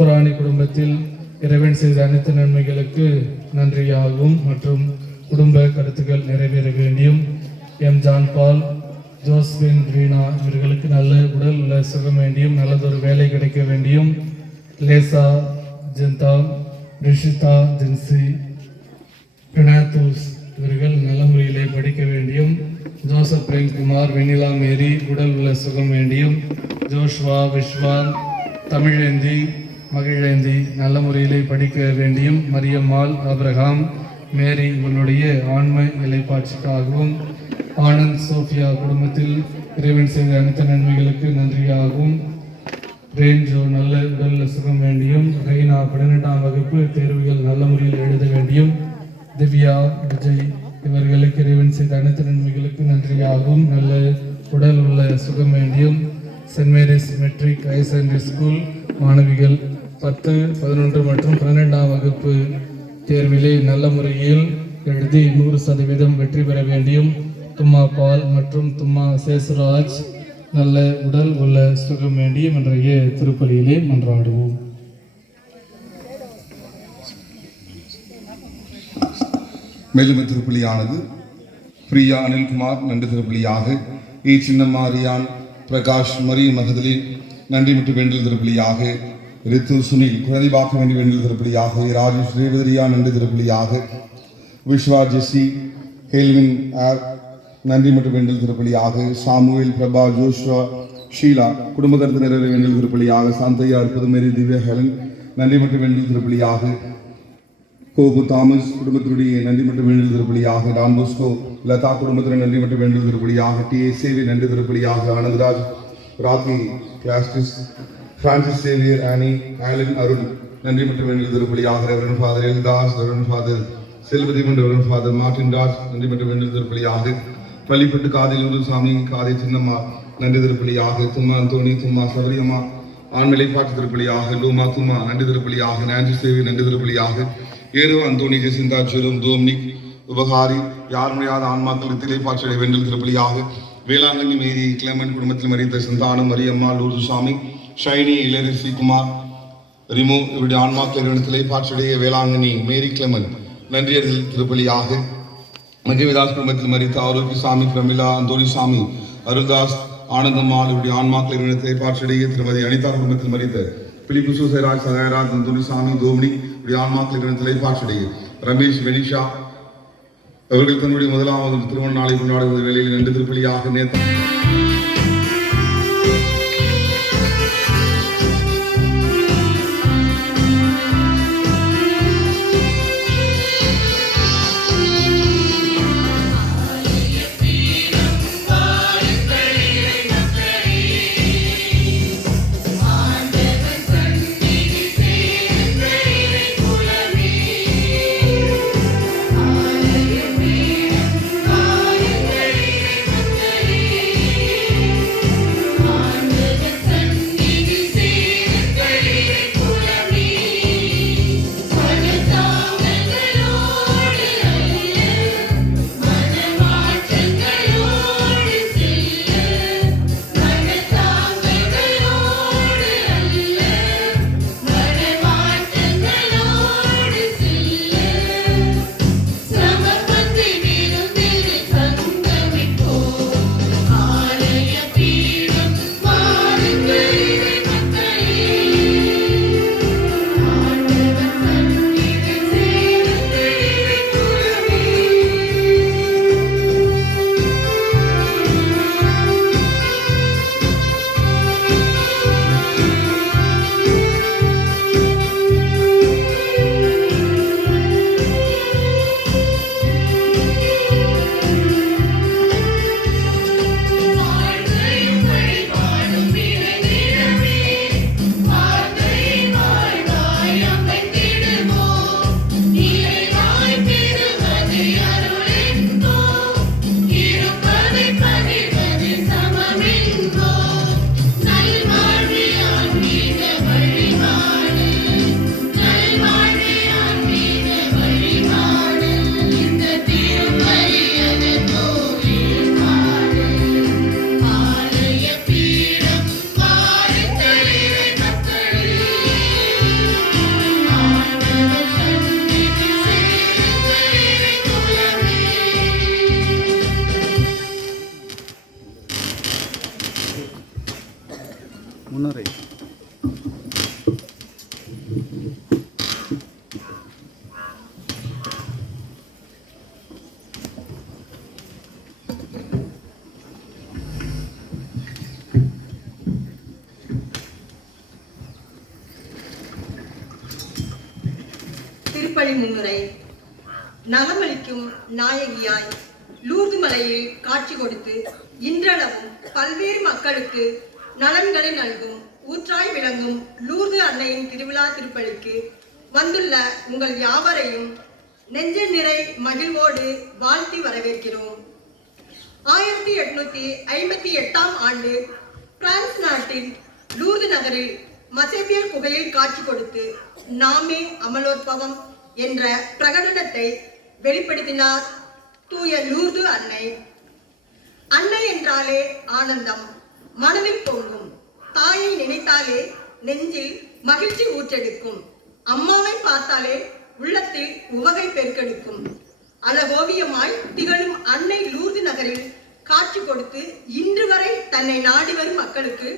அஸ்பராணி குடும்பத்தில் இறைவன் செய்த அனைத்து நன்மைகளுக்கு நன்றியாகவும் மற்றும் குடும்ப கருத்துக்கள் நிறைவேற வேண்டியும் எம் ஜான் பால், ஜோஸ்பின், ரீனா இவர்களுக்கு நல்ல உடல் உள்ள சுகம் வேண்டியும் நல்லதொரு வேலை கிடைக்க வேண்டியும் லேசா, ஜெந்தா, ரிஷிதா, ஜென்சி, பினாத்தூஸ் இவர்கள் நல்ல முறையிலே படிக்க வேண்டியும் ஜோசப் பிரேம்குமார், வெண்ணிலா மேரி உடல் உள்ள சுகம் வேண்டியும் ஜோஷ்வா, விஸ்வான், தமிழேந்தி, மகிழேந்தி நல்ல முறையிலே படிக்க வேண்டியும் மரியம்மாள், ஆபிரகாம், மேரி இவர்களுடைய ஆன்ம இலைப்பாட்சிக்காகவும் ஆனந்த், சோஃபியா குடும்பத்தில் இறைவன் செய்த அனைத்து நன்மைகளுக்கு நன்றியாகவும் ரேஞ்சோ நல்ல உடல் சுகம் வேண்டியும் ரெய்னா 12ஆம் வகுப்பு தேர்வுகள் நல்ல முறையில் எழுத வேண்டியும் திவ்யா, விஜய் இவர்களுக்கு இறைவன் செய்த அனைத்து நன்மைகளுக்கு நன்றியாகவும் நல்ல உடல் உள்ள சுகம் வேண்டியும் saint Mary's matric higher secondary school மாணவிகள் 10, 11 மற்றும் 12ஆம் வகுப்பு தேர்விலே நல்ல முறையில் எழுதி 100% வெற்றி பெற வேண்டியும் தும்மா பால் மற்றும் தும்மா சேசுராஜ் நல்ல உடல் உள்ள சுகம் வேண்டியும் இன்றைய திருப்பலியிலே மன்றாடுவோம். மேலும் திருப்பலியானது பிரியா அனில்குமார் நன்றி திருப்பலியாக, ஏ சின்னம்மாரியான், பிரகாஷ், மரிய மகதலின் நன்றி மற்றும் வேண்டல் திருப்பலியாக, ரித்து, சுனில் குழந்தைபாக்க வேண்டி வேண்டல் திருப்பலியாக, ராஜேஷ், ரேவதிரியா நன்றி திருப்பலியாக, விஸ்வா, ஜெஸ்ஸி, ஹேல்வின் நன்றி மற்றும் வேண்டல் திருப்பலியாக, சாமுவேல், பிரபா, ஜோஷ்வா, ஷீலா குடும்ப கருத்து நிறைவேற வேண்டல் திருப்பலியாக, சாந்தையா, புதுமேரி, திவ்யா, ஹெலன் நன்றி மற்றும் வேண்டல் திருப்பலியாக, கோபு தாமஸ் குடும்பத்தினுடைய நன்றி மற்றும் வேண்டல் திருப்பலியாக, டான் போஸ்கோ, லதா குடும்பத்தினர் நன்றி மற்றும் வேண்டல் திருப்பலியாக, டி ஏ சேவி நன்றி திருப்பலியாக, ஆனந்தராஜ், ராக்கி, கிளாஸ்டிஸ், பிரான்சிஸ் சேவியர், ஆனி, ஆலன், அருண் நன்றி மற்றும் வேண்டல் திருப்பலியாக, reverend father எல்தாஸ், reverend father Selvathi மற்றும் ரெவரன் ஃபாதர் மார்டின் தாஸ் நன்றி மற்றும் வேண்டல் திருப்பலியாக, பள்ளிப்பட்டு காதை சாமி, காதை சின்னம்மா நன்றி திருப்பலியாக, தும்மா அந்தோணி, தும்மா சபரியம்மா ஆண்நிலைப்பாட்டு திருப்பலியாக, லூமா தும்மா நன்றி திருப்பலியாக, நான்சி சேவி நன்றி திருப்பலியாக, ஏறு அந்தோணி, ஜெசிந்தா, ஜெரும், டோம்னிக், உபகாரி யார் முடியாத ஆன்மாக்கள் இத்திலைப்பாற்றலை வேண்டல் திருப்பலியாக, வேளாங்கண்ணி மேரி கிளமன் குடும்பத்தில் மறித்த சந்தானம், மரியம்மா, லூர்து சுவாமி, ஷைனி, இளரிசி குமார், ரிமோ இவருடைய ஆன்மாக்கள் இவனத்திலே பாற்றடைய வேளாங்கண்ணி மேரி கிளமன் நன்றியறிதல் திருப்பலியாக, மஞ்சவிதாஸ் குடும்பத்தில் மறித்த ஆரோக்கிய சாமி, பிரமிளா, அந்தோணி சாமி, அருள்தாஸ், ஆனந்தம்மாள் இவருடைய ஆன்மாக்கள் இவனத்திலே பாற்றடைய திருமதி அனிதா குடும்பத்தில் மறித்த பிலிப்பு, சூசைராஜ், சகாயராஜ், அந்தோணி சாமி, தோம்னி இவருடைய ஆன்மாக்கள் இவனத்திலே பாற்றடைய ரமேஷ், வெனிஷா அவர்கள் தன்னுடைய முதலாவது திருமண நாளை கொண்டாடுவது வேளையில் நன்றி திருப்பலியாக நேற்று திருப்பலி முன்னுரை. நலமளிக்கும் நாயகியாய் லூர்து மலையில் காட்சி கொடுத்து இன்றளவும் பல்வேறு மக்களுக்கு நலன்களை நல்கும் ஊற்றாய் விளங்கும் லூர்து அன்னையின் திருவிழா திருப்பலிக்கு வந்துள்ள உங்கள் யாவரையும் நெஞ்ச நிறை மகிழ்வோடு வாழ்த்தி வரவேற்கிறோம். 1858 ஆண்டு பிரான்ஸ் நாட்டில் லூர்து நகரில் மசேபியல் குகையில் காட்சி கொடுத்து நாமே அமலோத்பவம் என்ற பிரகடனத்தை வெளிப்படுத்தினார் தூய லூர்து அன்னை. அன்னை என்றாலே ஆனந்தம் மனதில் பொங்கும். தாயை நினைத்தாலே நெஞ்சில் மகிழ்ச்சி ஊற்றெடுக்கும். அம்மாவை பார்த்தாலே உள்ளத்தில் உவகை பெருக்கெடுக்கும். அழகோவியமாய் திகழும் அன்னை லூர்து நகரில் காட்சி கொடுத்து இன்று வரை தன்னை நாடி வரும் மக்களுக்கு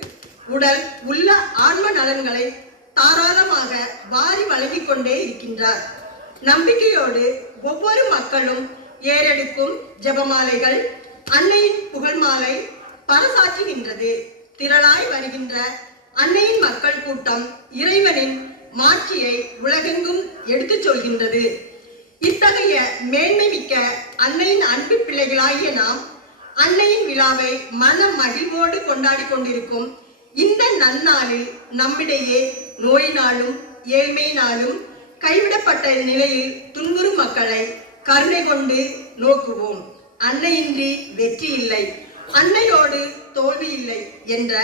உடல் உள்ள ஆன்ம நலன்களை தாராளமாக வாரி வழங்கிக் கொண்டே இருக்கின்றார். நம்பிக்கையோடு ஒவ்வொரு மக்களும் ஏறெடுக்கும் ஜெபமாலைகள் அன்னையின் புகழ் மாலை பறைசாற்றுகின்றது. திரளாய் வருகின்ற அன்னையின் மக்கள் கூட்டம் இறைவனின் மாட்சியை உலகெங்கும் எடுத்துச் சொல்கின்றது. இத்தகைய மேன்மை மிக்க அன்னையின் அன்பு பிள்ளைகளாகிய நாம் அன்னையின் விழாவை மன மகிழ்வோடு கொண்டாடி கொண்டிருக்கும் இந்த நன்னாளில் நம்மிடையே நோயினாலும் ஏழ்மையினாலும் கைவிடப்பட்ட நிலையில் துன்புறும் மக்களை கருணை கொண்டு நோக்குவோம். அன்னையின்றி வெற்றி இல்லை, அன்னையோடு தோல்வி இல்லை என்ற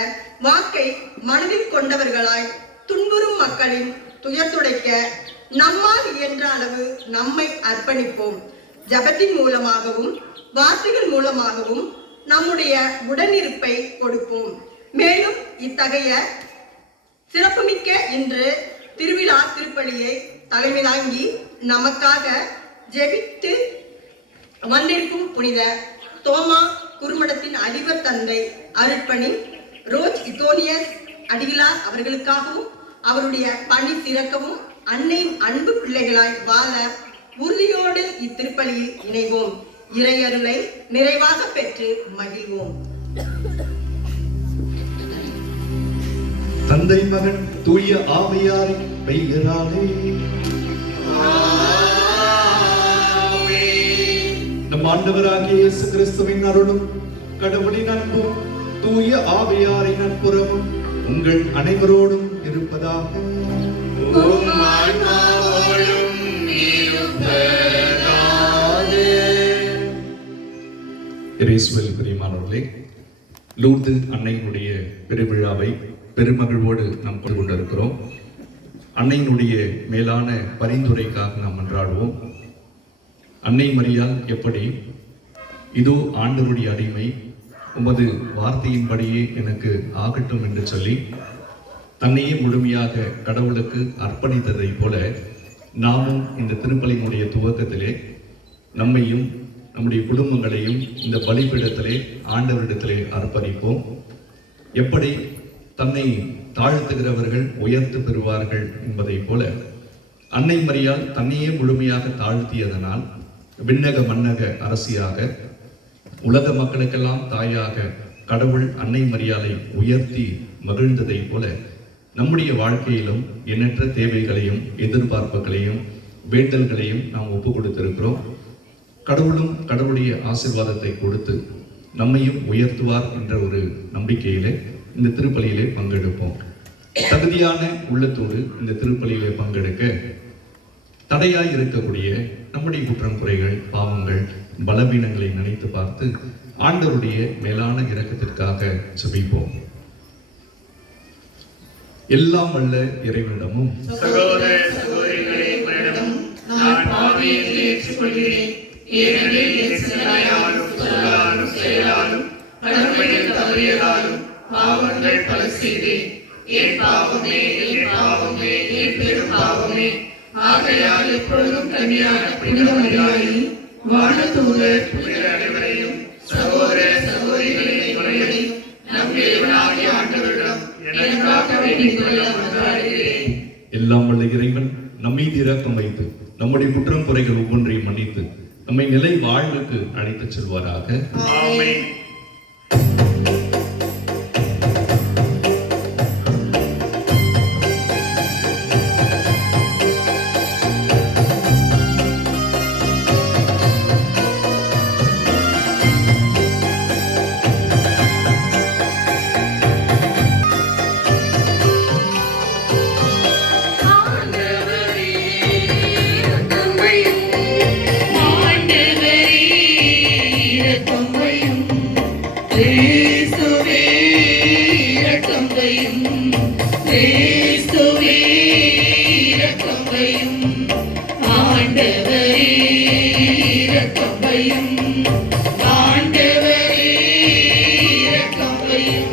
வாக்கை மனதில் கொண்டவர்களாய் துன்புறும் மக்களின் துயர் துடைக்க நம்மால் இயன்ற அளவு நம்மை அர்ப்பணிப்போம். ஜபத்தின் மூலமாகவும் வார்த்தைகள் மூலமாகவும் நம்முடைய உடனிருப்பை கொடுப்போம். மேலும் இத்தகைய சிறப்புமிக்க இன்று திருவிழா திருப்பலியை தலைமை தாங்கி நமக்காக ஜெபித்து வந்திருக்கும் புனித தோமா குறுமடத்தின் அதிபர் தந்தை அருட்பணி ரோஜ் இத்தோனியஸ் அடிகளார் அவர்களுக்காகவும் அவருடைய பணி சிறக்கவும் அன்னையின் அன்பு பிள்ளைகளாய் வாழ உறுதியோடு இத்திருப்பலியில் இணைவோம். இறையருளை நிறைவாக பெற்று மகிழ்வோம். தந்தை மகன் தூய ஆவியாரின் பெயராலே நம் ஆண்டவராகிய இயேசு கிறிஸ்துவின் அருளும் கடவுளின் அன்பும் தூய ஆவியாரின் நட்புறவும் உங்கள் அனைவரோடும் இருப்பதாக. இயேசுவில் பிரியமானவர்களே, லூர்து அன்னையினுடைய பெருவிழாவை பெருமகிழ்வோடு நாம் கொண்டிருக்கிறோம். அன்னையினுடைய மேலான பரிந்துரைக்காக நாம் மன்றாடுவோம். அன்னை மரியாள் எப்படி இதோ ஆண்டவருடைய அடிமை, உமது வார்த்தையின்படியே எனக்கு ஆகட்டும் என்று சொல்லி தன்னையே முழுமையாக கடவுளுக்கு அர்ப்பணித்ததை போல நாமும் இந்த திருப்பலியினுடைய துவக்கத்திலே நம்மையும் நம்முடைய குடும்பங்களையும் இந்த பலிபீடத்திலே ஆண்டவரிடத்திலே அர்ப்பணிப்போம். எப்படி தன்னை தாழ்த்துகிறவர்கள் உயர்த்து பெறுவார்கள் என்பதை போல அன்னை மரியாள் தன்னையே முழுமையாக தாழ்த்தியதனால் விண்ணக மன்னக அரசியாக உலக மக்களுக்கெல்லாம் தாயாக கடவுள் அன்னை மரியாளை உயர்த்தி மகிழ்ந்ததை போல நம்முடைய வாழ்க்கையிலும் எண்ணற்ற தேவைகளையும் எதிர்பார்ப்புகளையும் வேண்டல்களையும் நாம் ஒப்பு கொடுத்திருக்கிறோம். கடவுளும் கடவுளுடைய ஆசீர்வாதத்தை கொடுத்து நம்மையும் உயர்த்துவார் என்ற ஒரு நம்பிக்கையிலே இந்த திருப்பலியிலே பங்கெடுப்போம். தகுதியான உள்ளத்தோடு இந்த திருப்பலியிலே பங்கெடுக்க தடையாய் இருக்கக்கூடிய நம்முடைய குற்றம் குறைகள் பாவங்கள் பலவீனங்களை நினைத்து பார்த்து ஆண்டவருடைய மேலான இரக்கத்திற்காக ஜெபிப்போம். எல்லாம் வல்ல இறைவனிடமும் சகோதர சகோதரிகளிடம் நான் பாவியை ஏற்றுக்கொள்கிறேன். ஏனெனில் என் சிந்தனையாலும் சொல்லாலும் செயலாலும் கடமையில் தவறியதாலும் பாவங்கள் பல செய்தேன். என் பாவமே என் பாவமே என் பெரும் பாவமே. ஆகையால் எப்பொழுதும் கன்னியான புனித மரியாதையும் வானதூதர் புனிதர் அனைவரையும் சகோதர சகோதரிகளையும் நம் தேவனாகிய ஆண்டவரிடம் எனக்காக வேண்டிக் கொள்ள மன்றாடுகிறேன். எல்லாம் வல்ல இறைவன் நம்மீது இரக்கம் வைத்து நம்முடைய குற்றம் குறைகள் ஒவ்வொன்றையும் மன்னித்து நம்மை நிலை வாழ்வுக்கு அழைத்துச் செல்வாராக. ஆமென். வையும் ஆண்டவரே இரக்கம் வையும் ஆண்டவரே இரக்கம் வையும்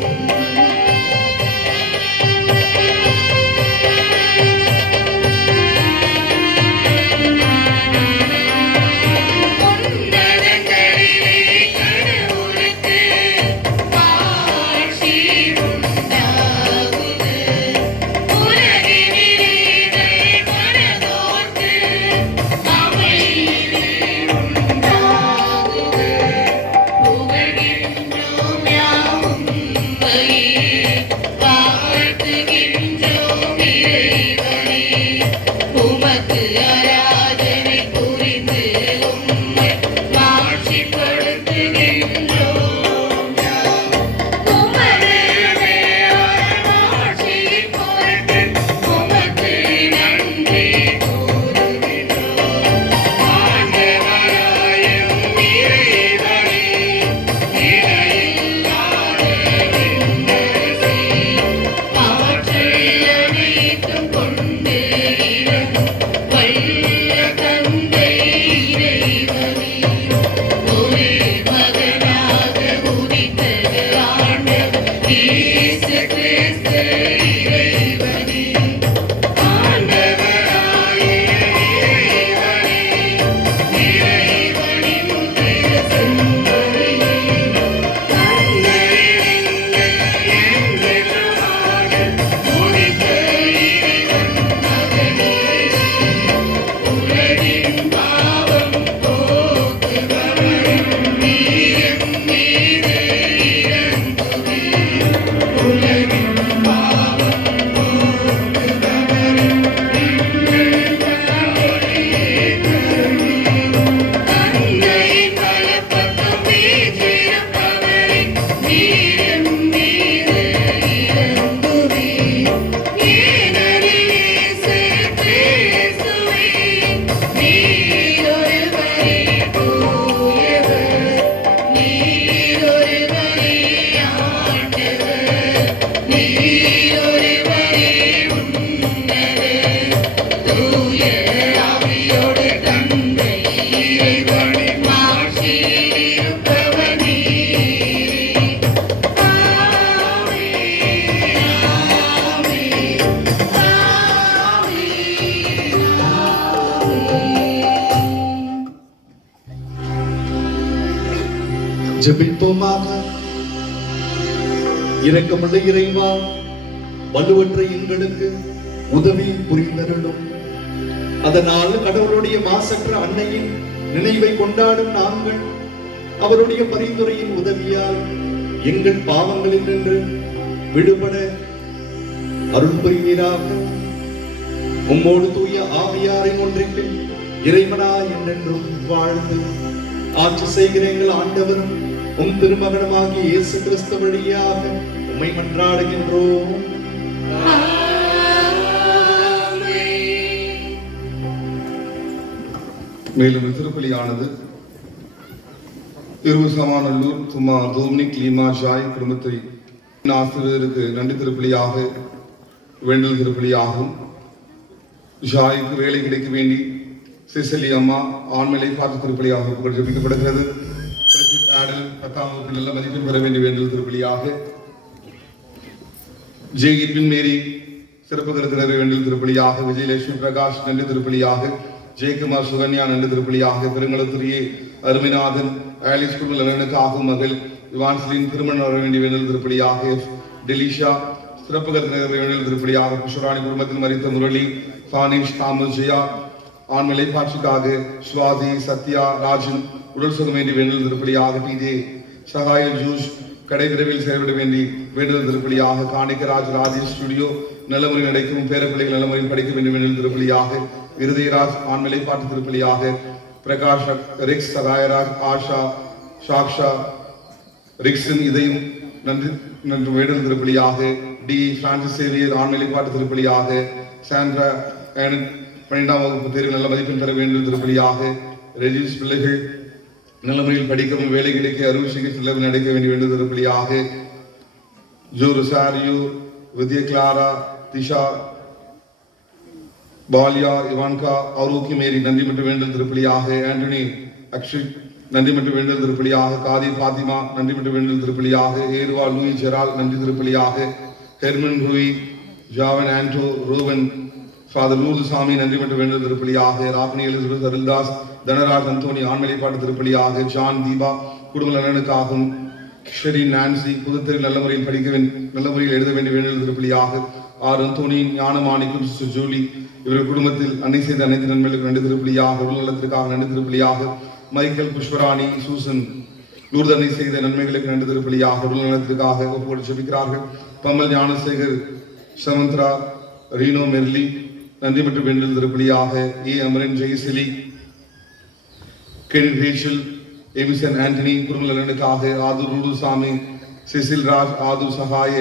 ஜெபிப்போமாக. இரக்கமுள்ள இறைவா, வலுவற்ற எங்களுக்கு உதவி புரிந்தருளும். அதனால் கடவுளுடைய மாசற்ற அன்னையின் நினைவை கொண்டாடும் நாங்கள் அவருடைய பரிந்துரையின் உதவியால் எங்கள் பாவங்களில் நின்று விடுபட அருள் புரிவீராக. உம்மோடு தூய ஆவியாரின் ஒன்றில் இறைவனாய் என்றென்றும் வாழ்ந்து ஆட்சி செய்கிற எங்கள் ஆண்டவரும் உம் திருமகனுமாகிய இயேசு கிறிஸ்து வழியாக உம்மை மன்றாடுகின்றோம். மேலும் திருப்பலியானது இருபுசமானல்லூர் துமா டோமினிக் லீமா ஜாய் குடும்பத்தை ஆசிரியருக்கு நன்றி திருப்பலியாக வேண்டல் திருப்பலியாகும். ஜாய்க்கு வேலை கிடைக்க வேண்டி சிசலி அம்மா ஆண்மையை பார்த்து திருப்பலியாக ஜபிக்கப்படுகிறது. 10ஆம் வகுப்பில் நல்ல மதிப்பெண் பெற வேண்டிய வேண்டல் திருப்பலியாக ஜே இட்வின் மேரி சிறப்பு கருத்தினர் வேண்டல் திருப்பலியாக விஜயலட்சுமி பிரகாஷ் நன்றி திருப்பலியாக ஜெயக்குமார் சுகன்யா நன்றி திருப்பலியாக பெருங்களத்திரியே அருமிநாதன் ஆலிஸ் குடும்ப நலனுக்காக மகள் இவான்ஸ்லின் திருமணம் வர வேண்டிய வேண்டல் திருப்பலியாக டெலிஷா சிறப்பு கருத்தினர் வேண்டல் திருப்பலியாக புஷ்பராணி குடும்பத்தில் மறித்த முரளி சானிஷ் தாமஸ் ஜெயா ஆண் நிலைப்பாட்சிக்காக சுவாதி சத்யா ராஜன் உடல் சுகம் வேண்டி வேண்டல் திருப்பலியாக டிஜே சகாய ஜூஸ் கடை விரைவில் செயல்பட வேண்டி வேண்டல் திருப்பலியாக காணிக்கராஜ் ராஜேஷ் ஸ்டுடியோ நல்ல முறையில் நடைக்கும் பேரப்பிள்ளைகள் நல்ல முறையில் படிக்க வேண்டும் வேண்டல் திருப்பலியாக இருதயராஜ் ஆண் நிலைப்பாட்டு திருப்பலியாக பிரகாஷ் ரிக்ஸ் சகாயராஜ் ஆஷா சாக்ஷா ரிக்ஸின் இதையும் நன்றி நன்று வேண்டல் திருப்பலியாக டி பிரான்சிஸ் சேவியர் ஆண் நிலைப்பாட்டு திருப்பலியாக சாண்ட்ரா 12ஆம் வகுப்பு தேர்வில் நல்ல மதிப்பெண் பெற வேண்டும் திருப்பலியாக ரெஜிஸ் பிள்ளைகள் நல்ல முறையில் படிக்கவும் வேலை கிடைக்க அறுவை சிகிச்சை நடக்க வேண்டிய வேண்டும் திருப்பலியாக ஜோ ரொசாரியோ வித்யா கிளாரா திஷா பாலியா இவான்கா ஆரோக்கிய மேரி நன்றி மற்றும் வேண்டல் திருப்பலியாக ஆண்டனி அக்ஷித் நன்றி மற்றும் வேண்டல் திருப்பலியாக காதி பாத்திமா நன்றி மற்றும் வேண்டல் திருப்பலியாக ஏர்வா லூயி ஜெரால் நன்றி திருப்பலியாக ஹெர்மன் ரூயி ஜாவன் ஆண்டோ ரூவன் ஃபாதர் லூர்துசாமி நன்றி மற்றும் வேண்டல் திருப்பலியாக ராக்னி எலிசபெத் அருள்தாஸ் தனராஜ் அந்தோனி ஆண்மலைப்பாட்டு திருப்பலியாக ஜான் தீபா குடும்ப நலனுக்காகவும் கிஷரி நான்சி புதுத்தெரு நல்ல முறையில் நல்ல முறையில் எழுத வேண்டிய வேண்டல் திருப்பலியாக ஆர் அந்தோனி ஞானமாணிக்கும் சிஸ்டர் ஜூலி இவர்கள் குடும்பத்தில் அன்னை செய்த அனைத்து நன்மைகளுக்கு நன்றி திருப்பலியாக உடல்நலத்திற்காக நன்றி திருப்பலியாக மைக்கேல் புஷ்பராணி சூசன் லூர்து அன்னை செய்த நன்மைகளுக்கு நன்றி திருப்பலியாக உடல்நலத்திற்காக ஒப்புக்கொண்டு ஜெபிக்கிறார்கள் பம்மல் ஞானசேகர் சமந்த்ரா ரீனோ மெர்லி நன்றி மற்றும் வேண்டல் திருப்பலியாக ஏ அமரன் ஜெயசிலி கெனின் ரேச்சல் எமிசன் ஆண்டனி குடும்ப நலனுக்காக ஆதூர் ரூடுசாமி செசில் ராஜ் ஆதூர் சகாய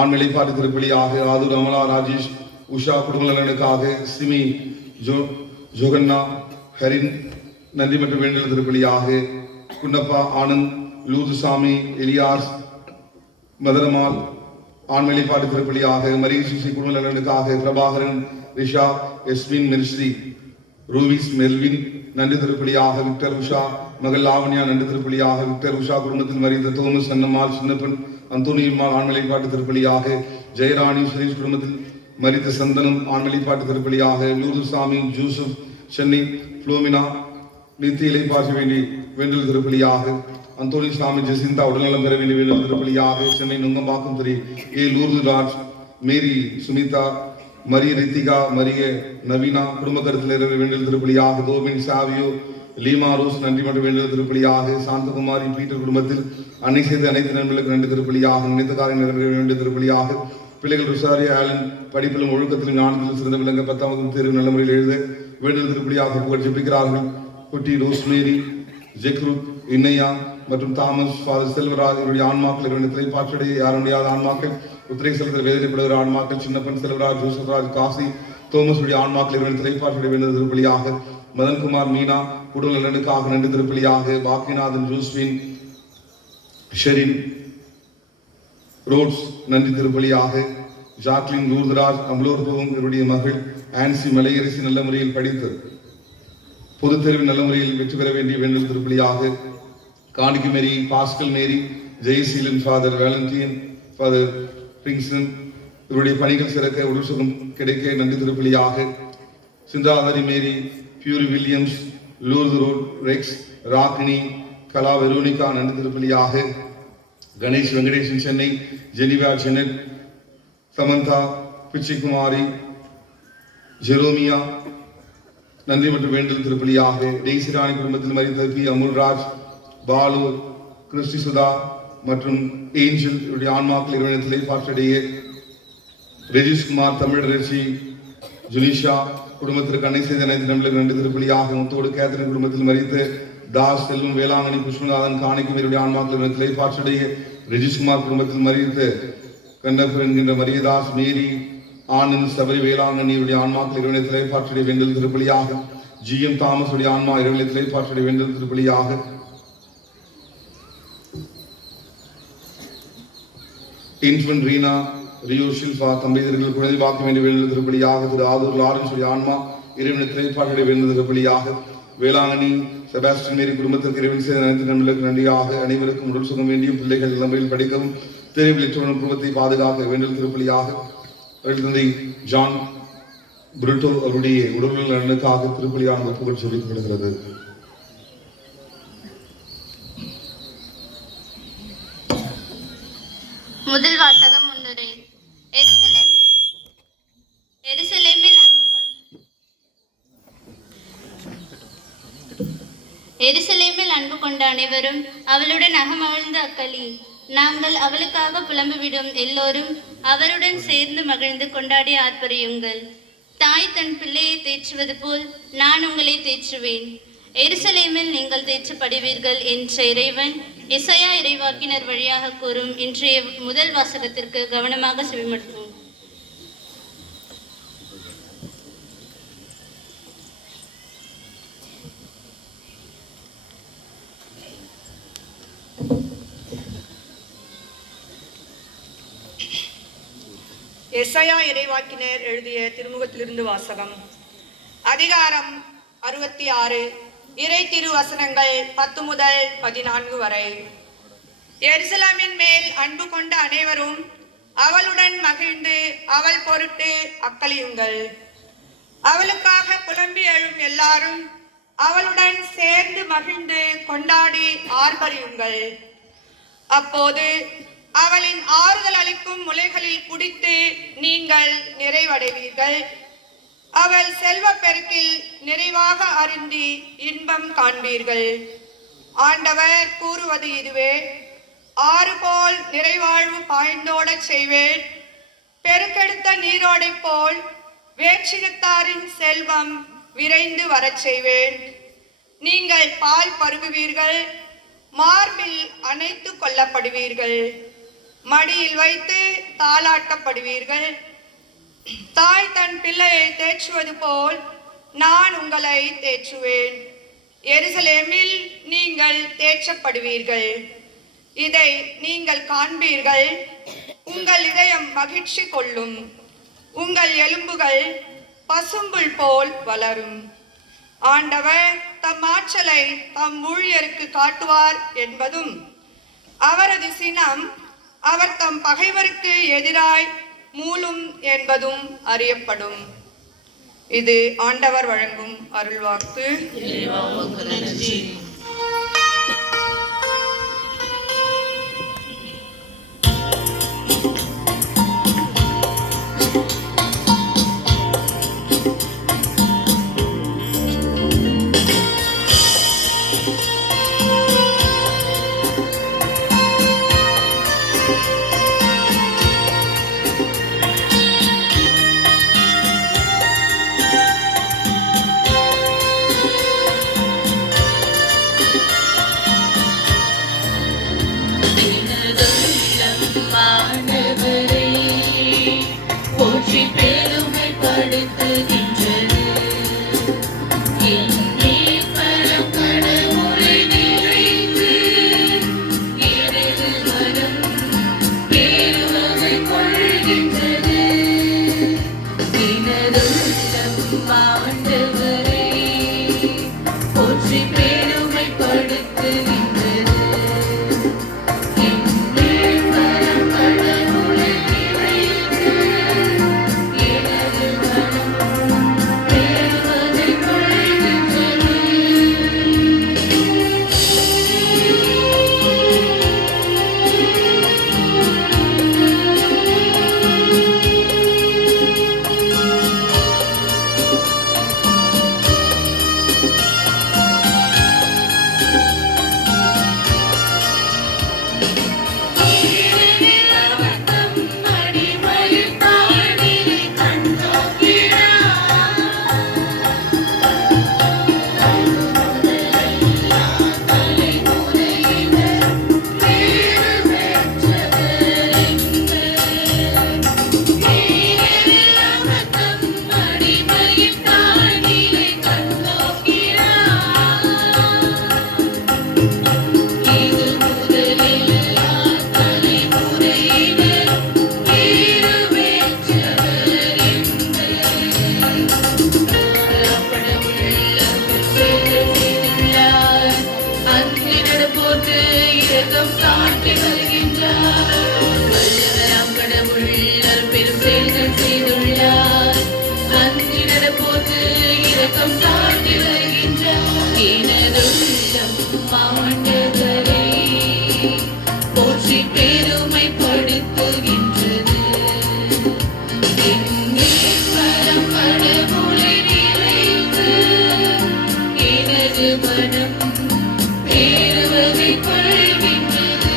ஆண்மலைப்பாட்டு திருப்பலியாக ஆதூர் அமலா ராஜேஷ் உஷா குடும்ப நலனுக்காக சிமி ஜோகன்னா ஹரின் நன்றி மற்றும் வேண்டல் திருப்பலியாக குன்னப்பா ஆனந்த் லூர்துசாமி எலியாஸ் மதரமால் ஆண்மலைப்பாட்டு திருப்பலியாக மரிய சுசி குடும்ப நலனுக்காக பிரபாகரன் ரிஷா எஸ்மின் மெர்ஸ்ரி ரூவிஸ் மெல்வின் நன்றி திருப்பலியாக விக்டர் உஷா மகள் லாவண்யா நன்றி திருப்பலியாக விக்டர் உஷா குடும்பத்தில் மறைந்த தோமஸ் அன்னம்மாள் சின்னப்பன் அந்தோனியம்மாள் ஆண்மலைப்பாட்டு திருப்பலியாக ஜெயராணி சுரேஷ் குடும்பத்தில் மரித்த சந்தனம் ஆண்மலைப்பாட்டு திருப்பலியாக லூர்துசாமி ஜூசப் சென்னை புளோமினா நித்திய இலைப்பாற்ற வேண்டி வேண்டல் திருப்பலியாக அந்தோனி சாமி ஜெசிந்தா உடல்நலம் பெற வேண்டிய வேண்டல் திருப்பலியாக சென்னை நுங்கம்பாக்கம் திரு ஏ லூர்து ராஜ் மேரி சுனிதா மரிய ரித்திகா மரிய நவீனா குடும்ப கருத்தில் வேண்டல் திருப்பலியாக தோபின் சாவியோ லீமா ரோஸ் நன்றி மற்றும் வேண்டல் திருப்பலியாக சாந்தகுமாரி பீட்டர் குடும்பத்தில் அன்னை செய்த அனைத்து நண்பர்களுக்கு நன்றி திருப்பலியாக நினைத்த காரியம் நிறைவேற வேண்டிய திருப்பலியாக பிள்ளைகள் ருசாரி ஆலன் படிப்பிலும் ஒழுக்கத்திலும் ஞானத்திலும் சிறந்த விளங்க 10ஆம் வகுப்பு தேர்வு நல்ல முறையில் எழுத வேண்டல் திருப்பலியாக புகழ் ஜெபிக்கிறார்கள் குட்டி ரோஸ்மேரி ஜெக்ரூத் இன்னையா மற்றும் தாமஸ் ஃபாதர் செல்வராஜ் இவருடைய ஆன்மாக்கள் இவருடைய திரைப்பாற்றடைய யாருடைய ஆன்மாக்கள் உத்திரை செலுத்தல் வேதனைப்படுகிற ஆன்மாக்கள் சின்னப்பன் செல்வராஜ் ஜோசப்ராஜ் காசி தோமஸுடைய ஆன்மாக்கள் இவருடைய திரைப்பாற்றடைய வேண்டல் திருப்பலியாக மதன்குமார் மீனா குடும்ப நலனுக்காக நன்றி திருப்பலியாக பாக்கியநாதன் ஜோஸ்வின் ஷெரின் ரோட்ஸ் நன்றி திருப்பலியாக ஜாக்லின் லூர்தராஜ் அமலோர்பவம் இவருடைய மகள் ஆன்சி மலையரசி நல்ல முறையில் படித்து பொதுத் தேர்வில் நல்ல முறையில் வெற்றி பெற வேண்டிய வேண்டல் திருப்பலியாக காணிக்கு மேரி பாஸ்கல் மேரி ஜெயசீலன் ஃபாதர் வேலண்டியன் ஃபாதர் பிரிங்சன் இவருடைய பணிகள் சிறக்க உடல் சுகம் கிடைக்க நன்றி திருப்பலியாக சிந்தாதாரி மேரி பியூரி வில்லியம்ஸ் லூர்து ரோட் ரெக்ஸ் ராக்னி கலா வெரோனிகா நன்றி திருப்பலியாக கணேஷ் வெங்கடேசன் சென்னை ஜெனிவா சென்னட் சமந்தா பிச்சிகுமாரி ஜெரோமியா நன்றி மற்றும் வேண்டல் திருப்பலியாக டெய்சிராணி குடும்பத்தில் மரித்த பி அமுல்ராஜ் பாலு கிறிஸ்டி சுதா மற்றும் ஏஞ்சல் இவருடைய ஆன்மாக்கள் இறைவனத்திலே பாற்றடைய ரெஜிஷ்குமார் தமிழரசி ஜுனிஷா குடும்பத்திற்கு அன்னை செய்த அனைத்து நண்பர்களுக்கு நன்றி திருப்பலியாக முத்தோடு கேத்தரின் குடும்பத்தில் மரித்த தாஸ் செல்வம் வேளாங்கண்ணி புஷ்பநாதன் காணிக்கும் இவருடைய ஆன்மாக்கள் இறைவனத்திலே பாற்றடைய ரெஜிஷ்குமார் குடும்பத்தில் மரித்த கண்ணப்பர் என்கின்ற மரியதாஸ் மேரி ஆனந்த் சபரி வேளாங்கண்ணி இவருடைய ஆன்மாக்கள் இறைவனத்திலே பாற்றடைய வேண்டல் திருப்பலியாக ஜி எம் தாமஸ் உடைய ஆன்மா இறைவனத்திலே பாற்றடைய வேண்டல் திருப்பலியாக இன்ஃபன் ரீனா ரியோ ஷில்பா தம்பதியர்கள் குழந்தை பார்க்க வேண்டிய வேண்டல் திருப்பலியாக திரு ஆதூர் லாரன்ஸ் உடைய ஆன்மா இறைவனத்திலே பாற்றடைய வேண்டல் திருப்பலியாக வேளாங்கண்ணி செபாஸ்டின் மேரி குடும்பத்திற்கு இறைவன் செய்த அனைத்து நண்பர்களுக்கு நன்றியாக அனைவருக்கும் உடல் சுகம் வேண்டியும் பிள்ளைகள் இளமையில் படிக்கவும் தேவையில்லற்றவன் குடும்பத்தை பாதுகாக்க வேண்டல் திருப்பலியாக தந்தை ஜான் புருட்டோ அவருடைய உடல் நலனுக்காக திருப்பலியான புகழ் சொல்லிக்கப்படுகிறது. முதல் வாசகம் முன்னுரை. எருசலேமில் அன்பு கொண்ட அனைவரும் அவளுடன் அகமகிழ்ந்த அக்களி. நாங்கள் அவளுக்காக புலம்பிவிடும் எல்லோரும் அவருடன் சேர்ந்து மகிழ்ந்து கொண்டாடி ஆர்ப்பரியுங்கள். தாய் தன் பிள்ளையை தேற்றுவது போல் நான் உங்களை தேற்றுவேன். எருசலேமில் நீங்கள் தேற்றப்படுவீர்கள் என்ற இறைவன் எசாயா இறைவாக்கினர் வழியாக கூறும் இன்றைய முதல் வாசகத்திற்கு கவனமாக செவிமடுப்போம். எஸ்ஐயா இறைவாக்கினர் எழுதிய திருமுகத்திலிருந்து வாசகம். அதிகாரம் 66. இறை திருவசனங்கள் 10 முதல் 14 வரை. எருசலேமின் மேல் அன்பு கொண்ட அனைவரும் அவளுடன் மகிழ்ந்து அவள் பொருட்டு அக்களியுங்கள். அவளுக்காக புலம்பி எழும் எல்லாரும் அவளுடன் சேர்ந்து மகிழ்ந்து கொண்டாடி ஆர்ப்பரியுங்கள். அப்போது அவளின் ஆறுதல் அளிக்கும் முலைகளில் குடித்து நீங்கள் நிறைவடைவீர்கள். அவள் செல்வ பெருக்கில் நிறைவாக அருந்தி இன்பம் காண்பீர்கள். ஆண்டவர் கூறுவது இதுவே: ஆறு போல் நிறைவாழ்வு பாய்ந்தோடச் செய்வேன். பெருக்கெடுத்த நீரோடை போல் வேற்றினத்தாரின் செல்வம் விரைந்து வரச் செய்வேன். நீங்கள் பால் பருகுவீர்கள், மார்பில் அணைத்து கொள்ளப்படுவீர்கள், மடியில் வைத்து தாளாட்டப்படுவீர்கள். தாய் தன் பிள்ளையை தேற்றுவது போல் நான் உங்களை தேற்றுவேன். எருசலேமில் நீங்கள் தேற்றப்படுவீர்கள். இதை நீங்கள் காண்பீர்கள். உங்கள் இதயம் மகிழ்ச்சி கொள்ளும். உங்கள் எலும்புகள் பசும்புல் போல் வளரும். ஆண்டவர் தம் ஆற்றலை தம் ஊழியருக்கு காட்டுவார் என்பதும், அவரது சினம் அவர் தம் பகைவருக்கு எதிராய் மூலும் என்பதும் அறியப்படும். இது ஆண்டவர் வழங்கும் அருள்வாக்கு. போற்றி பெருமைப்படுத்துகின்றது கடவுளை நிறைந்து மனம் பெருமை கொள்கின்றது. ஆண்டவரை போற்றி பெருமைப்படுத்துகின்றது. போற்றி பெருமைப்படுத்துகின்றது. கடவுளை நிறைந்து எனது மனம் பெருமை கொள்கின்றது.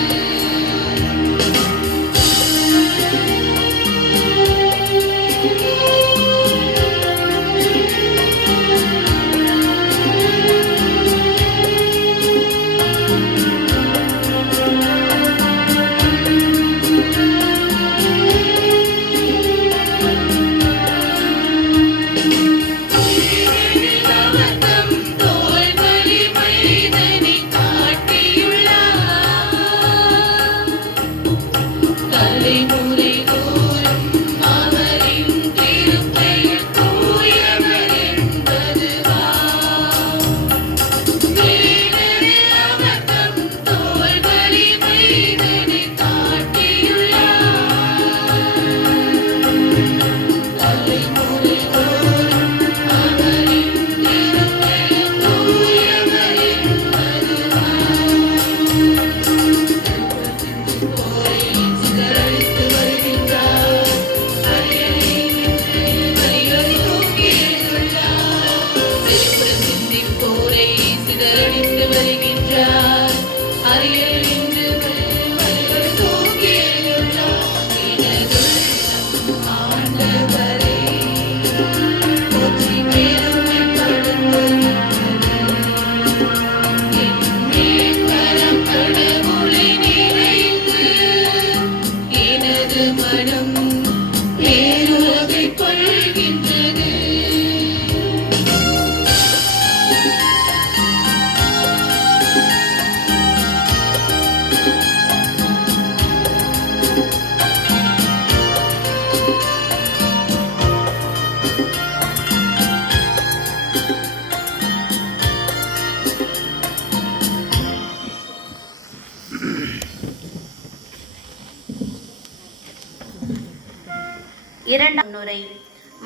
இரண்டாம் முறை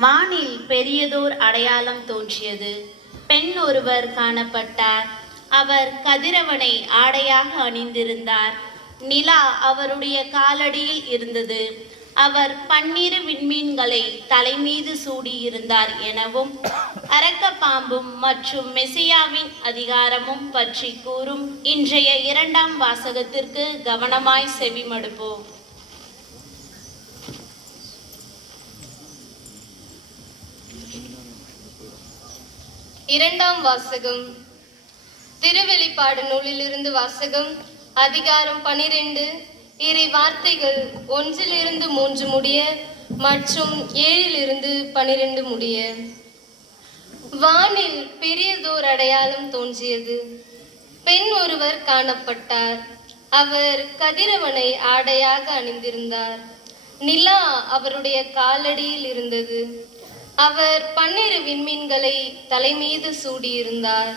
வானில் பெரியதோர் அடையாளம் தோன்றியது. பெண் ஒருவர் காணப்பட்டார். அவர் கதிரவனை ஆடையாக அணிந்திருந்தார். நிலா அவருடைய காலடியில் இருந்தது. அவர் 12 விண்மீன்களை தலைமீது சூடியிருந்தார் எனவும் அரக்க பாம்பும் மற்றும் மெசியாவின் அதிகாரமும் பற்றி கூறும் இன்றைய 2ஆம் வாசகத்திற்கு கவனமாய் செவிமடுப்போம். இரண்டாம் வாசகம். திருவெளிப்பாடு நூலிலிருந்து வாசகம். அதிகாரம் 12. இறை வார்த்தைகள் 1-3 முடிய மற்றும் 7-12 முடிய. வானில் பெரியதோர் அடையாளம் தோன்றியது. பெண் ஒருவர் காணப்பட்டார். அவர் கதிரவனை ஆடையாக அணிந்திருந்தார். நிலா அவருடைய காலடியில் இருந்தது. அவர் 12 விண்மீன்களை தலைமீது சூடியிருந்தார்.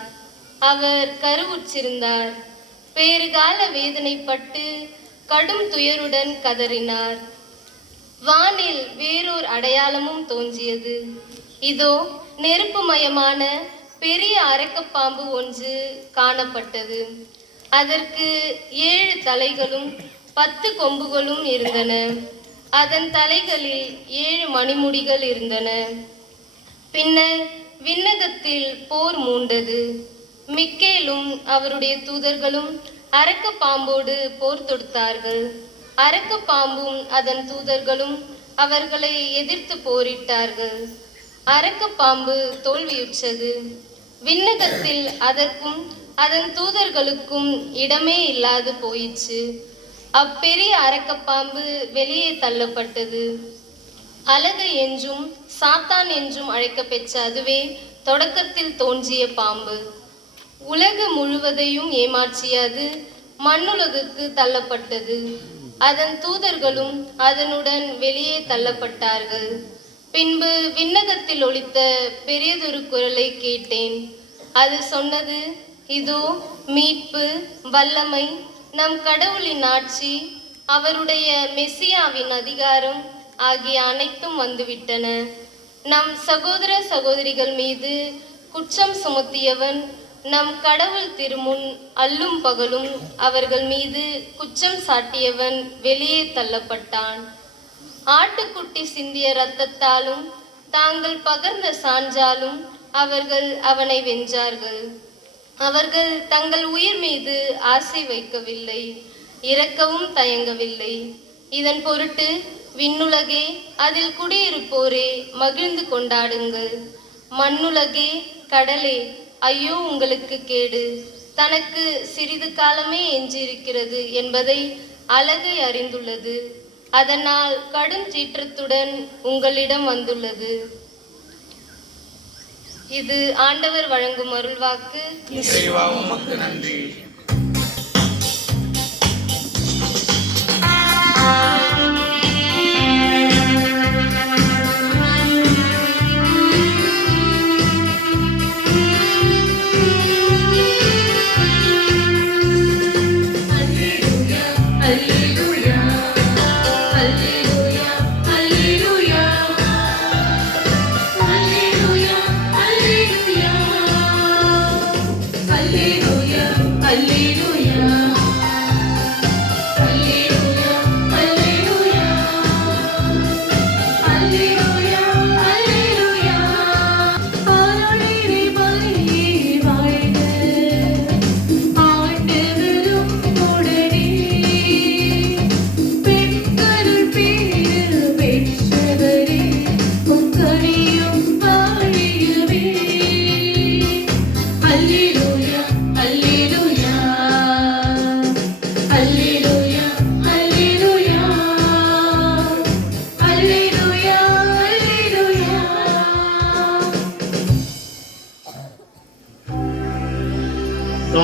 அவர் கருவுற்றிருந்தார். பேறுகால வேதனைப்பட்டு கடும் துயருடன் கதறினார். வானில் வேறோர் அடையாளமும் தோன்றியது. இதோ நெருப்புமயமான பெரிய அரக்கப்பாம்பு ஒன்று காணப்பட்டது. அதற்கு 7 தலைகளும் 10 கொம்புகளும் இருந்தன. அதன் தலைகளில் 7 மணிமுடிகள் இருந்தன. பின்னர் விண்ணகத்தில் போர் மூண்டது. மிக்கேலும் அவருடைய தூதர்களும் அரக்க பாம்போடு போர் தொடுத்தார்கள். அரக்க பாம்பும் அதன் தூதர்களும் அவர்களை எதிர்த்து போரிட்டார்கள். அரக்க பாம்பு தோல்வியுற்றது. விண்ணகத்தில் அதற்கும் அதன் தூதர்களுக்கும் இடமே இல்லாது போயிற்று. அப்பெரிய அரக்கப்பாம்பு வெளியே தள்ளப்பட்டது. அலகு என்றும் சாத்தான் என்றும் அழைக்கப்பெற்ற அதுவே தொடக்கத்தில் தோன்றிய பாம்பு. உலகு முழுவதையும் ஏமாற்றிய அது மண்ணுலகுக்கு தள்ளப்பட்டது. அதன் தூதர்களும் அதனுடன் வெளியே தள்ளப்பட்டார்கள். பின்பு விண்ணகத்தில் ஒலித்த பெரியதொரு குரலை கேட்டேன். அது சொன்னது, இதோ மீட்பு, வல்லமை, நம் கடவுளின் ஆட்சி, அவருடைய மெசியாவின் அதிகாரம் ஆகிய அனைத்தும் வந்துவிட்டன. நம் சகோதர சகோதரிகள் மீது குற்றம் சுமத்தியவன் நம் கடவுள் திருமுன் அல்லும் பகலும் அவர்கள் மீது குற்றம் சாட்டியவன் வெளியே தள்ளப்பட்டான். ஆட்டுக்குட்டி சிந்திய இரத்தத்தாலும் தாங்கள் பகர்ந்த சான்றாலும் அவர்கள் அவனை வென்றார்கள். அவர்கள் தங்கள் உயிர் மீது ஆசை வைக்கவில்லை, இறக்கவும் தயங்கவில்லை. இதன் பொருட்டு விண்ணுலகே, அதில் குடியிருப்போரே மகிழ்ந்து கொண்டாடுங்கள். மண்ணுலகே, கடலே, ஐயோ உங்களுக்கு கேடு, தனக்கு சிறிது காலமே எஞ்சியிருக்கிறது என்பதை அலகை அறிந்துள்ளது. அதனால் கடும் சீற்றத்துடன் உங்களிடம் வந்துள்ளது. இது ஆண்டவர் வழங்கும் அருள்வாக்கு. நன்றி.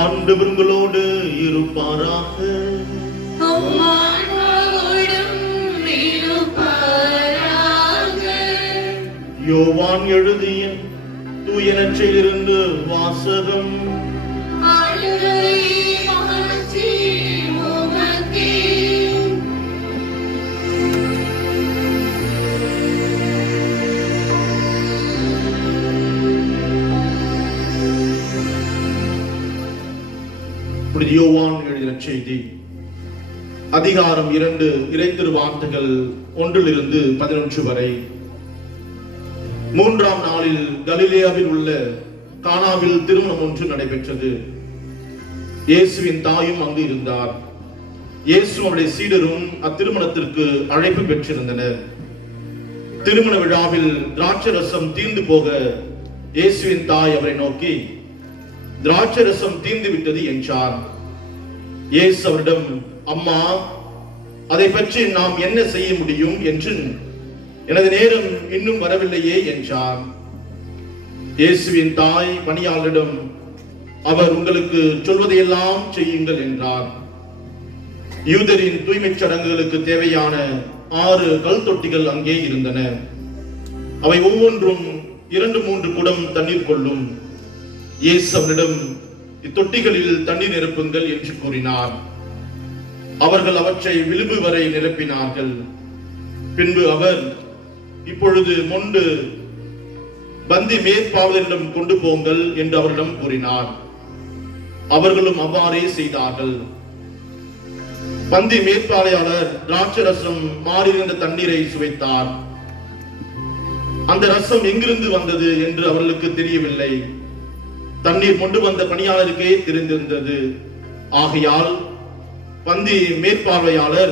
ஆண்டவர்களோடு இருப்பாராக. யோவான் எழுதிய தூய நற்செய்தியிலிருந்து வாசகம். புனித யோவான் எழுதின செய்தி அதிகாரம் 2 இறைத்திருவார்த்தைகள் 1-11 வரை. 3ஆம் நாளில் கலிலேயாவில் உள்ள கானாவில் திருமணம் ஒன்று நடைபெற்றது. இயேசுவின் தாயும் அங்கு இருந்தார். இயேசு அவருடைய சீடரும் அத்திருமணத்திற்கு அழைப்பு பெற்றிருந்தனர். திருமண விழாவில் திராட்சரசம் தீர்ந்து போக இயேசுவின் தாய் அவரை நோக்கி, திராட்சரசம் தீர்ந்து விட்டது என்றார். இயேசு அவரிடம், அம்மா, அதை பற்றி நாம் என்ன செய்ய முடியும் என்று எனது நேரம் இன்னும் வரவில்லையே என்றார். இயேசுவின் தாய் பணியாளரிடம், அவர் உங்களுக்கு சொல்வதையெல்லாம் செய்யுங்கள் என்றார். யூதரின் தூய்மைச் சடங்குகளுக்கு தேவையான 6 கல் தொட்டிகள் அங்கே இருந்தன. அவை ஒவ்வொன்றும் 2-3 குடம் தண்ணீர் கொள்ளும். இயேசு அவரிடம், இத்தொட்டிகளில் தண்ணீர் நிரப்புங்கள் என்று கூறினார். அவர்கள் அவற்றை விளிம்பு வரை நிரப்பினார்கள். பின்பு அவர், இப்பொழுது மொண்டு பந்தி மேற்பாவலரிடம் கொண்டு போங்கள் என்று அவரிடம் கூறினார். அவர்களும் அவ்வாறே செய்தார்கள். பந்தி மேற்பாளையாளர் திராட்சரசம் மாறியிருந்த தண்ணீரை சுவைத்தார். அந்த ரசம் எங்கிருந்து வந்தது என்று அவர்களுக்கு தெரியவில்லை. தண்ணீர் கொண்டு வந்த பணியாளருக்கே தெரிந்திருந்தது. ஆகையால் பந்தி மேற்பார்வையாளர்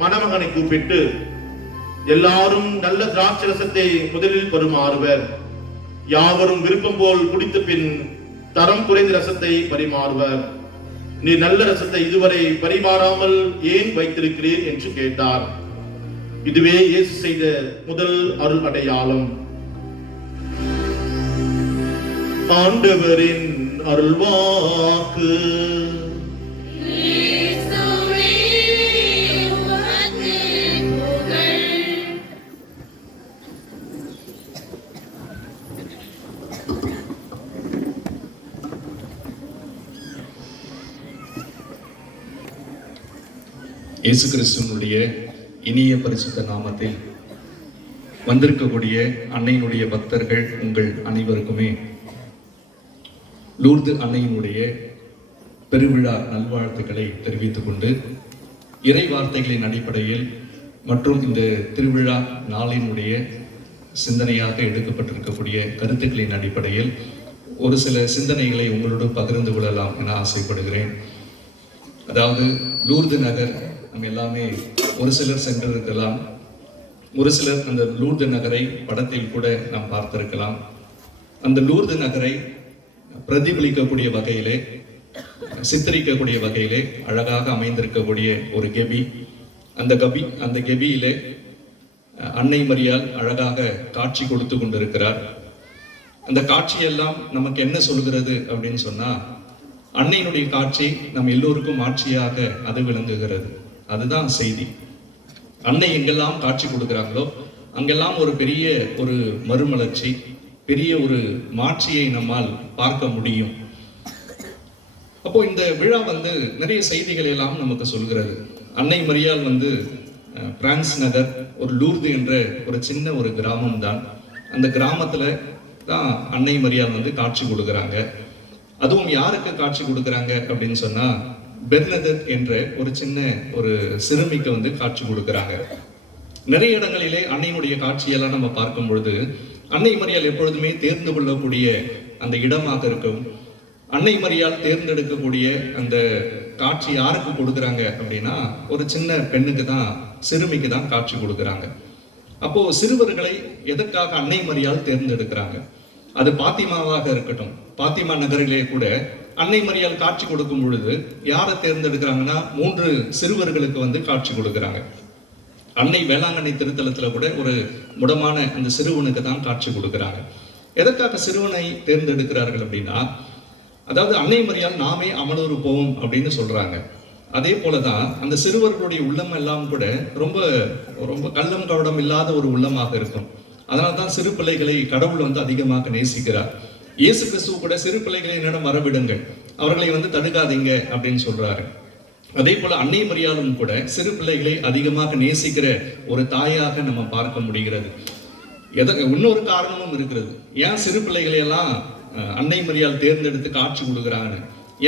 மணமகனை கூப்பிட்டு, எல்லாரும் நல்ல திராட்சரசத்தை முதலில் பரிமாறுவர், யாவரும் விருப்பம் போல் குடித்த பின் தரம் குறைந்த ரசத்தை பரிமாறுவர். நீ நல்ல ரசத்தை இதுவரை பரிமாறாமல் ஏன் வைத்திருக்கிறீர் என்று கேட்டார். இதுவே இயேசு செய்த முதல் அருள் அடையாளம். ஆண்டவரின் அருள்வாக்கு. இயேசு கிறிஸ்துவனுடைய இனிய பரிசுத்த நாமத்தில் வந்திருக்கக்கூடிய அன்னையினுடைய பக்தர்கள் உங்கள் அனைவருக்குமே லூர்து அன்னையினுடைய பெருவிழா நல்வாழ்த்துக்களை தெரிவித்துக் கொண்டு, இறை வார்த்தைகளின் அடிப்படையில் மற்றும் இந்த திருவிழா நாளினுடைய சிந்தனையாக எடுக்கப்பட்டிருக்கக்கூடிய கருத்துக்களின் அடிப்படையில் ஒரு சில சிந்தனைகளை உங்களோடு பகிர்ந்து கொள்ளலாம் என ஆசைப்படுகிறேன். அதாவது லூர்து நகர் நம்ம எல்லாமே ஒரு சிலர் சென்றிருக்கலாம், ஒரு சிலர் அந்த லூர்து நகரை படத்தில் கூட நாம் பார்த்திருக்கலாம். அந்த லூர்து நகரை பிரதிபலிக்கக்கூடிய வகையிலே, சித்தரிக்கக்கூடிய வகையிலே அழகாக அமைந்திருக்கக்கூடிய ஒரு கெபி. அந்த கெபியிலே அன்னை மரியாள் அழகாக காட்சி கொடுத்து கொண்டிருக்கிறார். அந்த காட்சியெல்லாம் நமக்கு என்ன சொல்கிறது அப்படின்னு சொன்னா, அன்னையினுடைய காட்சி நம் எல்லோருக்கும் ஆட்சியாக அது விளங்குகிறது. அதுதான் செய்தி. அன்னை எங்கெல்லாம் காட்சி கொடுக்கிறாங்களோ அங்கெல்லாம் ஒரு பெரிய ஒரு மறுமலர்ச்சி, பெரிய ஒரு மாட்சியை நம்மால் பார்க்க முடியும். அப்போ இந்த விழா நிறைய செய்திகள் எல்லாம் நமக்கு சொல்கிறது. அன்னை மரியாள் பிரான்ஸ் நகர் ஒரு லூர்து என்ற ஒரு சின்ன ஒரு கிராமம் தான். அந்த கிராமத்துல தான் அன்னை மரியாள் காட்சி கொடுக்குறாங்க. அதுவும் யாருக்கு காட்சி கொடுக்குறாங்க அப்படின்னு சொன்னா, பெர்னதெத் என்ற ஒரு சின்ன ஒரு சிறுமிக்கு காட்சி கொடுக்குறாங்க. நிறைய இடங்களிலே அன்னையினுடைய காட்சியெல்லாம் நம்ம பார்க்கும் பொழுது அன்னை மரியாள் எப்பொழுதுமே தேர்ந்து கொள்ளக்கூடிய அந்த இடமாக இருக்கும். அன்னை மரியாள் தேர்ந்தெடுக்கக்கூடிய அந்த காட்சி யாருக்கு கொடுக்குறாங்க அப்படின்னா, ஒரு சின்ன பெண்ணுக்கு தான், சிறுமிக்கு தான் காட்சி கொடுக்குறாங்க. அப்போ சிறுவர்களை எதற்காக அன்னை மரியாள் தேர்ந்தெடுக்கிறாங்க? அது பாத்திமாவாக இருக்கட்டும். பாத்திமா நகரிலே கூட அன்னை மரியாள் காட்சி கொடுக்கும் பொழுது யாரை தேர்ந்தெடுக்கிறாங்கன்னா, 3 சிறுவர்களுக்கு காட்சி கொடுக்குறாங்க. அன்னை வேளாங்கண்ணி திருத்தலத்துல கூட ஒரு முடமான அந்த சிறுவனுக்கு தான் காட்சி கொடுக்குறாங்க. எதற்காக சிறுவனை தேர்ந்தெடுக்கிறார்கள் அப்படின்னா, அதாவது அன்னை மரியாள் நாமே அமலூர் போவோம் அப்படின்னு சொல்றாங்க. அதே போலதான் அந்த சிறுவர்களுடைய உள்ளம் எல்லாம் கூட ரொம்ப ரொம்ப கள்ளம் கவடம் இல்லாத ஒரு உள்ளமாக இருக்கும். அதனால்தான் சிறு பிள்ளைகளை கடவுள் அதிகமாக நேசிக்கிறார். இயேசு கிறிஸ்துவ கூட சிறு பிள்ளைகளை என்னிடம் வரவிடுங்கள், அவர்களை தடுக்காதீங்க அப்படின்னு சொல்றாரு. அதே போல அன்னை மரியாளும் கூட சிறு பிள்ளைகளை அதிகமாக நேசிக்கிற ஒரு தாயாக நம்ம பார்க்க முடிகிறது. இன்னொரு காரணமும் இருக்கிறது. ஏன் சிறு பிள்ளைகளை எல்லாம் அன்னை மரியாள் தேர்ந்தெடுத்து காட்சி கொடுக்குறாங்க?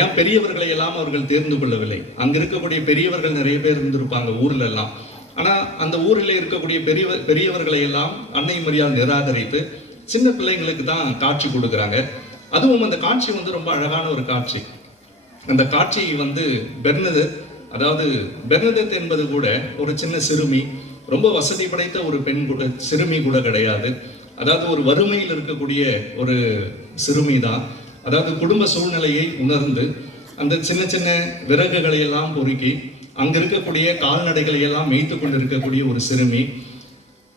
ஏன் பெரியவர்களை எல்லாம் அவர்கள் தேர்ந்து கொள்ளவில்லை? அங்க இருக்கக்கூடிய பெரியவர்கள் நிறைய பேர் இருந்திருப்பாங்க ஊர்ல எல்லாம். ஆனா அந்த ஊரில் இருக்கக்கூடிய பெரியவர்களை எல்லாம் அன்னை மரியாள் நிராகரித்து சின்ன பிள்ளைங்களுக்கு தான் காட்சி கொடுக்குறாங்க. அதுவும் அந்த காட்சி வந்து ரொம்ப அழகான ஒரு காட்சி. அந்த காட்சி வந்து பெர்னதெத், அதாவது பெர்னதெத் என்பது கூட ஒரு சின்ன சிறுமி, ரொம்ப வசதி படைத்த ஒரு பெண் கூட, சிறுமி கூட கிடையாது. அதாவது ஒரு வறுமையில் இருக்கக்கூடிய ஒரு சிறுமி தான். அதாவது குடும்ப சூழ்நிலையை உணர்ந்து அந்த சின்ன சின்ன விறகுகளை எல்லாம் பொறுக்கி அங்க இருக்கக்கூடிய கால்நடைகளை எல்லாம் மேய்த்து கொண்டு இருக்கக்கூடிய ஒரு சிறுமி.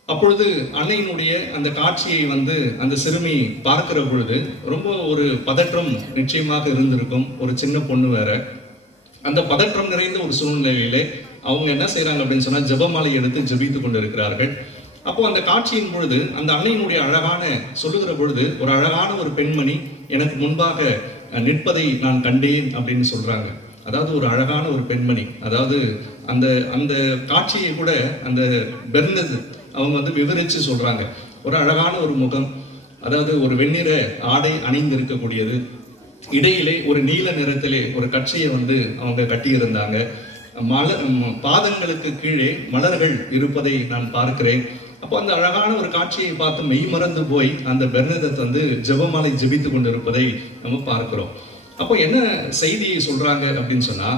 அப்பொழுது அன்னையினுடைய அந்த காட்சியை வந்து அந்த சிறுமி பார்க்கிற பொழுது ரொம்ப ஒரு பதற்றம் நிச்சயமாக இருந்திருக்கும். ஒரு சின்ன பொண்ணு வேற. அந்த பதற்றம் நிறைந்த ஒரு சூழ்நிலையிலே அவங்க என்ன செய்யறாங்க அப்படின்னு சொன்னா ஜெபமாலை எடுத்து ஜெபித்து கொண்டு இருக்கிறார்கள். அப்போ அந்த காட்சியின் பொழுது அந்த அன்னையினுடைய அழகான சொல்லுகிற பொழுது ஒரு அழகான ஒரு பெண்மணி எனக்கு முன்பாக நிற்பதை நான் கண்டேன் அப்படின்னு சொல்றாங்க. அதாவது ஒரு அழகான ஒரு பெண்மணி. அதாவது அந்த அந்த காட்சியை கூட அந்த பெர்னதெத் அவங்க வந்து விவரிச்சு சொல்றாங்க. ஒரு அழகான ஒரு முகம், அதாவது ஒரு வெண்ணிற ஆடை அணிந்து இருக்கக்கூடியது, இடையிலே ஒரு நீல நிறத்திலே ஒரு கட்சியை வந்து அவங்க கட்டியிருந்தாங்க. பாதங்களுக்கு கீழே மலர்கள் இருப்பதை நான் பார்க்கிறேன். அப்போ அந்த அழகான ஒரு காட்சியை பார்த்து மெய் மறந்து போய் அந்த பெர்னதெத் வந்து ஜெபமாலை ஜெபித்து கொண்டிருப்பதை நம்ம பார்க்கிறோம். அப்போ என்ன செய்தியை சொல்றாங்க அப்படின்னு சொன்னா,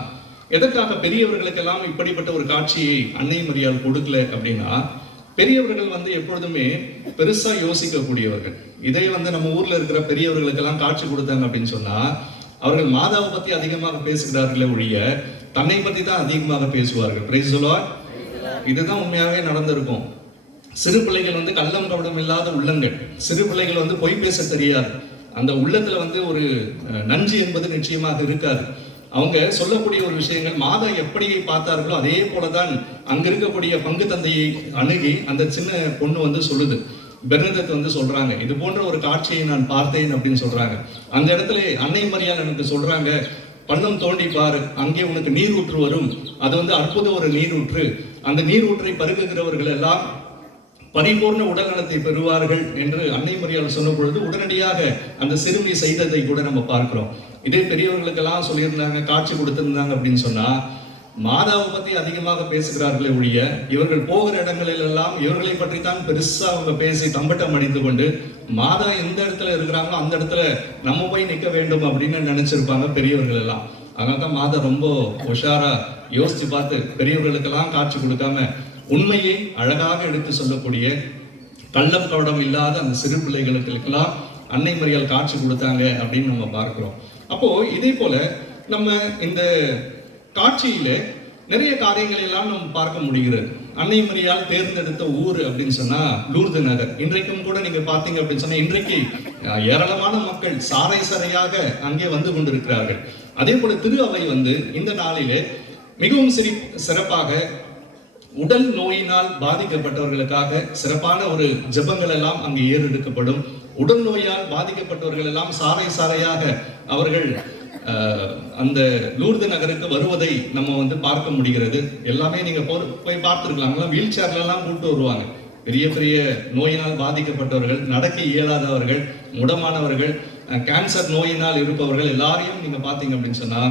எதற்காக பெரியவர்களுக்கெல்லாம் இப்படிப்பட்ட ஒரு காட்சியை அன்னை மரியாள் கொடுக்கல அப்படின்னா, பெரியவர்கள் வந்து எப்பொழுதுமே பெருசா யோசிக்கக்கூடியவர்கள். இதே வந்து நம்ம ஊர்ல இருக்கிற பெரியவர்களுக்கெல்லாம் காட்சி கொடுத்தாங்க அப்படின்னு சொன்னா, அவர்கள் மாதாவை பத்தி அதிகமாக பேசுகிறார்களே ஒழிய தன்னை பத்தி தான் அதிகமாக பேசுவார்கள். Praise the Lord. இதுதான் உண்மையாவே நடந்திருக்கும். சிறு பிள்ளைகள் வந்து கள்ளம் கபடம் இல்லாத உள்ளங்கள். சிறு பிள்ளைகள் வந்து பொய் பேச தெரியாது. அந்த உள்ளத்துல வந்து ஒரு நஞ்சு என்பது நிச்சயமாக இருக்காது. அவங்க சொல்லக்கூடிய ஒரு விஷயங்கள் மாதா எப்படி பார்த்தார்களோ அதே போலதான் அங்க இருக்கக்கூடிய பங்கு தந்தையை அணுகி அந்த சின்ன பொண்ணு வந்து சொல்லுது. பெர்னதெத் வந்து சொல்றாங்க, இது போன்ற ஒரு காட்சியை நான் பார்த்தேன் அப்படின்னு சொல்றாங்க. அந்த இடத்துல அன்னை மரியாள் எனக்கு சொல்றாங்க, பள்ளம் தோண்டி பாரு, அங்கே உனக்கு நீரூற்று வரும். அது வந்து அற்புத ஒரு நீரூற்று. அந்த நீரூற்றை பருகுகிறவர்கள் எல்லாம் பரிபூர்ண உடல்நலத்தை பெறுவார்கள் என்று அன்னை மரியாள் சொன்ன பொழுது உடனடியாக அந்த சிறுமி செய்ததை கூட நம்ம பார்க்கிறோம். இதே பெரியவர்களுக்கெல்லாம் சொல்லியிருந்தாங்க, காட்சி கொடுத்திருந்தாங்க அப்படின்னு சொன்னா, மாதாவை பத்தி அதிகமாக பேசுகிறார்களே ஒழிய இவர்கள் போகிற இடங்களில் எல்லாம் இவர்களை பற்றி தான் பெருசா அவங்க பேசி கம்பட்டம் அடித்து கொண்டு மாதா எந்த இடத்துல இருக்கிறாங்களோ அந்த இடத்துல நம்ம போய் நிற்க வேண்டும் அப்படின்னு நினைச்சிருப்பாங்க பெரியவர்கள் எல்லாம். அதனால்தான் மாதா ரொம்ப உஷாரா யோசிச்சு பார்த்து பெரியவர்களுக்கெல்லாம் காட்சி கொடுக்காம உண்மையை அழகாக எடுத்து சொல்லக்கூடிய கள்ளம் கவடம் இல்லாத அந்த சிறு பிள்ளைகளுக்கெல்லாம் அன்னை மரியாள் காட்சி கொடுத்தாங்க அப்படின்னு நம்ம பார்க்கிறோம். அப்போ இதே போல நம்ம இந்த காட்சியில நிறைய காரியங்கள் எல்லாம் நம்ம பார்க்க முடிகிறது. அன்னை மரியாள் தேர்ந்தெடுத்த ஊர் அப்படின்னு சொன்னா லூர்து நகர். இன்றைக்கும் கூட நீங்க பாத்தீங்க அப்படின்னு சொன்னா இன்றைக்கு ஏராளமான மக்கள் சாறை சாறையாக அங்கே வந்து கொண்டிருக்கிறார்கள். அதே போல திரு அவை வந்து இந்த நாளிலே மிகவும் சிறப்பாக உடல் நோயினால் பாதிக்கப்பட்டவர்களுக்காக சிறப்பான ஒரு ஜெபங்கள் எல்லாம் அங்கு ஏறெடுக்கப்படும். உடல் நோயால் பாதிக்கப்பட்டவர்கள் எல்லாம் சாறை சாறையாக அவர்கள் அந்த லூர்து நகருக்கு வருவதை நம்ம வந்து பார்க்க முடிகிறது. எல்லாமே நீங்க போய் பார்த்துருக்கலாம். வீல் சேர்ல எல்லாம் கூப்பிட்டு வருவாங்க. பெரிய பெரிய நோயினால் பாதிக்கப்பட்டவர்கள், நடக்க இயலாதவர்கள், முடமானவர்கள், கேன்சர் நோயினால் இருப்பவர்கள் எல்லாரையும் நீங்க பாத்தீங்க அப்படின்னு சொன்னா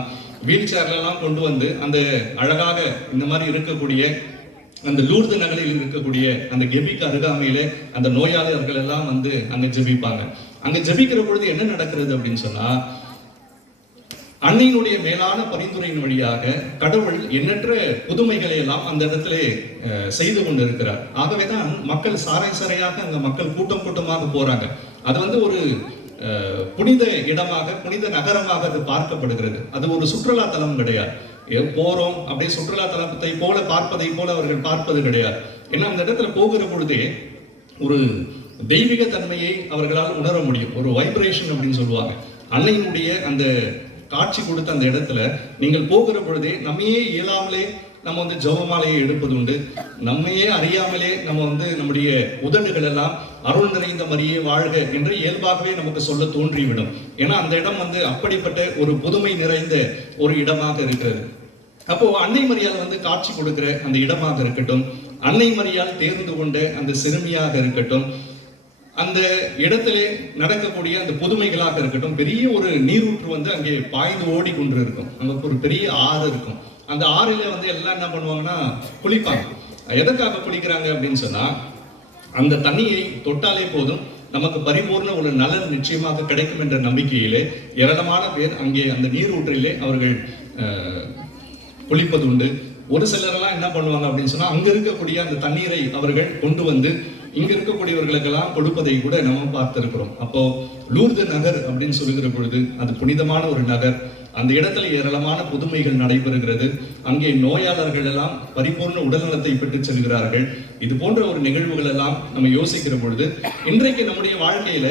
வீல் சேர்ல எல்லாம் கொண்டு வந்து அந்த அழகாக இந்த மாதிரி இருக்கக்கூடிய அந்த லூர்து நகரில் இருக்கக்கூடிய அந்த கெபிக்கு அருகாமையிலே அந்த நோயாளர்கள் எல்லாம் வந்து அங்க ஜெபிப்பாங்க. அங்க ஜெபிக்கிற பொழுது என்ன நடக்கிறது அப்படின்னு சொன்னா, அன்னையினுடைய மேலான பரிந்துரையின் வழியாக கடவுள் எண்ணற்ற புதுமைகளை எல்லாம் அந்த இடத்துல செய்து கொண்டு இருக்கிறார். ஆகவேதான் மக்கள் சாறை சாறையாக அங்க மக்கள் கூட்டம் கூட்டமாக போறாங்க. அது வந்து ஒரு புனித இடமாக, புனித நகரமாக அது பார்க்கப்படுகிறது. அது ஒரு சுற்றுலா தலம் கிடையாது. போறோம் அப்படியே சுற்றுலா தலத்தை போல பார்ப்பதை போல அவர்கள் பார்ப்பது கிடையாது. ஏன்னா அந்த இடத்துல போகிற பொழுதே ஒரு தெய்வீக தன்மையை அவர்களால் உணர முடியும். ஒரு வைப்ரேஷன் அப்படின்னு சொல்லுவாங்க. அன்னையினுடைய அந்த காட்சி கொடுத்த அந்த இடத்துல நீங்கள் போகிற பொழுதே நம்மையே இயலாமலே நம்ம வந்து ஜெபமாலையை எடுப்பது உண்டு. நம்மையே அறியாமலே நம்ம வந்து நம்முடைய உதடுகள் எல்லாம் அருள் நிறைந்த மரியே வாழ்க என்று இயல்பாகவே நமக்கு சொல்ல தோன்றிவிடும். ஏன்னா அந்த இடம் வந்து அப்படிப்பட்ட ஒரு புதுமை நிறைந்த ஒரு இடமாக இருக்கிறது. அப்போ அன்னை மரியாள் வந்து காட்சி கொடுக்கிற அந்த இடமாக இருக்கட்டும், அன்னை மரியாள் தேர்ந்து கொண்ட அந்த சிறுமியாக இருக்கட்டும், அந்த இடத்திலே நடக்கக்கூடிய அந்த புதுமைகளாக இருக்கட்டும், பெரிய ஒரு நீரூற்று வந்து அங்கே பாய்ந்து ஓடி கொண்டு இருக்கும். அங்க ஒரு பெரிய ஆறு இருக்கும். அந்த ஆறில வந்து எல்லாம் என்ன பண்ணுவாங்கன்னா குளிப்பாங்க. எதற்காக குளிக்கிறாங்க அப்படின்னு சொன்னா, அந்த தண்ணியை தொட்டாலே போதும் நமக்கு பரிபூர்ண ஒரு நலன் நிச்சயமாக கிடைக்கும் என்ற நம்பிக்கையிலே ஏராளமான பேர் அங்கே அந்த நீரூற்றிலே அவர்கள் குளிப்பது உண்டு. ஒரு சிலரெல்லாம் என்ன பண்ணுவாங்க அப்படின்னு சொன்னா, அங்க இருக்கக்கூடிய அந்த தண்ணீரை அவர்கள் கொண்டு வந்து இங்க இருக்கக்கூடியவர்களுக்கெல்லாம் கொடுப்பதை கூட நம்ம பார்த்திருக்கிறோம். அப்போ லூர்து நகர் அப்படின்னு சொல்லுகிற பொழுது அது புனிதமான ஒரு நகர். அந்த இடத்துல ஏராளமான புதுமைகள் நடைபெறுகிறது. அங்கே நோயாளர்கள் எல்லாம் பரிபூர்ண உடல்நலத்தை பெற்று செல்கிறார்கள். இது போன்ற ஒரு நிகழ்வுகள் எல்லாம் நம்ம யோசிக்கிற பொழுது இன்றைக்கு நம்முடைய வாழ்க்கையில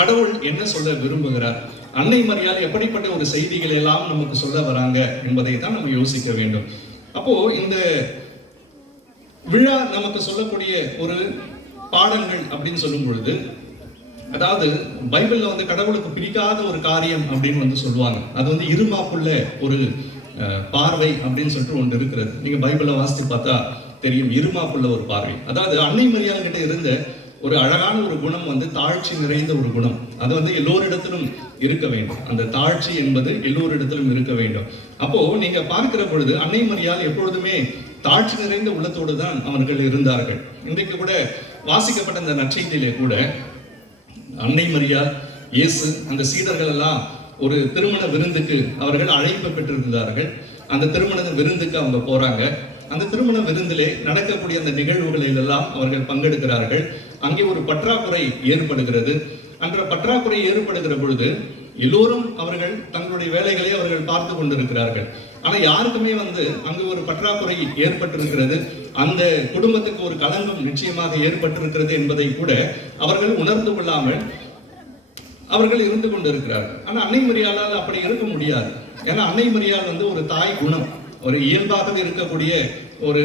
கடவுள் என்ன சொல்ல விரும்புகிறார், அன்னை மரியாள் எப்படிப்பட்ட ஒரு செய்திகள் எல்லாம் நமக்கு சொல்ல வராங்க என்பதை தான் நம்ம யோசிக்க வேண்டும். அப்போ இந்த விழா நமக்கு சொல்லக்கூடிய ஒரு பாடங்கள் அப்படின்னு சொல்லும் பொழுது, அதாவது பைபிள்ல வந்து கடவுளுக்கு பிடிக்காத ஒரு காரியம் அப்படின்னு வந்து சொல்லுவாங்க. அது வந்து இருமாப்புள்ள ஒரு பார்வை அப்படின்னு சொல்லிட்டு ஒன்று இருக்கிறது. நீங்க பைபிளை வாசித்து பார்த்தா தெரியும், இருமாப்புள்ள ஒரு பார்வை. அதாவது அன்னை மரியாள் கிட்ட இருந்த ஒரு அழகான ஒரு குணம் வந்து தாழ்ச்சி நிறைந்த ஒரு குணம். அது வந்து எல்லோரிடத்திலும் இருக்க வேண்டும். அந்த தாழ்ச்சி என்பது எல்லோரிடத்திலும் இருக்க வேண்டும். அப்போ நீங்க பார்க்கிற பொழுது அன்னை மரியாள் எப்பொழுதுமே தாழ்ச்சி நிறைந்த உள்ளத்தோடு தான் அவர்கள் இருந்தார்கள். இன்றைக்கு கூட வாசிக்கப்பட்ட இந்த நற்செய்தியிலே கூட அன்னை மரியாள், இயேசு, அந்த சீடர்கள் எல்லாம் ஒரு திருமண விருந்துக்கு அவர்கள் அழைப்பு பெற்றிருந்தார்கள். அந்த திருமண விருந்துக்கு அவங்க போறாங்க. அந்த திருமண விருந்திலே நடக்கக்கூடிய அந்த நிகழ்வுகளில் எல்லாம் அவர்கள் பங்கெடுக்கிறார்கள். அங்கே ஒரு பற்றாக்குறை ஏற்படுகிறது. அந்த பற்றாக்குறை ஏற்படுகிற பொழுது எல்லோரும் அவர்கள் தங்களுடைய வேலைகளை அவர்கள் பார்த்து கொண்டிருக்கிறார்கள். ஆனா யாருக்குமே வந்து அங்கு ஒரு பற்றாக்குறை ஏற்பட்டிருக்கிறது, அந்த குடும்பத்துக்கு ஒரு களங்கம் நிச்சயமாக ஏற்பட்டிருக்கிறது என்பதை கூட அவர்கள் உணர்ந்து கொள்ளாமல் அவர்கள் இருந்து கொண்டிருக்கிறார்கள். ஆனா அன்னை மரியாளால் அப்படி இருக்க முடியாது. ஏன்னா அன்னை மரியாள் வந்து ஒரு தாய் குணம், ஒரு இயல்பாகவே இருக்கக்கூடிய ஒரு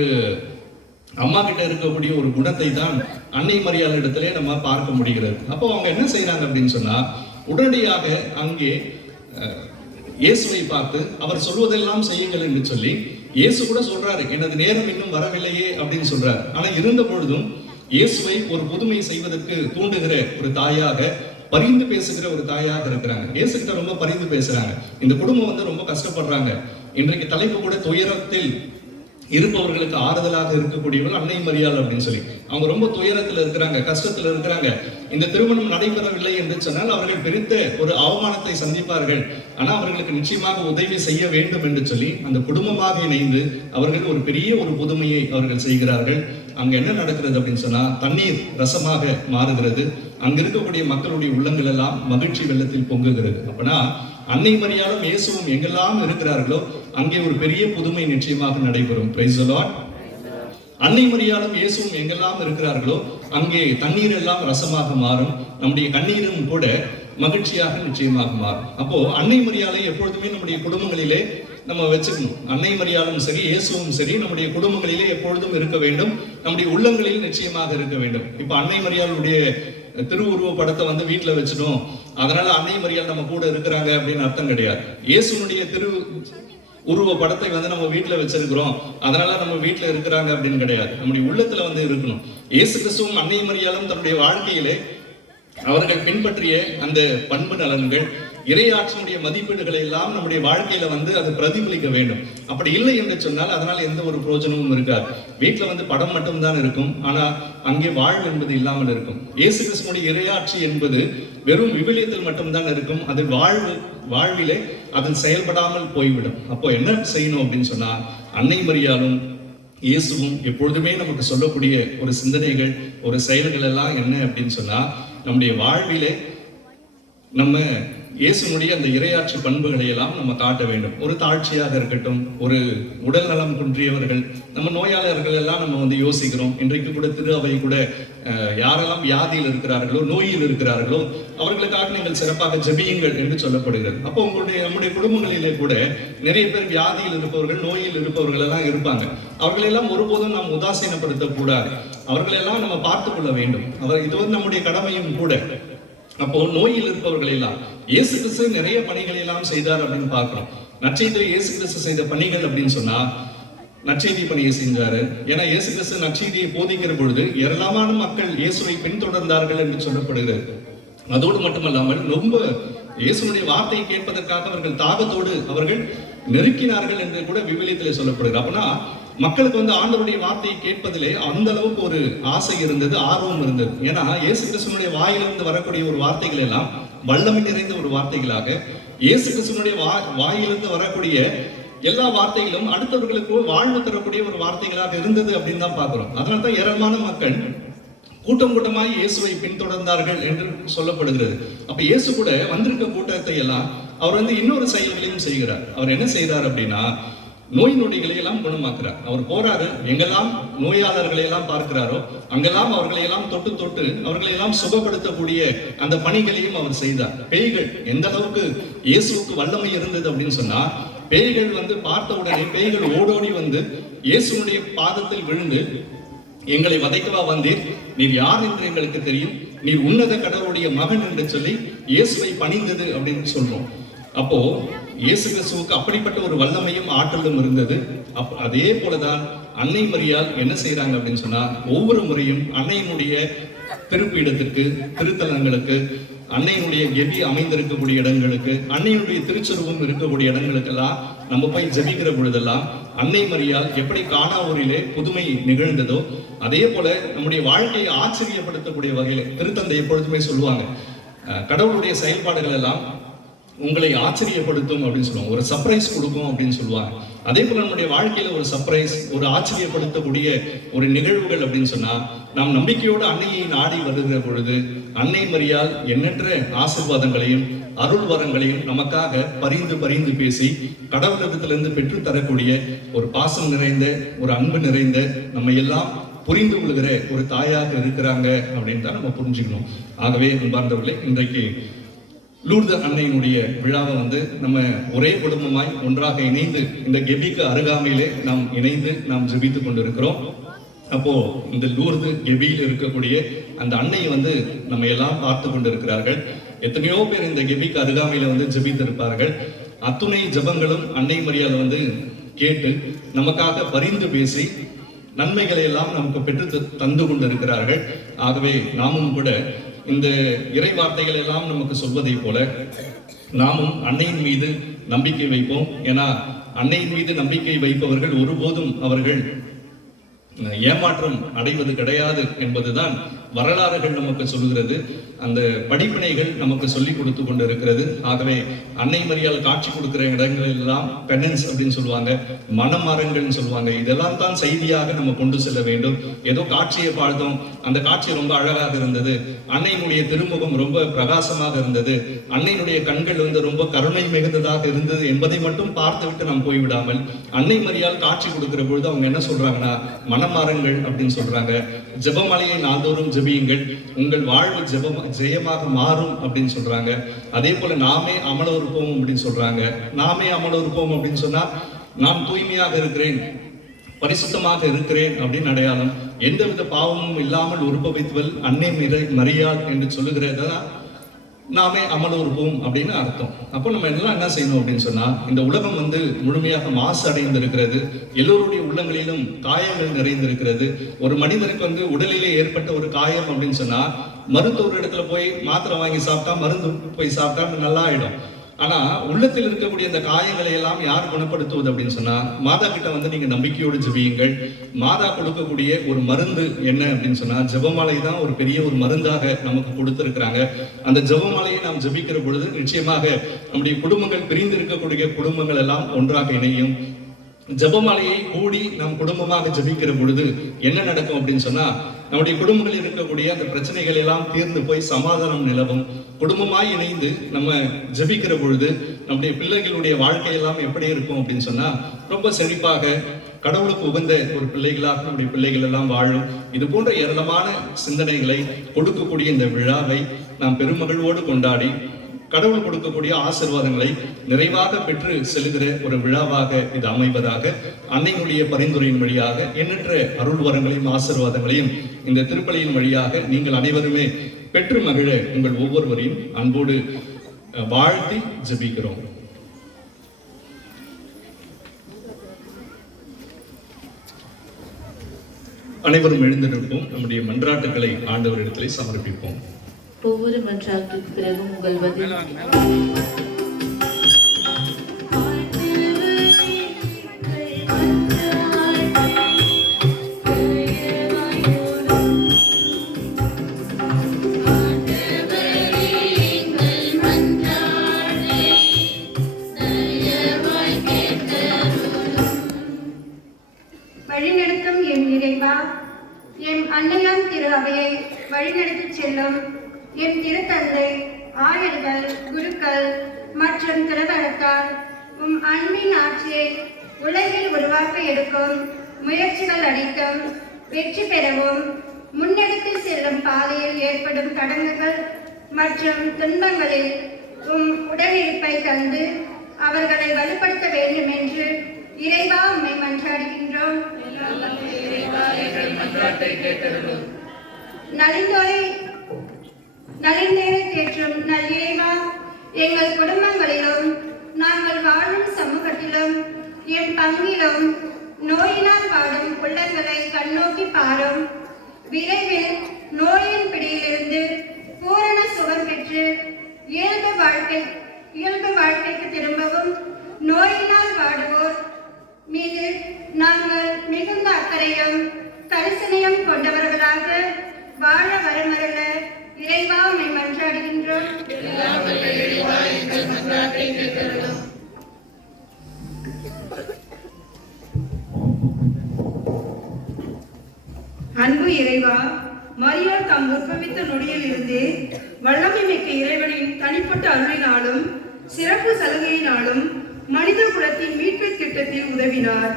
அம்மா கிட்ட இருக்கக்கூடிய ஒரு குணத்தை தான் அன்னை மரியாள் இடத்திலே நம்ம பார்க்க முடிகிறது. அப்போ அவங்க என்ன செய்யறாங்க அப்படின்னு சொன்னா, உடனடியாக அங்கே இயேசுவை பார்த்து அவர் சொல்வதெல்லாம் செய்யுங்கள் என்று சொல்லி, இயேசு கூட சொல்றாரு, எனது நேரம் இன்னும் வரவில்லையே அப்படின்னு சொல்றாரு. ஆனா இருந்த பொழுதும் இயேசுவை ஒரு புதுமை செய்வதற்கு தூண்டுகிற ஒரு தாயாக, பரிந்து பேசுகிற ஒரு தாயாக இருக்கிறாங்க. இயேசு கிட்ட ரொம்ப பரிந்து பேசுறாங்க. இந்த குடும்பம் வந்து ரொம்ப கஷ்டப்படுறாங்க. இன்றைக்கு தலைப்பு கூட துயரத்தில் இருப்பவர்களுக்கு ஆறுதலாக இருக்கக்கூடியவர்கள் அன்னை மரியாள் அப்படின்னு சொல்லி, அவங்க ரொம்ப துயரத்தில் இருக்கிறாங்க, கஷ்டத்தில் இருக்கிறாங்க. இந்த திருமணம் நடைபெறவில்லை என்று சொன்னால் அவர்கள் பெருத்த ஒரு அவமானத்தை சந்திப்பார்கள். ஆனா அவர்களுக்கு நிச்சயமாக உதவி செய்ய வேண்டும் என்று சொல்லி அந்த குடும்பமாக இணைந்து அவர்கள் ஒரு பெரிய ஒரு புதுமையை அவர்கள் செய்கிறார்கள். அங்க என்ன நடக்கிறது அப்படின்னு சொன்னா, தண்ணீர் ரசமாக மாறுகிறது. அங்க இருக்கக்கூடிய மக்களுடைய உள்ளங்கள் எல்லாம் மகிழ்ச்சி வெள்ளத்தில் பொங்குகிறது. அப்படின்னா அன்னை மரியாளும் இயேசுவும் எங்கெல்லாம் இருக்கிறார்களோ அங்கே ஒரு பெரிய புதுமை நிச்சயமாக நடைபெறும். Praise the Lord. அன்னை மரியாளும் இயேசுவும் எங்கெல்லாம் இருக்கிறார்களோ அங்கே தண்ணீர் எல்லாம் ரசமாக மாறும். நம்முடைய கண்ணீரும் கூட மகிழ்ச்சியாக நிச்சயமாக மாறும். அப்போ அன்னை மரியாளை எப்பொழுதுமே நம்முடைய குடும்பங்களிலே நம்ம வச்சுக்கணும். அன்னை மரியாளும் சரி, இயேசுவும் சரி, நம்முடைய குடும்பங்களிலே எப்பொழுதும் இருக்க வேண்டும். நம்முடைய உள்ளங்களில் நிச்சயமாக இருக்க வேண்டும். இப்ப அன்னை மரியாளுடைய திருவுருவ படத்தை வந்து வீட்டுல வச்சிடும், அதனால அன்னை மரியாள் நம்ம கூட இருக்கிறாங்க அப்படின்னு அர்த்தம் கிடையாது. இயேசுனுடைய திரு உருவ படத்தை வந்து நம்ம வீட்டுல வச்சிருக்கிறோம், அதனால நம்ம வீட்டுல இருக்கிறாங்க அப்படின்னு கிடையாது. நம்முடைய உள்ளத்துல வந்து இருக்கணும். இயேசு கிறிஸ்துவும் அன்னை மரியாளும் தன்னுடைய வாழ்க்கையிலே அவர்கள் பின்பற்றிய அந்த பண்பு நலன்கள், இறையாட்சியினுடைய மதிப்பீடுகளை எல்லாம் நம்முடைய வாழ்க்கையில வந்து அது பிரதிபலிக்க வேண்டும். அப்படி இல்லை என்று சொன்னால் அதனால எந்த ஒரு பிரயோஜனமும் இருக்காது. வீட்டுல வந்து படம் மட்டும்தான் இருக்கும், ஆனா அங்கே வாழ்வு என்பது இல்லாமல் இருக்கும். இயேசு கிறிஸ்துவினுடைய இறையாட்சி என்பது வெறும் விவிலியத்தில் மட்டும்தான் இருக்கும். அது வாழ்விலே அதில் செயல்படாமல் போய்விடும். அப்போ என்ன செய்யணும் அப்படின்னு சொன்னா, அன்னை மரியாளும் இயேசுவும் எப்பொழுதுமே நமக்கு சொல்லக்கூடிய ஒரு சிந்தனைகள், ஒரு செயல்கள் எல்லாம் என்ன அப்படின்னு சொன்னா, நம்முடைய வாழ்விலே நம்ம இயேசுனுடைய அந்த இறையாட்சி பண்புகளை எல்லாம் நம்ம காட்ட வேண்டும். ஒரு தாழ்ச்சியாக இருக்கட்டும், ஒரு உடல் நலம் குன்றியவர்கள், நம்ம நோயாளர்கள் எல்லாம் நம்ம வந்து யோசிக்கிறோம். இன்றைக்கு கூட திரு அவை கூட யாரெல்லாம் வியாதியில் இருக்கிறார்களோ, நோயில் இருக்கிறார்களோ அவர்களுக்காக நீங்கள் சிறப்பாக ஜெபியுங்கள் என்று சொல்லப்படுகிறது. அப்போ நம்முடைய குடும்பங்களிலே கூட நிறைய பேர் வியாதியில் இருப்பவர்கள், நோயில் இருப்பவர்கள் எல்லாம் இருப்பாங்க. அவர்களெல்லாம் ஒருபோதும் நாம் உதாசீனப்படுத்த கூடாது. அவர்களெல்லாம் நம்ம பார்த்து கொள்ள வேண்டும். இது வந்து நம்முடைய கடமையும் கூட. அப்போ நோயில் இருப்பவர்கள் எல்லாம் இயேசு கிறிஸ்து நிறைய பணிகளை எல்லாம் செய்தார் அப்படின்னு பார்க்கிறோம். நற்செய்தியிலே இயேசு கிறிஸ்து செய்த பணிகள் அப்படின்னு சொன்னா, நற்செய்தி பணியை செஞ்சாரு. ஏன்னா இயேசு கிறிஸ்து நற்செய்தியை போதிக்கிற பொழுது ஏராளமான மக்கள் இயேசுவை பின்தொடர்ந்தார்கள் என்று சொல்லப்படுகிறது. அதோடு மட்டுமல்லாமல் ரொம்ப இயேசுனுடைய வார்த்தையை கேட்பதற்காக அவர்கள் தாகத்தோடு அவர்கள் நெருக்கினார்கள் என்று கூட விவிலியத்திலே சொல்லப்படுகிறது. அப்படின்னா மக்களுக்கு வந்து ஆண்டவருடைய வார்த்தையை கேட்பதிலே அந்த அளவுக்கு ஒரு ஆசை இருந்தது, ஆர்வம் இருந்தது. ஏன்னா இயேசு கிறிஸ்துவனுடைய வாயிலிருந்து வரக்கூடிய ஒரு வார்த்தைகள் எல்லாம் வல்லமை நிறைந்த ஒரு வார்த்தைகளாக, இயேசு கிறிஸ்துவனுடைய வாயிலிருந்து வரக்கூடிய எல்லா வார்த்தைகளும் அடுத்தவர்களுக்கு வாழ்வு தரக்கூடிய ஒரு வார்த்தைகளாக இருந்தது அப்படின்னு தான் பார்க்கிறோம். அதனால தான் ஏராளமான மக்கள் கூட்டம் கூட்டமாய் இயேசுவை பின்தொடர்ந்தார்கள் என்று சொல்லப்படுகிறது. அப்ப இயேசு கூட வந்திருக்க கூட்டத்தை எல்லாம் அவர் வந்து இன்னொரு செயல்களையும் செய்கிறார். அவர் என்ன செய்தார் அப்படின்னா, நோய் நொடிகளை எல்லாம் குணமாக்குறார். அவர் போறாரு, எங்கெல்லாம் நோயாளர்களை எல்லாம் பார்க்கிறாரோ அங்கெல்லாம் அவர்களை எல்லாம் தொட்டு தொட்டு அவர்களை எல்லாம் சுகப்படுத்தக்கூடிய அந்த பணிகளையும் அவர் செய்தார். பேய்கள் எந்த அளவுக்கு இயேசுவுக்கு வல்லமை இருந்தது அப்படின்னு சொன்னா, பேய்கள் வந்து பார்த்த உடனே பேய்கள் ஓடோடி வந்து இயேசுனுடைய பாதத்தில் விழுந்து, எங்களை வதைக்கவா வந்தீர், நீர் யார் என்று எங்களுக்கு தெரியும், நீர் உன்னத கடவுளுடைய மகன் என்று சொல்லி இயேசுவை பணிந்தது அப்படின்னு சொல்றோம். அப்போ இயேசு கிறிஸ்துவுக்கு அப்படிப்பட்ட ஒரு வல்லமையும் ஆற்றலும் இருந்தது. அதே போலதான் அன்னை மரியாள் என்ன செய்யறாங்க அப்படின்னு சொன்னா, ஒவ்வொரு முறையும் அன்னையினுடைய திருப்பீடத்திற்கு, திருத்தலங்களுக்கு, அன்னையினுடைய கெபி அமைந்திருக்கக்கூடிய இடங்களுக்கு, அன்னையினுடைய திருச்சொருவம் இருக்கக்கூடிய இடங்களுக்கெல்லாம் நம்ம போய் ஜெபிக்கிற பொழுதெல்லாம் அன்னை மரியாள் எப்படி கானாவூரிலே புதுமை நிகழ்ந்ததோ அதே போல நம்முடைய வாழ்க்கையை ஆச்சரியப்படுத்தக்கூடிய வகையில திருத்தந்தை எப்பொழுதுமே சொல்லுவாங்க, கடவுளுடைய செயல்பாடுகள் எல்லாம் உங்களை ஆச்சரியப்படுத்தும் அப்படின்னு சொல்லுவாங்க, ஒரு சர்ப்ரைஸ் கொடுக்கும் அப்படின்னு சொல்லுவாங்க. அதே போல நம்முடைய வாழ்க்கையில ஒரு சர்ப்ரைஸ், ஒரு ஆச்சரியப்படுத்தக்கூடிய ஒரு நிகழ்வுகள் அப்படின்னு சொன்னா, நாம் நம்பிக்கையோடு அன்னையை நாடி வருகிற பொழுது அன்னை மரியாள் எண்ணற்ற ஆசீர்வாதங்களையும் அருள் வரங்களையும் நமக்காக பரிந்து பரிந்து பேசி கடவுளிடத்திலிருந்து பெற்று தரக்கூடிய ஒரு பாசம் நிறைந்த, ஒரு அன்பு நிறைந்த, நம்ம எல்லாம் புரிந்து கொள்கிற ஒரு தாயாக இருக்கிறாங்க அப்படின்னு தான் நம்ம புரிஞ்சுக்கணும். ஆகவே அன்பார்ந்தவர்களே, இன்றைக்கு லூர்து அன்னையினுடைய விழாவை வந்து நம்ம ஒரே குடும்பமாய் ஒன்றாக இணைந்து இந்த கெபிக்கு அருகாமையிலே நாம் இணைந்து நாம் ஜெபித்து கொண்டிருக்கிறோம். அப்போ இந்த லூர்து கெபியில் இருக்கக்கூடிய அந்த அன்னையை வந்து நம்ம எல்லாம் பார்த்து கொண்டிருக்கிறார்கள். எத்தனையோ பேர் இந்த கெபிக்கு அருகாமையில வந்து ஜெபித்திருப்பார்கள். அத்துணை ஜபங்களும் அன்னை மரியாள் வந்து கேட்டு நமக்காக பரிந்து பேசி நன்மைகளை எல்லாம் நமக்கு பெற்று தந்து கொண்டிருக்கிறார்கள். ஆகவே நாமும் கூட இந்த இறை வார்த்தைகள் எல்லாம் நமக்கு சொல்வதை போல நாமும் அன்னையின் மீது நம்பிக்கை வைப்போம். ஏன்னா அன்னையின் மீது நம்பிக்கை வைப்பவர்கள் ஒருபோதும் அவர்கள் ஏமாற்றம் அடைவது கிடையாது என்பதுதான் வரலாறுகள் நமக்கு சொல்லுகிறது. அந்த படிப்பினைகள் நமக்கு சொல்லி கொடுத்து கொண்டு இருக்கிறது. ஆகவே அன்னை மரியாள் காட்சி கொடுக்கிற இடங்கள் எல்லாம் பெனன்ஸ் அப்படின்னு சொல்லுவாங்க, மனமாறங்கள்னு சொல்லுவாங்க. இதெல்லாம் தான் செய்தியாக நம்ம கொண்டு செல்ல வேண்டும். ஏதோ காட்சியை பார்த்தோம், அந்த காட்சி ரொம்ப அழகாக இருந்தது, அன்னையினுடைய திருமுகம் ரொம்ப பிரகாசமாக இருந்தது, அன்னையினுடைய கண்கள் வந்து ரொம்ப கருணை மிகுந்ததாக இருந்தது என்பதை மட்டும் பார்த்துவிட்டு நாம் போய்விடாமல், அன்னை மரியாள் காட்சி கொடுக்கிற பொழுது அவங்க என்ன சொல்றாங்கன்னா, மனமாறங்கள் அப்படின்னு சொல்றாங்க. ஜெபமாலையை நாள்தோறும் ஜெபியுங்கள், உங்கள் வாழ்வு ஜெயமாக மாறும் அப்படின்னு சொல்றாங்க. அதே போல நாமே அமலோருப்போம் அப்படின்னு சொல்றாங்க. நாமே அமலோருப்போம் அப்படின்னு சொன்னா, நான் தூய்மையாக இருக்கிறேன், பரிசுத்தமாக இருக்கிறேன் அப்படின்னு அடையாளம். எந்தவித பாவமும் இல்லாமல் உருப்பவித்தவள் அன்னை மரியாள் என்று சொல்லுகிறதா நாமே அமலோருப்போம் அப்படின்னு அர்த்தம். அப்போ நம்ம எல்லாம் என்ன செய்யணும் அப்படின்னு சொன்னா, இந்த உலகம் வந்து முழுமையாக மாசு அடைந்திருக்கிறது, எல்லோருடைய உள்ளங்களிலும் காயங்கள் நிறைந்திருக்கிறது. ஒரு மனிதனுக்கு வந்து உடலிலே ஏற்பட்ட ஒரு காயம் அப்படின்னு சொன்னா, மருத்துவர் இடத்துல போய் மாத்திரை வாங்கி சாப்பிட்டா, மருந்து போய் சாப்பிட்டா நல்லா ஆயிடும். ஆனா உள்ளத்தில் இருக்கக்கூடிய அந்த காயங்களை எல்லாம் யார் குணப்படுத்துவது அப்படின்னு சொன்னா, மாதா கிட்ட வந்து நீங்க நம்பிக்கையோடு ஜெபியுங்கள். மாதா கொடுக்கக்கூடிய ஒரு மருந்து என்ன அப்படின்னு சொன்னா, ஜெபமாலை தான் ஒரு பெரிய ஒரு மருந்தாக நமக்கு கொடுத்திருக்கிறாங்க. அந்த ஜெபமாலையை நாம் ஜெபிக்கிற பொழுது நிச்சயமாக நம்முடைய குடும்பங்கள், பிரிந்து இருக்கக்கூடிய குடும்பங்கள் எல்லாம் ஒன்றாக இணையும். ஜெபமாலையை கூடி நம் குடும்பமாக ஜெபிக்கிற பொழுது என்ன நடக்கும் அப்படின்னு சொன்னா, நம்முடைய குடும்பங்களில் இருக்கக்கூடிய அந்த பிரச்சனைகள் எல்லாம் தீர்ந்து போய் சமாதானம் நிலவும். குடும்பமாய் இணைந்து நம்ம ஜெபிக்கிற பொழுது நம்முடைய பிள்ளைகளுடைய வாழ்க்கையெல்லாம் எப்படி இருக்கும் அப்படின்னு சொன்னா, ரொம்ப செழிப்பாக கடவுளுக்கு உகந்த ஒரு பிள்ளைகளாக நம்முடைய பிள்ளைகள் எல்லாம் வாழும். இது போன்ற ஏராளமான சிந்தனைகளை கொடுக்கக்கூடிய இந்த விழாவை நாம் பெருமகிழ்வோடு கொண்டாடி கடவுள் கொடுக்கக்கூடிய ஆசீர்வாதங்களை நிறைவாக பெற்று செல்கிற ஒரு விழாவாக இது அமைவதாக, அன்னையினுடைய பரிந்துரையின் வழியாக எண்ணற்ற அருள் வரங்களையும் ஆசீர்வாதங்களையும் இந்த திருப்பலியின் வழியாக நீங்கள் அனைவருமே பெற்று மகிழ உங்கள் ஒவ்வொருவரையும் அன்போடு வாழ்த்தி ஜெபிக்கிறோம். அனைவரும் எழுந்திருப்போம். நம்முடைய மன்றாட்டுக்களை ஆண்டவரிடத்திலே சமர்ப்பிப்போம். ஒவ்வொரு மன்றாட்டுக்கு பிறகும் உங்கள் பதில் வழிநடத்தும் எம் இறைவா, எம் அன்னையாம் திரு அவையை வழிநடத்திச் செல்லும் எம் திருத்தந்தை, ஆயர்கள், குருக்கள் மற்றும் திருவரத்தார் உம் அன்பின் ஆட்சியை உலகில் உருவாக்க எடுக்கும் முயற்சிகள் அனைத்தும் வெற்றி பெறவும், முன்னெடுத்து செல்லும் பாதையில் ஏற்படும் தடங்குகள் மற்றும் துன்பங்களில் உம் உடனிருப்பை தந்து அவர்களை வலுப்படுத்த வேண்டும் என்று இறைவா உம்மை மன்றாடுகின்றோம். நலிந்தோரை தேற்றும் நல் இறைவா, எங்கள் குடும்பங்களிலும் நாங்கள் வாழும் சமூகத்திலும் எம் பங்கிலும் நோயினால் வாடும் உள்ளங்களை கண்ணோக்கி பாரும். விரைவில் நோயின் பிடியிலிருந்து பூரண சுகம் பெற்று இயல்பு வாழ்க்கைக்கு திரும்பவும் நோயினால் வாடுவோர் மீது நாங்கள் மிகுந்த அக்கறையும் கரிசனையும் கொண்டவர்களாக வாழ வரமருள இறைவா உம்மை மன்றாடுகின்றோம். அன்பு இறைவா, மரியாள் தாம் உற்பவித்த நொடியில் இருந்தே வல்லமை மிக்க இறைவனின் தனிப்பட்ட அருளினாலும் சிறப்பு சலுகையினாலும் மனித குலத்தின் மீட்பு திட்டத்தில் உதவினார்.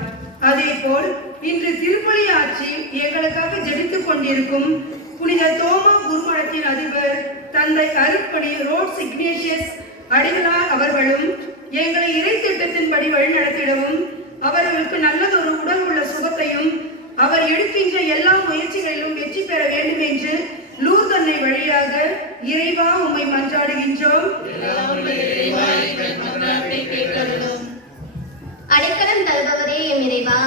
அதேபோல் இன்று திருப்பலி ஆட்சி எங்களுக்காக ஜெபித்துக் கொண்டிருக்கும் புனித தோமா குருமடத்தின் அதிபர் தந்தை அருட்பணி ரோட்ஸ் இக்னேஷியஸ் அடிகளார் அவர்களும் எங்களை இறை திட்டத்தின்படி வழிநடத்திடவும், அவர்களுக்கு நல்லதொரு உடல் உள்ள சுகத்தையும் அவர் எடுக்கின்ற எல்லா முயற்சிகளிலும் வெற்றி பெற வேண்டும் என்று லூர்தன்னை வழியாக இறைவா உம்மை மன்றாடுகின்றோம். அடைக்கலம் தருபவரே எம் இறைவா,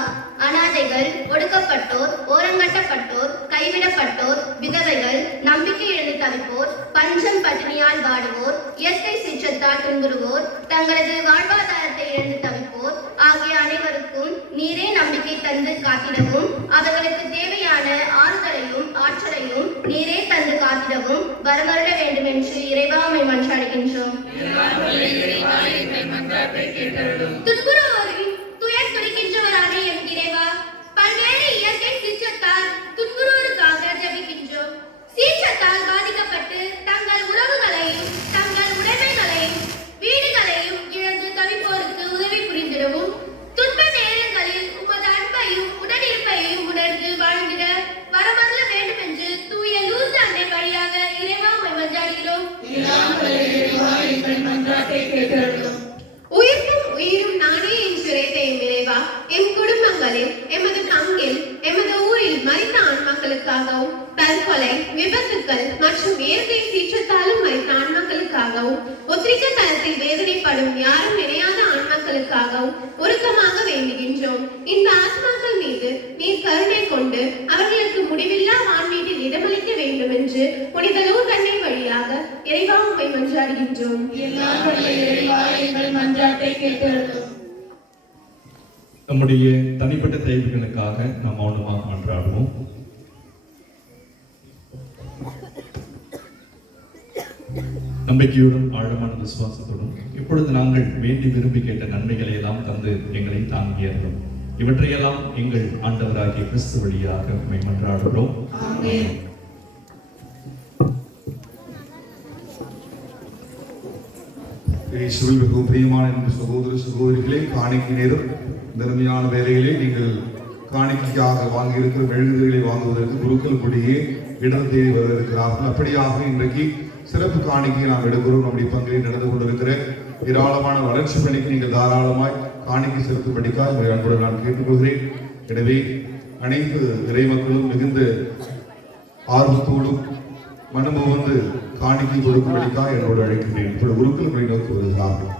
அனாதைகள், ஒடுக்கப்பட்டோர், ஓரங்கட்டப்பட்டோர், கைவிடப்பட்டோர், விதவைகள், நம்பிக்கை இழந்து தவிப்போர், பஞ்சம் பட்டினியால் வாடுவோர், இயற்கை சீற்றத்தால் துன்புறுவோர், தங்களது வாழ்வாதாரத்தை இழந்து தவிப்போர் ஆகிய அனைவருக்கும் நீரே நம்பிக்கை தந்து காத்திடவும், அவர்களுக்கு தேவையான ஆறுதலையும் ஆற்றலையும் நீரே தந்து காத்திடவும் வரமருள வேண்டும் என்று இறைவா உம்மை மன்றாடுகின்றோம். துன்புறுவோரின் துயர் துடைக்கின்றவராக எம் இறைவா, பல்வேறு இயற்கை சீற்றத்தால் துன்புறுவோருக்காக ஜெபிக்கின்றோம். சீற்றத்தால் பாதிக்கப்பட்டு தங்கள் உறவுகளையும் தங்கள் உடைமைகளையும் வீடுகளையும் இழந்து தவிப்போருக்கு உதவி புரிந்திடவும், துன்ப நேரங்களில் உமது அன்பையும் உடனிருப்பையும் உணர்ந்து வாழ்ந்திட வரமருள வேண்டும் என்று தூய லூர்து அன்னை வழியாக இறைவா உம்மை மன்றாடுகிறோம். உயிர்ப்பும் உயிரும் நானே என்று உரைத்த எம் இறைவா, எம் குடும்பங்களில், எமது பங்கில், எமது ஊரில் மரித்த ஆன்மாக்களுக்காகவும், தற்கொலை, விபத்துக்கள் மற்றும் இயற்கை சீற்றத்தாலும் மரித்த ஆன்மாக்களுக்காகவும், ஒத்திரிக்க தளத்தில் வேதனைப்படும் யாரும் நினையாத ஆன்மாக்களுக்காகவும் உருக்கமாக வேண்டுகின்றோம். இந்த ஆத்மாக்கள் மீது நீர் கருணை கொண்டு அவர்களுக்கு முடிவில்லா வான்வீட்டில் இடமளிக்க வேண்டும் என்று புனித லூர்தன்னை வழியாக இறைவா உம்மை மன்றாடுகின்றோம். நம்முடைய தனிப்பட்ட தேவைகளுக்காக நாம் மௌனமாக மன்றாடுவோம். நம்பிக்கையுடன் ஆழமான விசுவாசத்துடன் இப்பொழுது நாங்கள் வேண்டி விரும்பி கேட்ட நன்மைகளை எல்லாம் தந்து எங்களை தாங்கியறோம். இவற்றையெல்லாம் எங்கள் ஆண்டவராகிய கிறிஸ்து வழியாக உம்மை மன்றாடுகிறோம். இயேசுவில் மிகவும் பிரியமான சகோதர சகோதரிகளே, காணிக்கை நேரம் தர்மையான வேலையிலே நீங்கள் காணிக்கையாக வாங்கியிருக்கிற மெழுகுதிரிகளை வாங்குவதற்கு குருக்கள் கூடியே இடம் தேடி வருகிறார்கள். அப்படியாக இன்றைக்கு சிறப்பு காணிக்கையை நாம் எடுக்கிறோம். நம்முடைய பங்கில் நடந்து கொண்டிருக்கிற ஏராளமான வளர்ச்சி பணிக்கு நீங்கள் தாராளமாய் காணிக்கை செலுத்தும்படிக்காக உங்களை அன்புடன் நான் கேட்டுக்கொள்கிறேன். எனவே அனைத்து இறைமக்களும் மிகுந்த ஆர்வத்தோடும் மனமு வந்து காணிக்கை கொடுக்கும்படிக்காக என்னோடு அழைக்கிறேன். இப்பொழுது குருக்கள் உங்களை நோக்கி வருகிறார்கள்.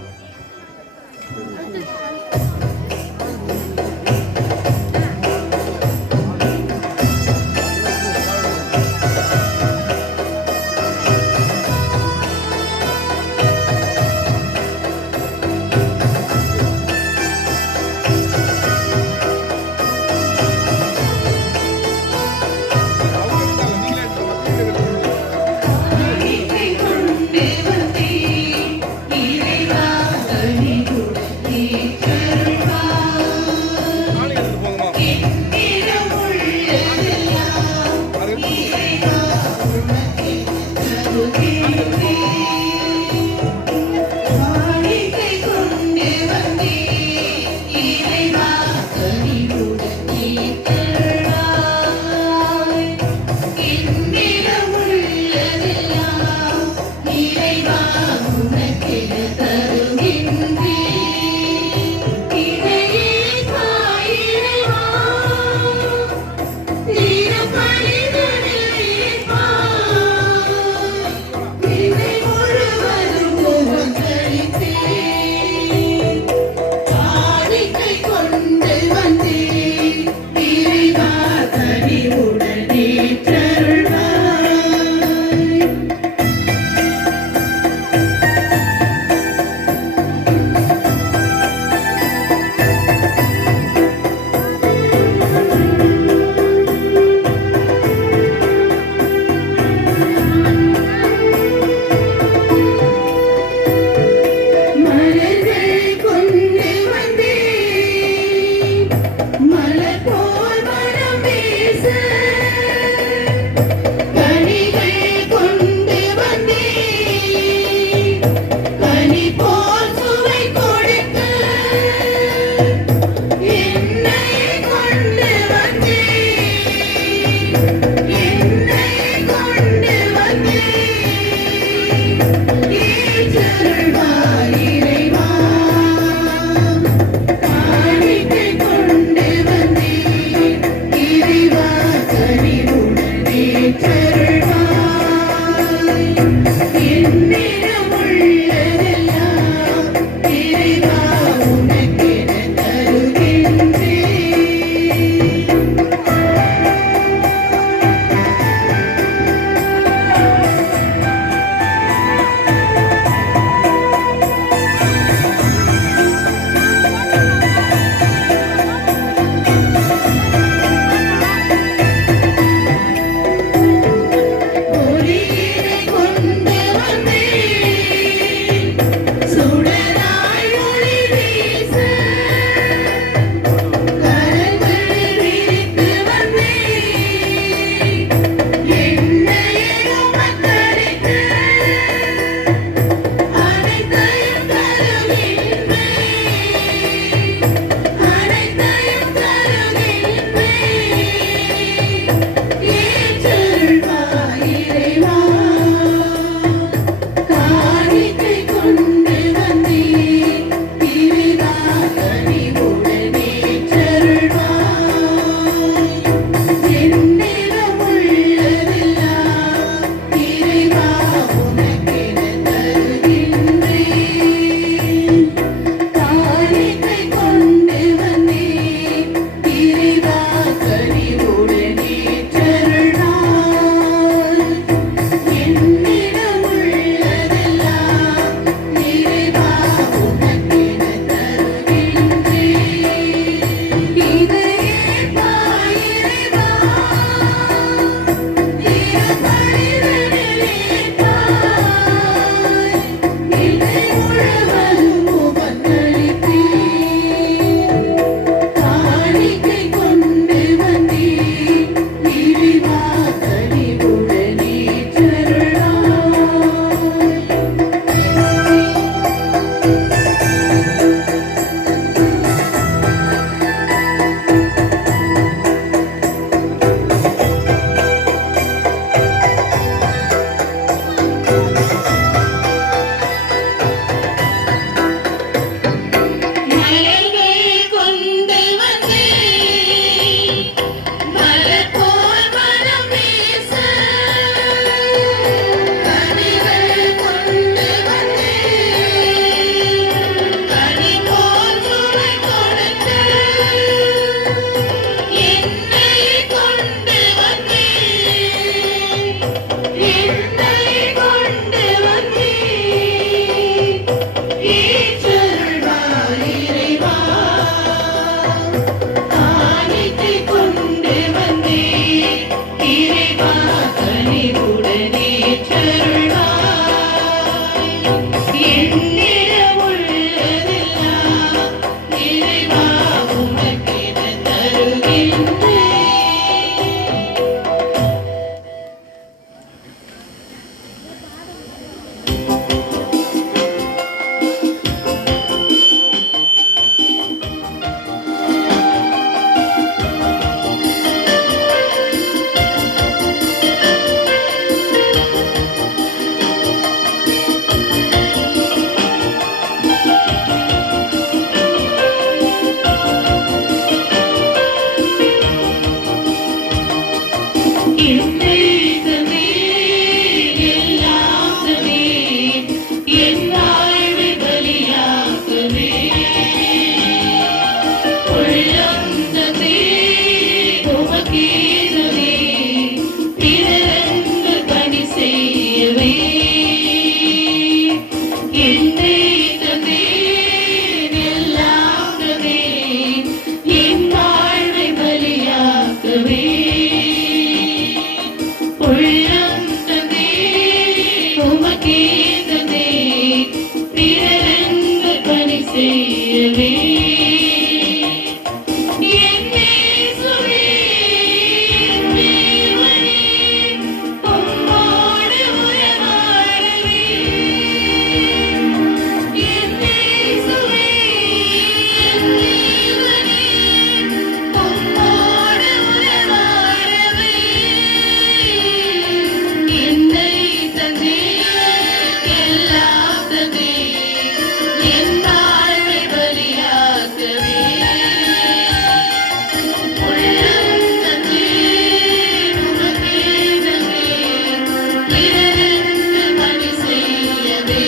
கொண்டு வந்தேன் என் வாழ்வை பலியாகவே உள்ளம் தந்தே உமக்கேதுவே பிறரன்பு பணி செய்யவே என்னை தந்தே எல்லாம் தந்தே என் வாழ்வை பலியாகவே உள்ளம் தந்தே உமக்கே தந்தே பிறரன்பு பணி செய்யவே என் இயேசுவே, என் தேவனே, உம்மோடு உறவாடவே. என் இயேசுவே, என் தேவனே, உம்மோடு உறவாடவே. என்னை தந்தே எல்லாம் தந்தே என் வாழ்வை பலியாகவே உள்ளம் தந்தே உமக்கே தந்தே பிறரன்பு பணி செய்யவே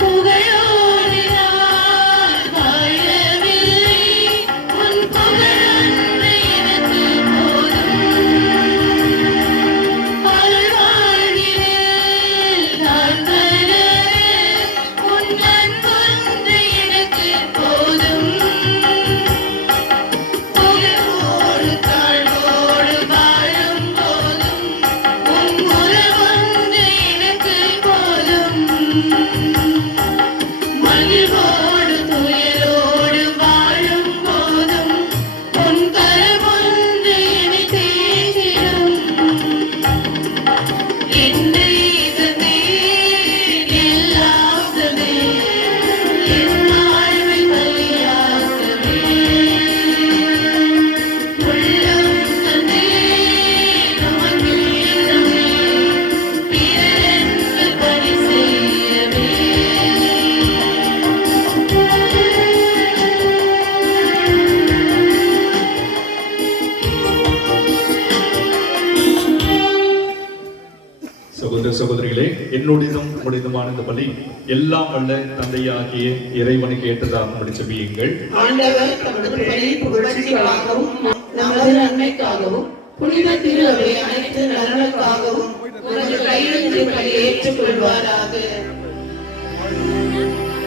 புகழோடு நான் வாழவில்லை உன் புகழொன்று எனக்கு போதும் அருள்வாழ்வினில் நான் வளர உன் அன்பொன்று எனக்கு போதும் உயர்வோடு தாழ்வோடு வாழும் போதும் உன் உறவொன்று எனக்கு போதும் மகிழ்வோடு துயரோடு வாழும் போதும் உன் கரமொன்று என்னை தேற்றிடும் என்னை தந்தே எல்லாம் தந்தே என் வாழ்வை பலியாகவே உள்ளம் தந்தே உமக்கே தந்தே பிறரன்பு பணி செய்யவே சகோதர சகோதரிகளே, என்னுடையதும் உடையதுமான இந்த பலி எல்லாம் வல்ல தந்தையாகிய இறைவனுக்கு ஏற்றதாக செபியுங்கள். ஆண்டவர் தமது பலி புகழ்ச்சிகளாகவும் நமது நன்மைக்காகவும் புனித திரு அவை அனைத்து நலனுக்காகவும் உமது கையெழுத்து பலி ஏற்றுக்கொள்வாராக.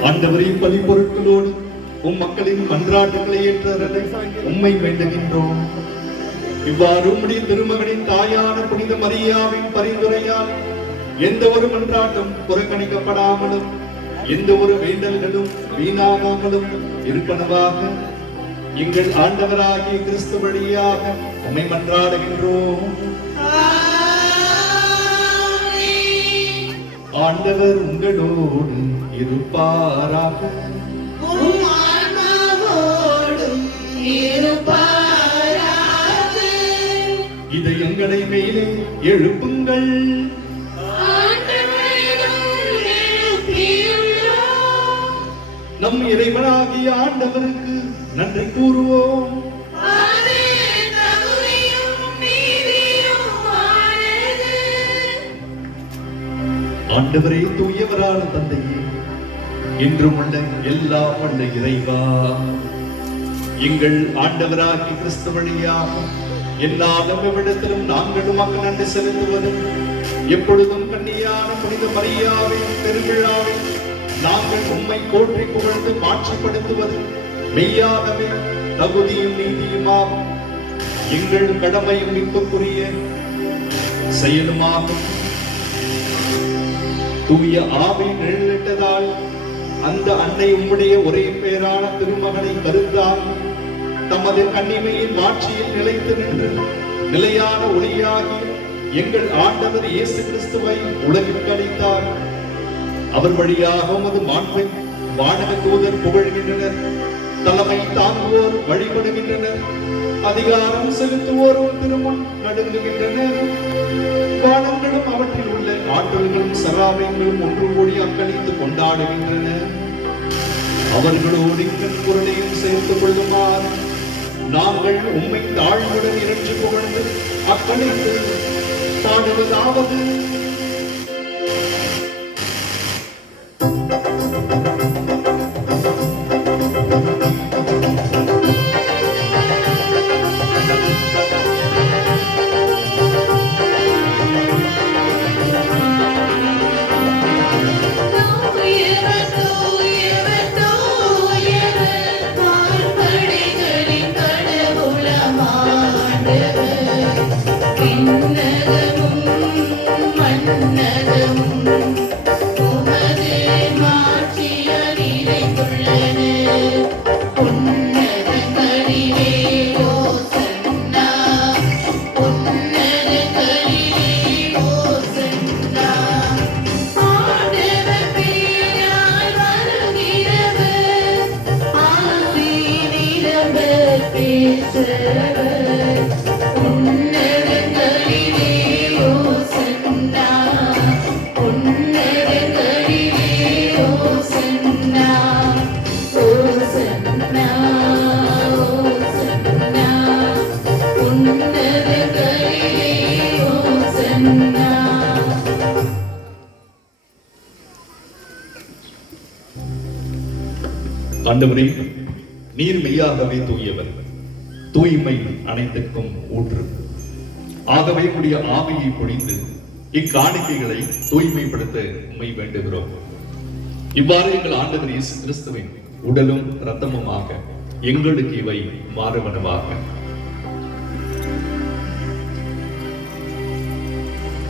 ஆண்டவரே, பலி பொருட்களோடு உம் மக்களின் மன்றாட்டுகளை ஏற்றவரை உம்மை வேண்டுகின்றோம். இவ்வாறு உம்முடைய திருமகனின் தாயான புனித மரியாவின் பரிந்துரையால் எந்த ஒரு மன்றாட்டும் புறக்கணிக்கப்படாமலும் எந்த ஒரு வேண்டல்களும் வீணாகாமலும் இருப்பனவாக எங்கள் ஆண்டவராகிய கிறிஸ்து வழியாக உம்மை மன்றாடுகின்றோம். ஆண்டவர் உங்களோடு இருப்பாராக. உம் ஆன்மாவோடும் இருப்பாராக. இதயங்களை மேலே எழுப்புங்கள். ஆண்டவரிடம் எழுப்பியுள்ளோம். நம் இறைவனாகிய ஆண்டவருக்கு நன்றி கூறுவோம். அது தகுதியும் நீதியுமானது. ஆண்டவரே, தூயவரான தந்தையே, இன்றும் உள்ள எல்லா வல்ல இறைவா, எங்கள் ஆண்டவராகிய கிறிஸ்து வழியாக எல்லா நம்மிடத்திலும் நாங்கள் உமக்கு நன்றி செலுத்துவதும் எப்பொழுதும் கன்னியான புனித மரியாவின் திருவிழாவில் நாங்கள் உம்மை போற்றி புகழ்ந்து மாட்சிப்படுத்துவது மெய்யாகவே தகுதியும் நீதியுமாகும். எங்கள் கடமையும் மிக்கக்குரிய செயலுமாகும். தூய ஆவி நிழலிட்டதால் அந்த அன்னை உம்முடைய ஒரே பேரான திருமகனை கருத்தாகி தமது கன்னிமையின் மாட்சியில் நிலைத்து நின்று நிலையான ஒளியாகி எங்கள் ஆண்டவர் இயேசு கிறிஸ்துவை உலகிற்கு அளித்தார். அவர் வழியாக உமது மாண்பை வானக தூதர் புகழ்கின்றனர், தலைமை தாங்குவோர் வழிபடுகின்றனர். அதிகாரம் செலுத்துவோரும் திருமுன் நடுங்குகின்றனர். வானங்களும் அவற்றில் உள்ள ஆற்றல்களும் சராவைகளும் ஒன்று கூடி அக்களித்து கொண்டாடுகின்றன. அவர்களோடு குரலையும் சேர்த்துக் கொள்ளுமாறு நாங்கள் உம்மை தாழ்வுடன் இறைஞ்சி புகழ்ந்து அக்களித்து பாடுவதாவது: ஆண்டவரே, நீர் மெய்யாகவே தூயவர், தூய்மை அனைத்திற்கும் ஊற்று. ஆகவே உடைய ஆவியை பொழிந்து இக்காணிக்கைகளை தூய்மைப்படுத்த உம்மை வேண்டுகிறோம். இவ்வாறு எங்கள் ஆண்டவர் இயேசு கிறிஸ்துவின் உடலும் இரத்தமுமாக எங்களுக்கு இவை மாறுவனவாக.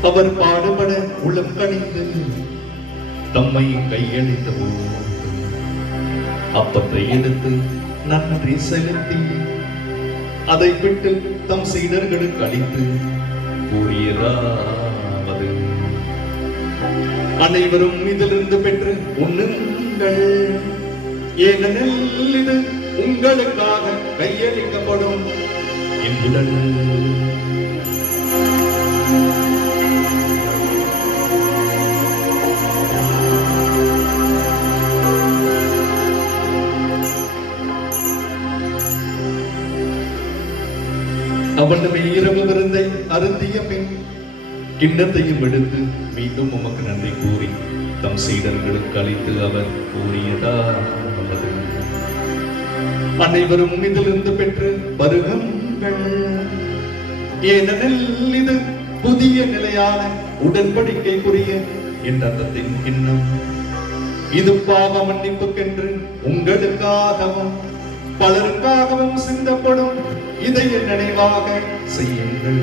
அவர் பாடுபட உளம் கணிந்து தம்மை கையளித்த போது அப்பத்தை எடுத்து நன்றி செலுத்தி அதை விட்டு தம் சீடர்களுக்கு அளித்து கூறியதாவது: அனைவரும் இதிலிருந்து பெற்று உண்ணுங்கள், ஏனெனில் இது உங்களுக்காக கையளிக்கப்படும் என் உடல். அவனுமே இரவு விருந்தை அருந்திய பின் கிண்ணத்தையும் எடுத்து மீண்டும் உமக்கு நன்றி கூறி தம் சீடர்களுக்கு அளித்து அவர் கூறியதாவது: அனைவரும் இதிலிருந்து பெற்று பருகுங்கள், ஏனெனில் இது புதிய நிலையான உடன்படிக்கைக்குரிய என் ரத்தத்தின் கிண்ணம். இது பாவ மன்னிப்புக்கென்று உங்களுக்காகவும் பலருக்காகவும் சிந்தப்படும். இதை என் நினைவாக செய்யுங்கள்.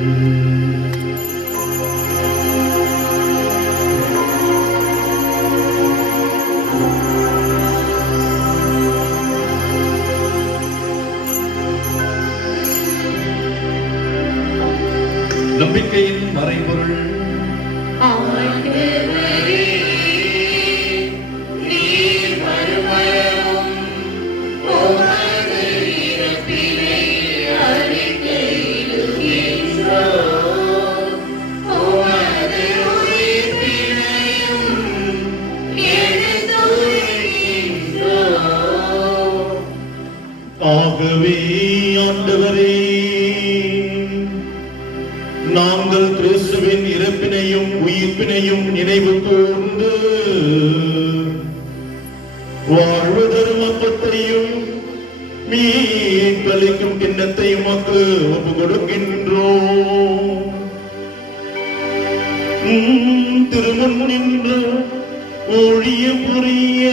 நம்பிக்கையின் மறைபொருள் ஆகவே ஆண்டவரே, நாங்கள் கிறிஸ்துவின் இறப்பினையும் உயிர்ப்பினையும் நினைவு கூர்ந்து வாழ்வு தரும் அப்பத்தையும் மீட்பளிக்கும் கிண்ணத்தையும் உமக்கு ஒப்பு கொடுக்கின்றோம். திருமுன் நின்று ஒழிய புரிய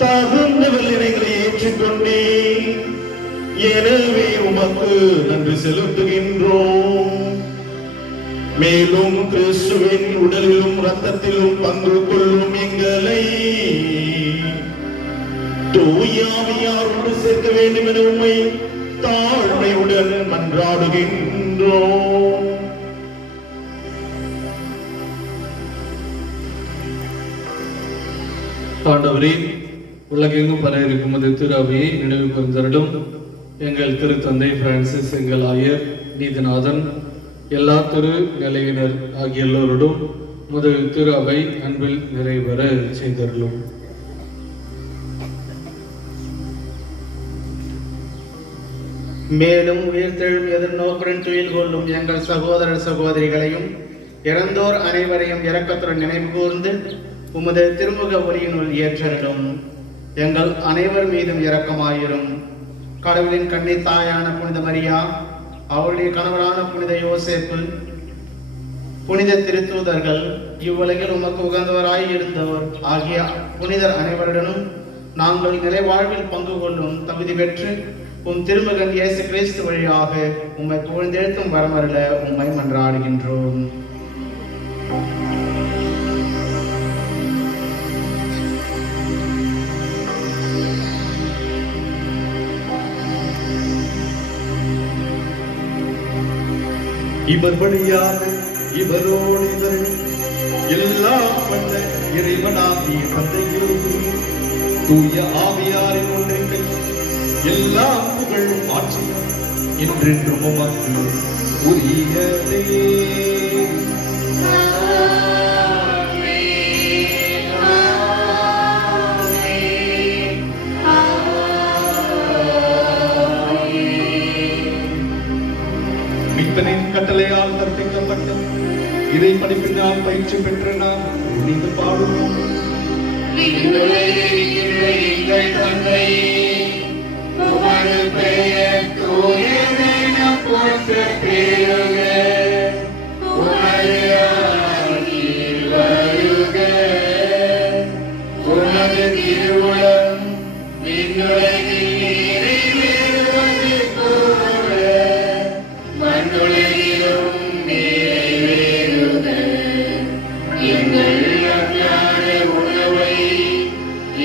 தகுந்த வல்லினைகளை ஏற்றுக்கொண்டே, எனவே உமக்கு நன்றி செலுத்துகின்றோம். மேலும் கிறிஸ்துவின் உடலிலும் இரத்தத்திலும் பங்கு கொள்ளும் எங்களை தூயாவியாரோடு சேர்க்க வேண்டும் என உம்மை தாழ்மையுடன் மன்றாடுகின்றோம். ஆண்டவரே, உலகெங்கும் பர இருக்கும் அது திரு அவையை நினைவு கூர்ந்தருளும். எங்கள் திருத்தந்தை பிரான்சிஸ், எங்கள் ஆயர் நீதிநாதன், எல்லா திரு நிலையினர் ஆகிய எல்லோரோடும் முதல் திரு அவை அன்பில் நிறைவேற செய்தருளும். மேலும் உயிர்த்தெழும் எதிர்நோக்குடன் துயில் கொள்ளும் எங்கள் சகோதரர் சகோதரிகளையும் இறந்தோர் அனைவரையும் இரக்கத்துடன் நினைவு கூர்ந்து உமது திருமுக ஒளியினுள் ஏற்றருளும். எங்கள் அனைவர் மீதும் இரக்கமாயிரும். கடவுளின் கன்னித்தாயான புனித மரியா, அவளுடைய கணவரான புனித யோசேப்பு, புனித திருத்தூதர்கள், இவ்வுலகில் உமக்கு உகந்தவராய் இருந்தவர் ஆகிய புனிதர் அனைவருடனும் நாங்கள் நிலைவாழ்வில் பங்கு கொள்ளும் தகுதி பெற்று உம் திருமகன் இயேசு கிறிஸ்து வழியாக உம்மை புகழ்ந்தெழுத்தும் வரமருள உம்மை மன்றாடுகின்றோம். இவர் வழியாக இவரோடு இவர் எல்லாம் வல்ல இறைவனாகிய தந்தையும் தூய ஆவியாரின் ஒன்றில் எல்லா புகழும் ஆட்சியும் என்றென்றும் உமக்கு உரியதே. மீட்பரின் கட்டளையால் கற்பிக்கப்பட்ட இறை படிப்பினால் பயிற்சி பெற்ற நாம் துணிந்து பாடுவோம். எங்கள் தந்தை, உமது பெயர் தூயதென போற்றப் பெறுக. உமது ஆட்சி வருக. உமது திருவுளம் விண்ணுலகில் நிறைவேறுவது போல மண்ணுலகிலும் நிறைவேறுக. எங்கள் அன்றாட உணவை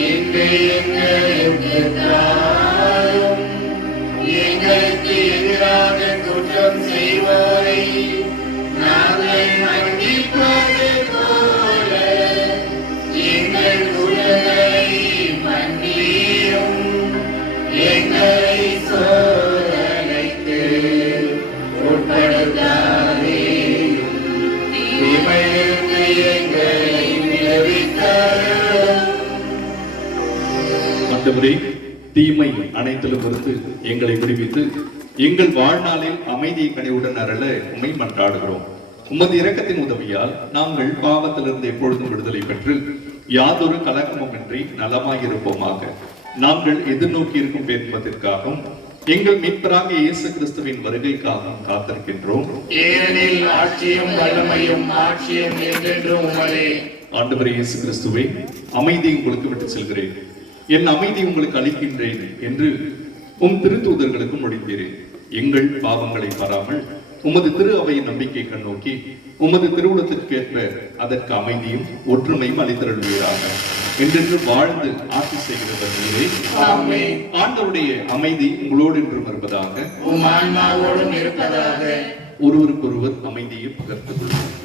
இன்று எங்களுக்கு தாரும். எங்களுக்கு எதிராக குற்றம் செய்வோரை நாங்கள் மன்னிப்பது போல எங்கள் குற்றங்களை மன்னியும். எங்களை சோதனைக்கு உட்படுத்தாதேயும். தீமையிலிருந்து எங்களை விடுவித்தருளும். ஆண்டவரே, தீமை அனைத்திலும் இருந்து எங்களை விடுவித்து எங்கள் வாழ்நாளில் அமைதியை கனிவுடன் அருள உம்மை மன்றாடுகிறோம். உமது இரக்கத்தின் உதவியால் நாங்கள் பாவத்திலிருந்து எப்பொழுதும் விடுதலை பெற்று யாதொரு கலக்கமுமின்றி நலமாயிருப்போமாக. நாங்கள் எதிர்நோக்கி இருக்கும் பேர்ப்பதற்காகவும் எங்கள் மீட்பராகிய இயேசு கிறிஸ்துவின் வருகைக்காகவும் காத்திருக்கின்றோம். ஏனெனில் ஆட்சியும் வல்லமையும் ஆட்சியும் என்றென்றும் உமதே. ஆண்டவரே இயேசு கிறிஸ்துவே, அமைதியை உங்களுக்கு விட்டு செல்கிறேன், என் அமைதி உங்களுக்கு அளிக்கின்றேன் என்று உம் திருத்தூதர்களுக்கு மொழிந்தீரேன். எங்கள் பாவங்களை பாராமல் உமது திரு அவையின் நம்பிக்கை கண்ணோக்கி உமது திருவுளத்திற்கேற்ப அதற்கு அமைதியும் ஒற்றுமையும் அளித்தருள்வீராக. என்றென்று வாழ்ந்து ஆட்சி செய்கிறவர் நீரே. ஆண்டவருடைய அமைதி உங்களோடு என்றும் இருப்பதாக. உம் ஆன்மாவோடும் இருப்பதாக. ஒருவருக்கொருவர் அமைதியை பகிர்ந்து கொள்வோம்.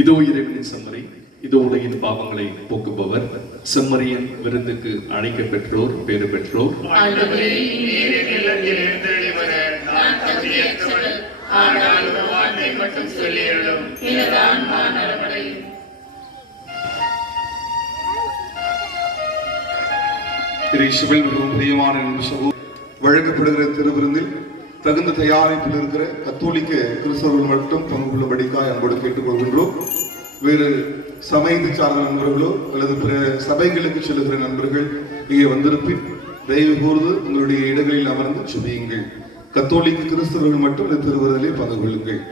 இதோ இறைவனின் செம்மறி, இதோ உலகின் பாவங்களை போக்குபவர். செம்மறியின் விருந்துக்கு அழைக்க பெற்றோர் பேறு பெற்றோர். ஆண்டவரே, நீர் எங்கள் விலங்கில் இருந்து வெளிவர நான் தகுதியற்றவள். ஆனால் ஒரு வார்த்தை மட்டும் சொல்லியருளும், எனது ஆன்மா நலமடையும். இயேசுவில் மிகவும் பிரியமான வழங்கப்படுகிற திருவிருந்தில் தகுந்த தயாரிப்பில் இருக்கிற கத்தோலிக்க கிறிஸ்தவர்கள் மட்டும் பங்கு கொள்ளும்படிக்காக அன்போடு கேட்டுக்கொள்கின்றோம். வேறு சமயத்தை சார்ந்த நண்பர்களோ அல்லது பிற சபைகளுக்கு செல்லுகிற நண்பர்கள் இங்கே வந்திருப்பின் தயவு கூர்ந்து உங்களுடைய இடங்களில் அமர்ந்து செபியுங்கள். கத்தோலிக்க கிறிஸ்தவர்கள் மட்டும் இந்த திருவிருந்திலே பங்கு கொள்ளுங்கள்.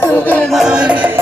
சுகமானது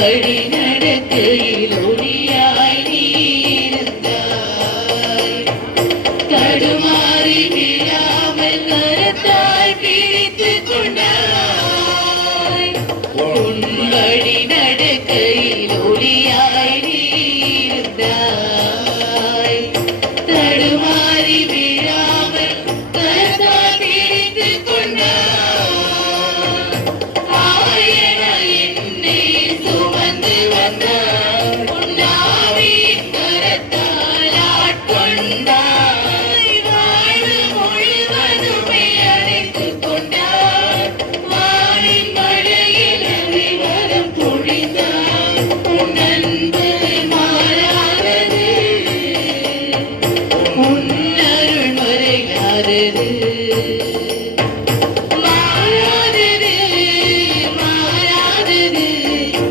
வழி நடக்கையில் ஒளியாய் நீர்ந்தாய். தடுமாறி விழாமல் கரத்தாய் பிடித்து கொண்டாய். உன் வழி நடக்கையில் ஒளியாய் நீர்ந்தாய். தடுமாறி விழாமல் கரத்தாய் பிடித்து கொண்டாய். ஆயன என்னை சுமந்து வந்தாய். உன்னாவின் கரத்தால் ஆட்கொண்டாய். வாழ்வு முழுவதுமே அணைத்துக் கொண்டாய். வானின் மழையில் அறிவரம் பொழிந்தாய். உன் அன்பு மாறாதது. உன் அருள் மறையாதது. மாறாதது, மாறாதது.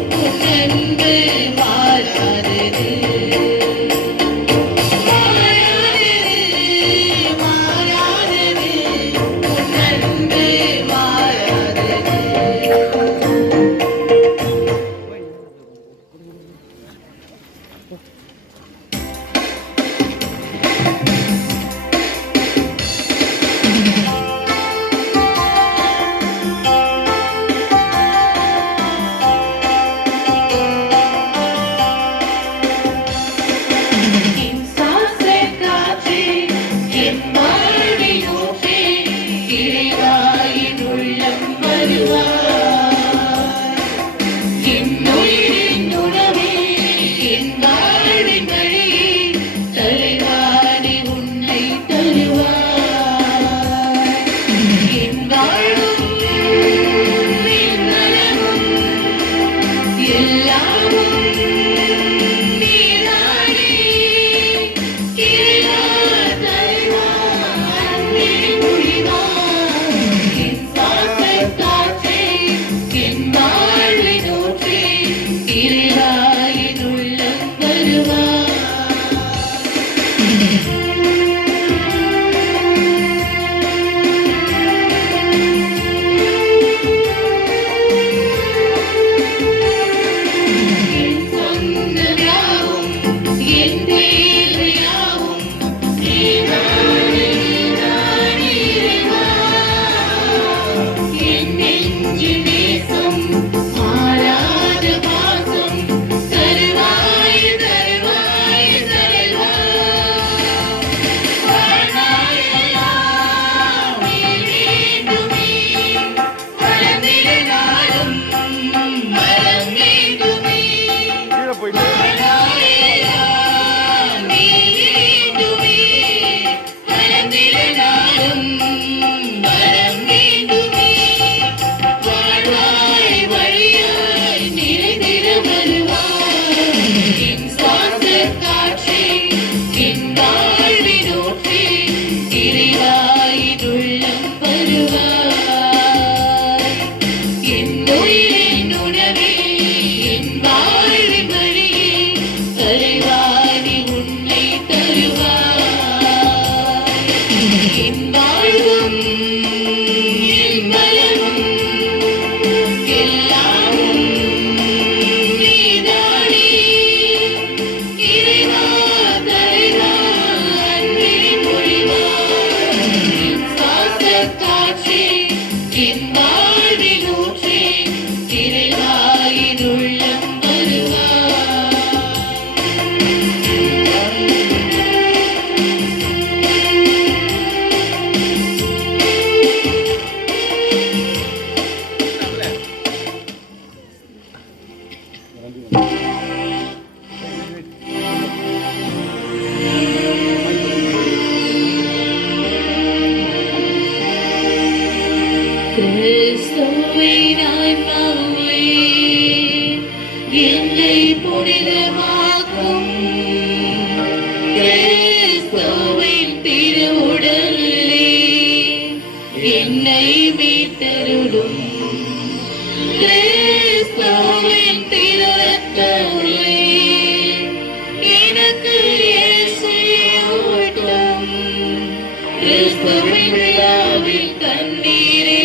உன் அன்பு மாறாதது. மாறாதது, மாறாதது. உன் அன்பு மாறாதது. என் சுவாச காற்றே, என் வாழ்வின் ஊற்றே, இறைவாயின் உள்ளம் வருவாய். என் உயிரின் உணவே, என் வாழ்வின் வழியே, தலைவாணி உன்னை தருவாய். என் வாழ்வும் என் நலமும் எல்லாமும் நீதானே. இறைவா, தலைவா, அன்பே மொழிவா. என் சுவாசக் காற்றே, என் வாழ்வின் ஊற்றே, இறைவா என் உள்ளம் வருவாய். என் சொந்தமாவும் என் தேவையாவும் நீதானே, நீதானே இறைவா. என் நெஞ்சு நேசம் மாறாத பாசம் தருவாய், தருவாய், தருவாய். வாழ்நாளெல்லாம் நீ வேண்டுமே. வளர்ந்திட நாளும் வரம் வேண்டுமே. வாழ்நாளெல்லாம் நீ வேண்டுமே. வளர்ந்திட நாளும் வரம் வேண்டுமே. வாழ்வாய் வழியாய் நிறைந்திட வருவாய். என் சுவாசக் காற்றே, என் வாழ்வின் ஊற்றே, இறைவாயின் உள்ளம் வருவாய். என் உயிரின் உணவே, என் வாழ்வின் வழியே, தலைவாணி உன்னை தருவாய். என் வாழ்வும் என் பலமும் எல்லாமும் நீதானே. இறைவா, தலைவா, அன்பே மொழிவா. என் சுவாசக் காற்றே, என் வாழ்வின் ஊற்றே, இறைவாயின் உள்ளம் வருவாய். கிறிஸ்துவை நான் நம்புவேன். என்னை புனிதமாக்கும் கிறிஸ்துவின் திருவுடலே என்னை மீட்டருளும். கிறிஸ்துவின் திருரத்தமே எனக்கு இயேசுவும். கிறிஸ்துவின் விழாவில் தண்ணீரே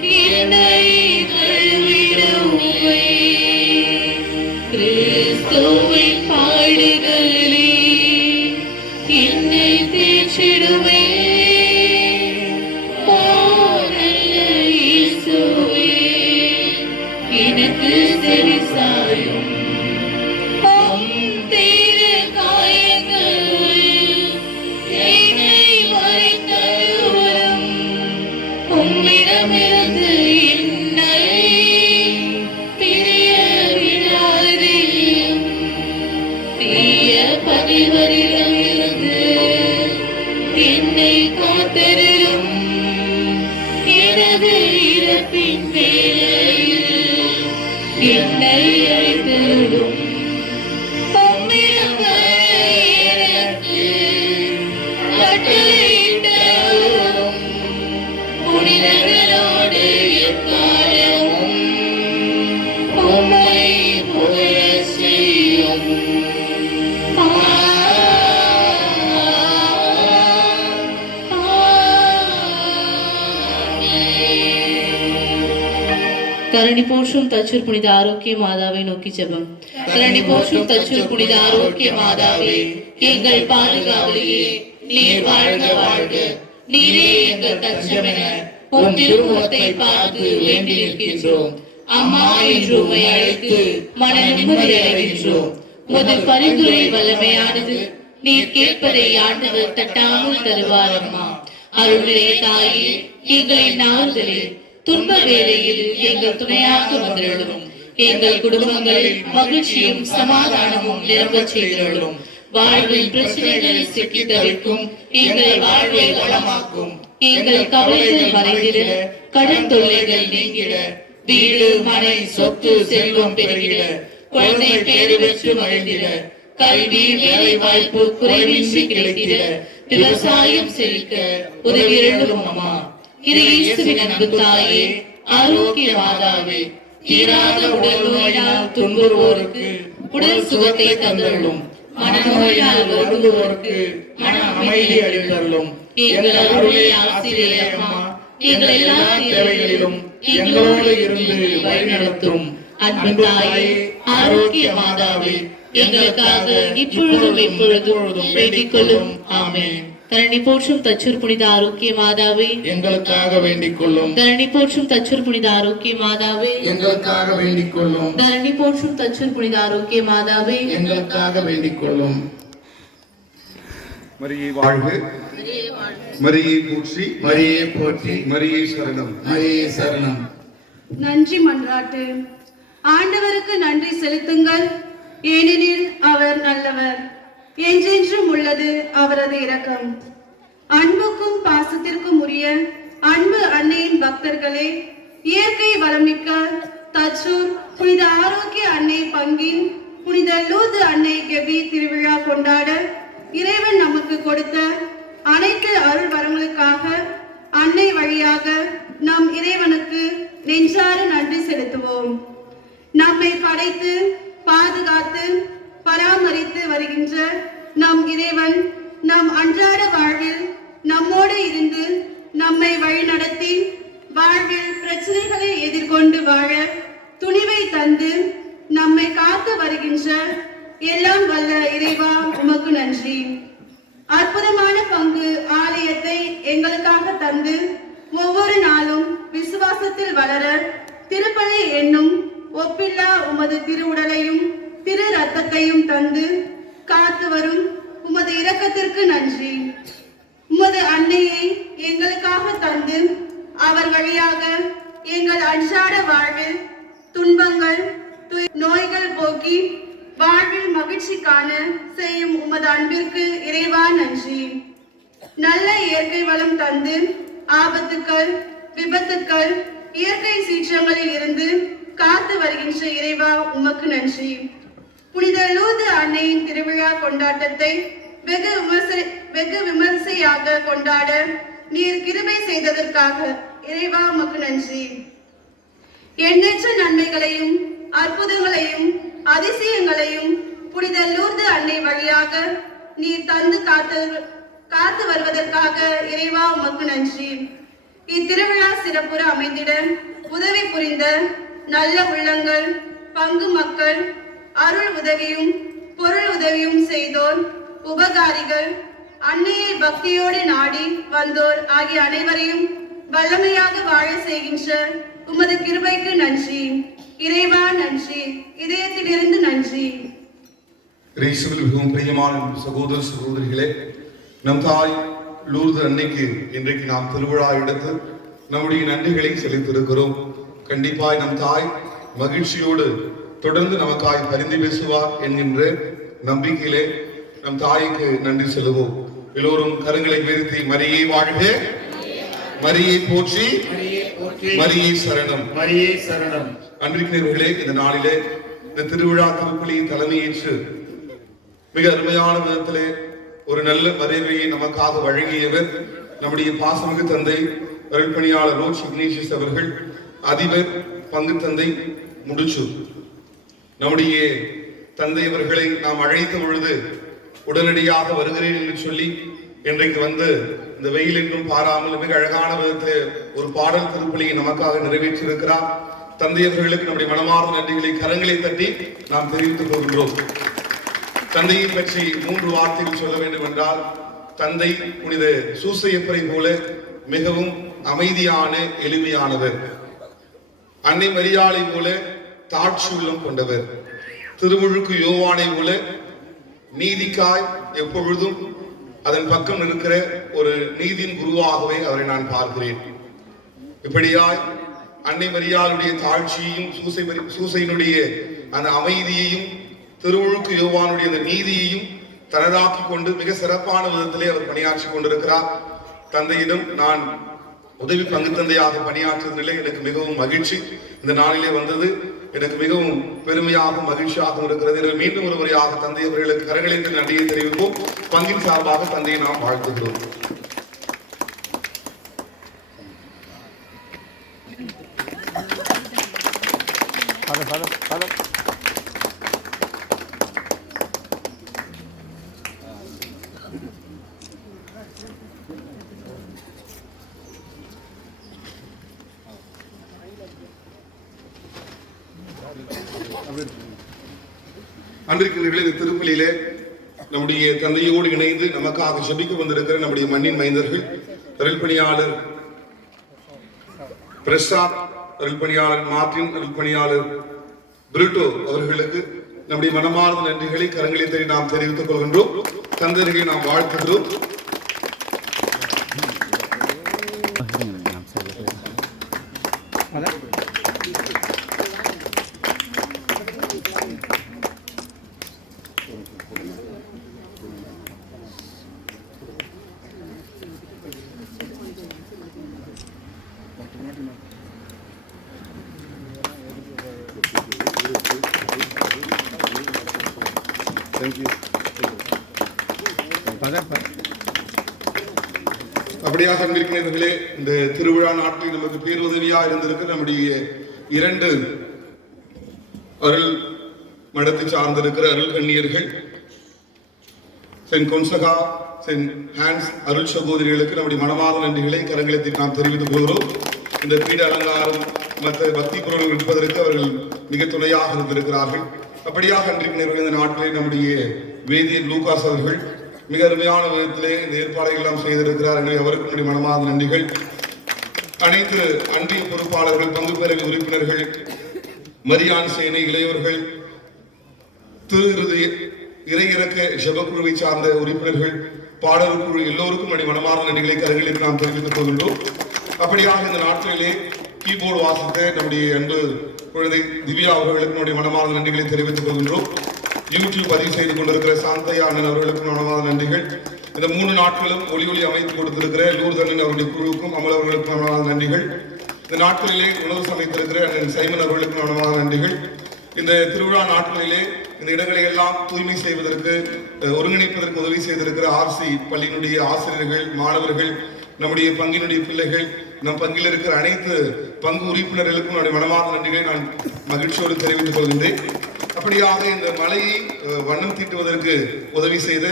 என்னை கழுவிடுவே. கோவில் பாடுகளே என்னை தேற்றிடுவே. ஓ நல்ல இயேசுவே, எனக்கு செவி சாயும். உம் திரு காயங்கள் என்னை மறைத்தருளும். உம்மிடமிருந்து என்னை பிரிய விடாதேயும். தீய பகைவரிடமிருந்து என்னை காத்தருளும். எனது இறப்பின் வேளையில் என்னை அழைத்தருளும். உம்மிடம் வர எனக்கு கட்டளையிட்டருளும். புனிதர்களோடு எக்காலமும் உம்மை புகழச் செய்யும். கரணி போற்றும் தச்சூர் புனித ஆரோக்கிய மாதாவை நோக்கி ஜெபம். கரணி போற்றும் தச்சூர் புனித ஆரோக்கிய மாதாவே, எங்கள் பாதுகாவலையே, நீர் வாழ்க வாழ்க. நீரே எங்கள் தஞ்சமென உம் திருமுகத்தை பார்த்து வேண்டி நிற்கின்றோம். அம்மா என்று உம்மை அழைத்து மன நிம்மதி அடைகின்றோம். உமது பரிந்துரை வல்லமையானது. நீர் கேட்பதை ஆண்டவர் தட்டாமல் தருவார். அம்மா அருளுடைய தாயே, எங்களின் ஆறுதலே, துன்ப வேளையில் எங்கள் துணையாக வந்திருளும். எங்கள் குடும்பங்களில் மகிழ்ச்சியும் சமாதானமும் நிரம்பச் செய்திருளும். வாழ்வின் பிரச்சனைகளில் சிக்கி தவிர்க்கும் எங்கள் வாழ்வை வளமாக்கும். எங்கள் கவலைகள் மறைந்திட, கடன் தொல்லைகள் நீங்கிட, வீடு மனை சொத்து செல்வம் பெருகிட, குழந்தை பேறு பெற்று மகிழ்ந்திட, கல்வி வேலை வாய்ப்பு குறைவின்றி கிடைத்திட, விவசாயம் செழிக்க உதவியிருளும். அம்மா இயேசுவின் அன்பு தாயே, ஆரோக்கிய மாதாவே, தீராத உடல் நோயினால் துன்புறுவோருக்கு உடல் சுகத்தை தந்தருளும். மனநோயினால் வருந்துவோருக்கு மன அமைதி அளித்தருளும். எங்கள் அருளே ஆசிரியம்மா, எங்கள் எல்லா தேவைகளிலும் எங்களோடு இருந்து வழிநடத்தும் அன்பு தாயே, ஆரோக்கிய மாதாவே, எங்களுக்காக இப்பொழுதும் எப்பொழுதும் வேண்டிக் கொள்ளும். ஆமென். தரணி போற்றும் தச்சூர் புனித ஆரோக்கிய மாதாவே, எங்களுக்காக வேண்டிக் கொள்ளும். தரணி போற்றும் தச்சூர் புனித ஆரோக்கிய மாதாவே, எங்களுக்காக வேண்டிக் கொள்ளும். தரணி போற்றும் தச்சூர் புனித ஆரோக்கிய மாதாவே, எங்களுக்காக வேண்டிக் கொள்ளும். மரியே வாழ்க, மரியே போற்றி, மரியே போற்றி, மரியே சரணம், மரியே சரணம். நன்றி மன்றாட்டு. ஆண்டவருக்கு நன்றி செலுத்துங்கள், ஏனெனில் அவர் நல்லவர், என்றென்றும் உள்ளது அவரது இரக்கம். அன்புக்கும் பாசத்திற்கும் உரிய அன்பு அன்னையின் பக்தர்களே, இயற்கை வளமிக்க தச்சூர் புனித ஆரோக்கிய அன்னை பங்கின் புனித லூர்து அன்னை கெபி திருவிழா கொண்டாட இறைவன் நமக்கு கொடுத்த அனைத்து அருள் வரங்களுக்காக அன்னை வழியாக நம் இறைவனுக்கு நெஞ்சார நன்றி செலுத்துவோம். நம்மை படைத்து பாதுகாத்து பராமரித்து வருகின்ற நம் இறைவன் நம் அன்றாட வாழ்வில் நம்மோடு இருந்து நம்மை வழிநடத்தி வாழ்வில் பிரச்சனைகளை எதிர்கொண்டு வாழ துணிவை தந்து நம்மை காத்து வருகின்ற எல்லாம் வல்ல இறைவா, உமக்கு நன்றி. அற்புதமான பங்கு ஆலயத்தை எங்களுக்காக தந்து ஒவ்வொரு நாளும் விசுவாசத்தில் வளர திருப்பலி என்னும் ஒப்பில்லா உமது திருவுடலையும் திரு ரத்தத்தையும் தந்து காத்து வரும் உமது இரக்கத்திற்கு நன்றி. உமது அன்னையை எங்களுக்காக தந்து அவர் வழியாக எங்கள் அன்றாட வாழ்வில் துன்பங்கள் நோய்கள் போக்கி வாழ்வில் மகிழ்ச்சி காண செய்யும் உமது அன்பிற்கு இறைவா நன்றி. நல்ல இயற்கை வளம் தந்து ஆபத்துக்கள் விபத்துக்கள் இயற்கை சீற்றங்களில் இருந்து காத்து வருகின்ற இறைவா, உமக்கு நன்றி. புனித லூர்து அன்னையின் திருவிழா கொண்டாட்டத்தை வெகு விமர்சையாக கொண்டாட நீர் கிருபை செய்ததற்காக இறைவா, உமக்கு நன்றி. எண்ணற்ற நன்மைகளையும் அற்புதங்களையும் அதிசயங்களையும் புனித லூர்து அன்னை வழியாக நீர் தந்து காத்து வருவதற்காக இறைவா, உமக்கு நன்றி. இத்திருவிழா சிறப்புற அமைந்திட உதவி புரிந்த நல்ல உள்ளங்கள், பங்கு மக்கள், அருள் உதவியும் பொருள் உதவியும் செய்தோர், உபகாரிகள், அன்னையை பக்தியோடு நாடி வந்தோர் ஆகிய அனைவரையும் வல்லமையாக வாழ செய்கின்ற உமது கிருபைக்கு நன்றி. இறைவா நன்றி, இதயத்திலிருந்து நன்றி. இயேசுவில் மிகவும் பிரியமான சகோதர சகோதரிகளே, நம் தாய் லூர்து அன்னைக்கு இன்றைக்கு நாம் திருவிழா எடுத்து நம்முடைய நன்றிகளை செலுத்திருக்கிறோம். கண்டிப்பாய் நம் தாய் மகிழ்ச்சியோடு தொடர்ந்து நமக்காய் பரிந்து பேசுவார் என்கின்ற நம்பிக்கையிலே நம் தாய்க்கு நன்றி செலுவோம். எல்லோரும் கரங்களை உயர்த்தி மரியே வாழ்க, மரியே போற்றி, மரியே சரணம், மரியே சரணம். அன்றைக்கினர்களே, இந்த நாளிலே இந்த திருவிழா திருப்பலியை தலைமையேற்று மிக அருமையான விதத்திலே ஒரு நல்ல வரவேற்பை நமக்காக வழங்கியவர் நம்முடைய பாசமிகு தந்தை அருள்பணியாளர் ரோச் இக்னேஷியஸ் அவர்கள், அதிபர் பங்கு தந்தை முடிச்சு. நம்முடைய தந்தை அவர்களை நாம் அழைத்த பொழுது உடனடியாக வருகிறேன் என்று சொல்லி இன்றைக்கு வந்து இந்த வெயில் என்றும் பாராமல் மிக அழகான விதத்தில் ஒரு பாடல் திருப்பலியை நமக்காக நிறைவேற்றியிருக்கிறார். தந்தை அவர்களுக்கு நம்முடைய மனமார்ந்த நன்றிகளை கரங்களை தட்டி நாம் தெரிவித்துக் கொள்கிறோம். தந்தையை பற்றி 3 வார்த்தைகள் சொல்ல வேண்டும் என்றால், தந்தை புனித சூசையப்பரை போல மிகவும் அமைதியான எளிமையானவர், அன்னை மரியாளை போல தாட்சி உள்ளம் கொண்டவர், திருமுழுக்கு யோவானை போல நீதிக்காய் எப்பொழுதும் அதன் பக்கம் இருக்கிற ஒரு நீதியின் குருவாகவே அவரை நான் பார்க்கிறேன். இப்படியாய் அன்னை மரியாளுடைய தாழ்ச்சியையும் சூசையினுடைய அந்த அமைதியையும் திருமுழுக்கு யோவானுடைய அந்த நீதியையும் தனதாக்கி கொண்டு மிக சிறப்பான விதத்திலே அவர் பணியாற்றி கொண்டிருக்கிறார். தந்தையிடம் நான் உதவி பங்கு தந்தையாக பணியாற்றுவதிலே எனக்கு மிகவும் மகிழ்ச்சி. இந்த நாளிலே வந்தது எனக்கு மிகவும் பெருமையாகவும் மகிழ்ச்சியாகவும் இருக்கிறது. எனவே மீண்டும் ஒரு முறையாக தந்தை அவர்களுக்கு கரங்களின் நன்றியை தெரிவிப்போம். பங்கின் சார்பாக தந்தையை நாம் வாழ்த்துகிறோம். அன்றைக்கு இந்த திருப்பலியிலே நம்முடைய தந்தையோடு இணைந்து நமக்காக ஜெபிக்க வந்திருக்கிற நம்முடைய மண்ணின் மைந்தர்கள், அருள்பணியாளர் பிரசாத், அருள்பணியாளர் மார்டின், அருள்பணியாளர் பிரிட்டோ அவர்களுக்கு நம்முடைய மனமார்ந்த நன்றிகளை கரங்களை தேடி நாம் தெரிவித்துக் கொள்கின்றோம். தந்தையர்களை நாம் வாழ்த்துகிறோம். அப்படியாக அன்பிற்கிறவர்களே, இந்த திருவிழா நாட்டில் நமக்கு பேருதவியா இருந்திருக்க நம்முடைய 2 அருள் மடத்தை சார்ந்திருக்கிற அருள் கண்ணியர்கள் சென்ட் கொன்சகா, சென்ட் ஹான்ஸ் அருள் சகோதரிகளுக்கு நம்முடைய மனமார்ந்த நன்றிகளை கரங்களை நாம் தெரிவித்துக் கொள்கிறோம். இந்த பீட அலங்காரம் மற்ற பக்தி பொருள்கள் இருப்பதற்கு அவர்கள் மிக துணையாக இருந்திருக்கிறார்கள். அப்படியாக அன்றைக்கு இந்த நாட்டிலே நம்முடைய வேதியர் லூகாஸ் அவர்கள் மிக அருமையான விதத்திலே இந்த ஏற்பாடுகள் எல்லாம் செய்திருக்கிறார். எனவே அவருக்கு நம்முடைய மனமார்ந்த நன்றிகள். அனைத்து அன்பிய பொறுப்பாளர்கள், பங்கு பேரவை உறுப்பினர்கள், மரியான் சேனை இளையோர்கள், திரு இறையிறக்க ஜெபக்குழுவை சார்ந்த உறுப்பினர்கள், பாடல் குழு எல்லோருக்கும் நம்முடைய மனமார்ந்த நன்றிகளை கரங்களுக்கு நாம் தெரிவித்துக் கொள்கின்றோம். அப்படியாக இந்த நாட்டிலே கீபோர்டு வாசித்த நம்முடைய அன்பு குழந்தை திவ்யா அவர்களுக்கு நம்முடைய மனமார்ந்த நன்றிகளை தெரிவித்துக் கொள்கின்றோம். யூடியூப் பதிவு செய்து கொண்டிருக்கிற சாந்தையா அண்ணன் அவர்களுக்கும் மனமார்ந்த நன்றிகள். இந்த 3 நாட்களும் ஒளி அமைத்து கொடுத்திருக்கிற லூர்தண்ணன் அவருடைய குழுவுக்கும் அமல் அவர்களுக்கும் மனமார்ந்த நன்றிகள். இந்த நாட்களிலே உணவு சமைத்திருக்கிற அண்ணன் சைமன் அவர்களுக்கும் மனமார்ந்த நன்றிகள். இந்த திருவிழா நாட்களிலே இந்த இடங்களை எல்லாம் தூய்மை செய்வதற்கு ஒருங்கிணைப்பதற்கு உதவி செய்திருக்கிற ஆர்சி பள்ளியினுடைய ஆசிரியர்கள், மாணவர்கள், நம்முடைய பங்கினுடைய பிள்ளைகள், நம் பங்கில் இருக்கிற அனைத்து பங்கு உறுப்பினர்களுக்கும் நம்முடைய மனமார்ந்த நன்றிகளை நான் மகிழ்ச்சியோடு தெரிவித்துக் கொள்கின்றேன். அப்படியாக இந்த மலையை வண்ணம் தீட்டுவதற்கு உதவி செய்த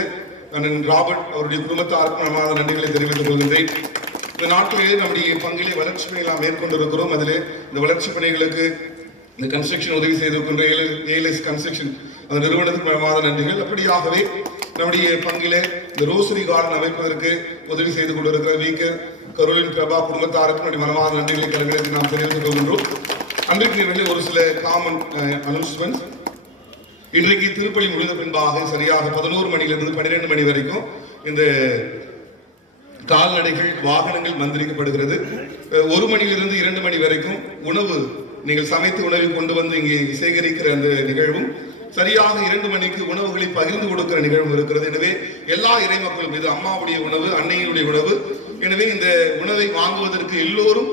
அண்ணன் ராபர்ட் அவருடைய குடும்பத்தாருக்கும் மனமார்ந்த நன்றிகளை தெரிவித்துக் கொள்கின்றேன். இந்த நாட்டிலே நம்முடைய பங்கிலே வளர்ச்சி பணிகளை நாம் மேற்கொண்டிருக்கிறோம். அதிலே இந்த வளர்ச்சி பணிகளுக்கு இந்த கன்ஸ்ட்ரக்ஷன் உதவி செய்திருக்கின்ற ஏஎல்எஸ் கன்ஸ்ட்ரக்ஷன் அந்த நிறுவனத்துக்கு மனமார்ந்த நன்றிகள். அப்படியாகவே நம்முடைய பங்கிலே இந்த ரோசரி கார்டன் அமைப்பதற்கு உதவி செய்து கொண்டிருக்கிற வீக்க கரோலின் பிரபா குடும்பத்தாருக்கு நம்முடைய மனமார்ந்த நன்றிகளை கலங்களுக்கு நாம் தெரிவித்துக் கொள்கின்றோம். அன்றைக்கு ஒரு சில காமன் அனௌன்ஸ்மெண்ட்ஸ். இன்றைக்கு திருப்பலி முடிந்த பின்பாக சரியாக 11 மணியிலிருந்து 12 மணி வரைக்கும் இந்த கால்நடைகள் வாகனங்கள் மந்திரிக்கப்படுகிறது. 1 மணியிலிருந்து 2 மணி வரைக்கும் உணவு நீங்கள் சமைத்து உணவை கொண்டு வந்து இங்கே சேகரிக்கிற அந்த நிகழ்வும், சரியாக 2 மணிக்கு உணவுகளை பகிர்ந்து கொடுக்கிற நிகழ்வும் இருக்கிறது. எனவே எல்லா இறை மக்களும், இது அம்மாவுடைய உணவு, அன்னையினுடைய உணவு. எனவே இந்த உணவை வாங்குவதற்கு எல்லோரும்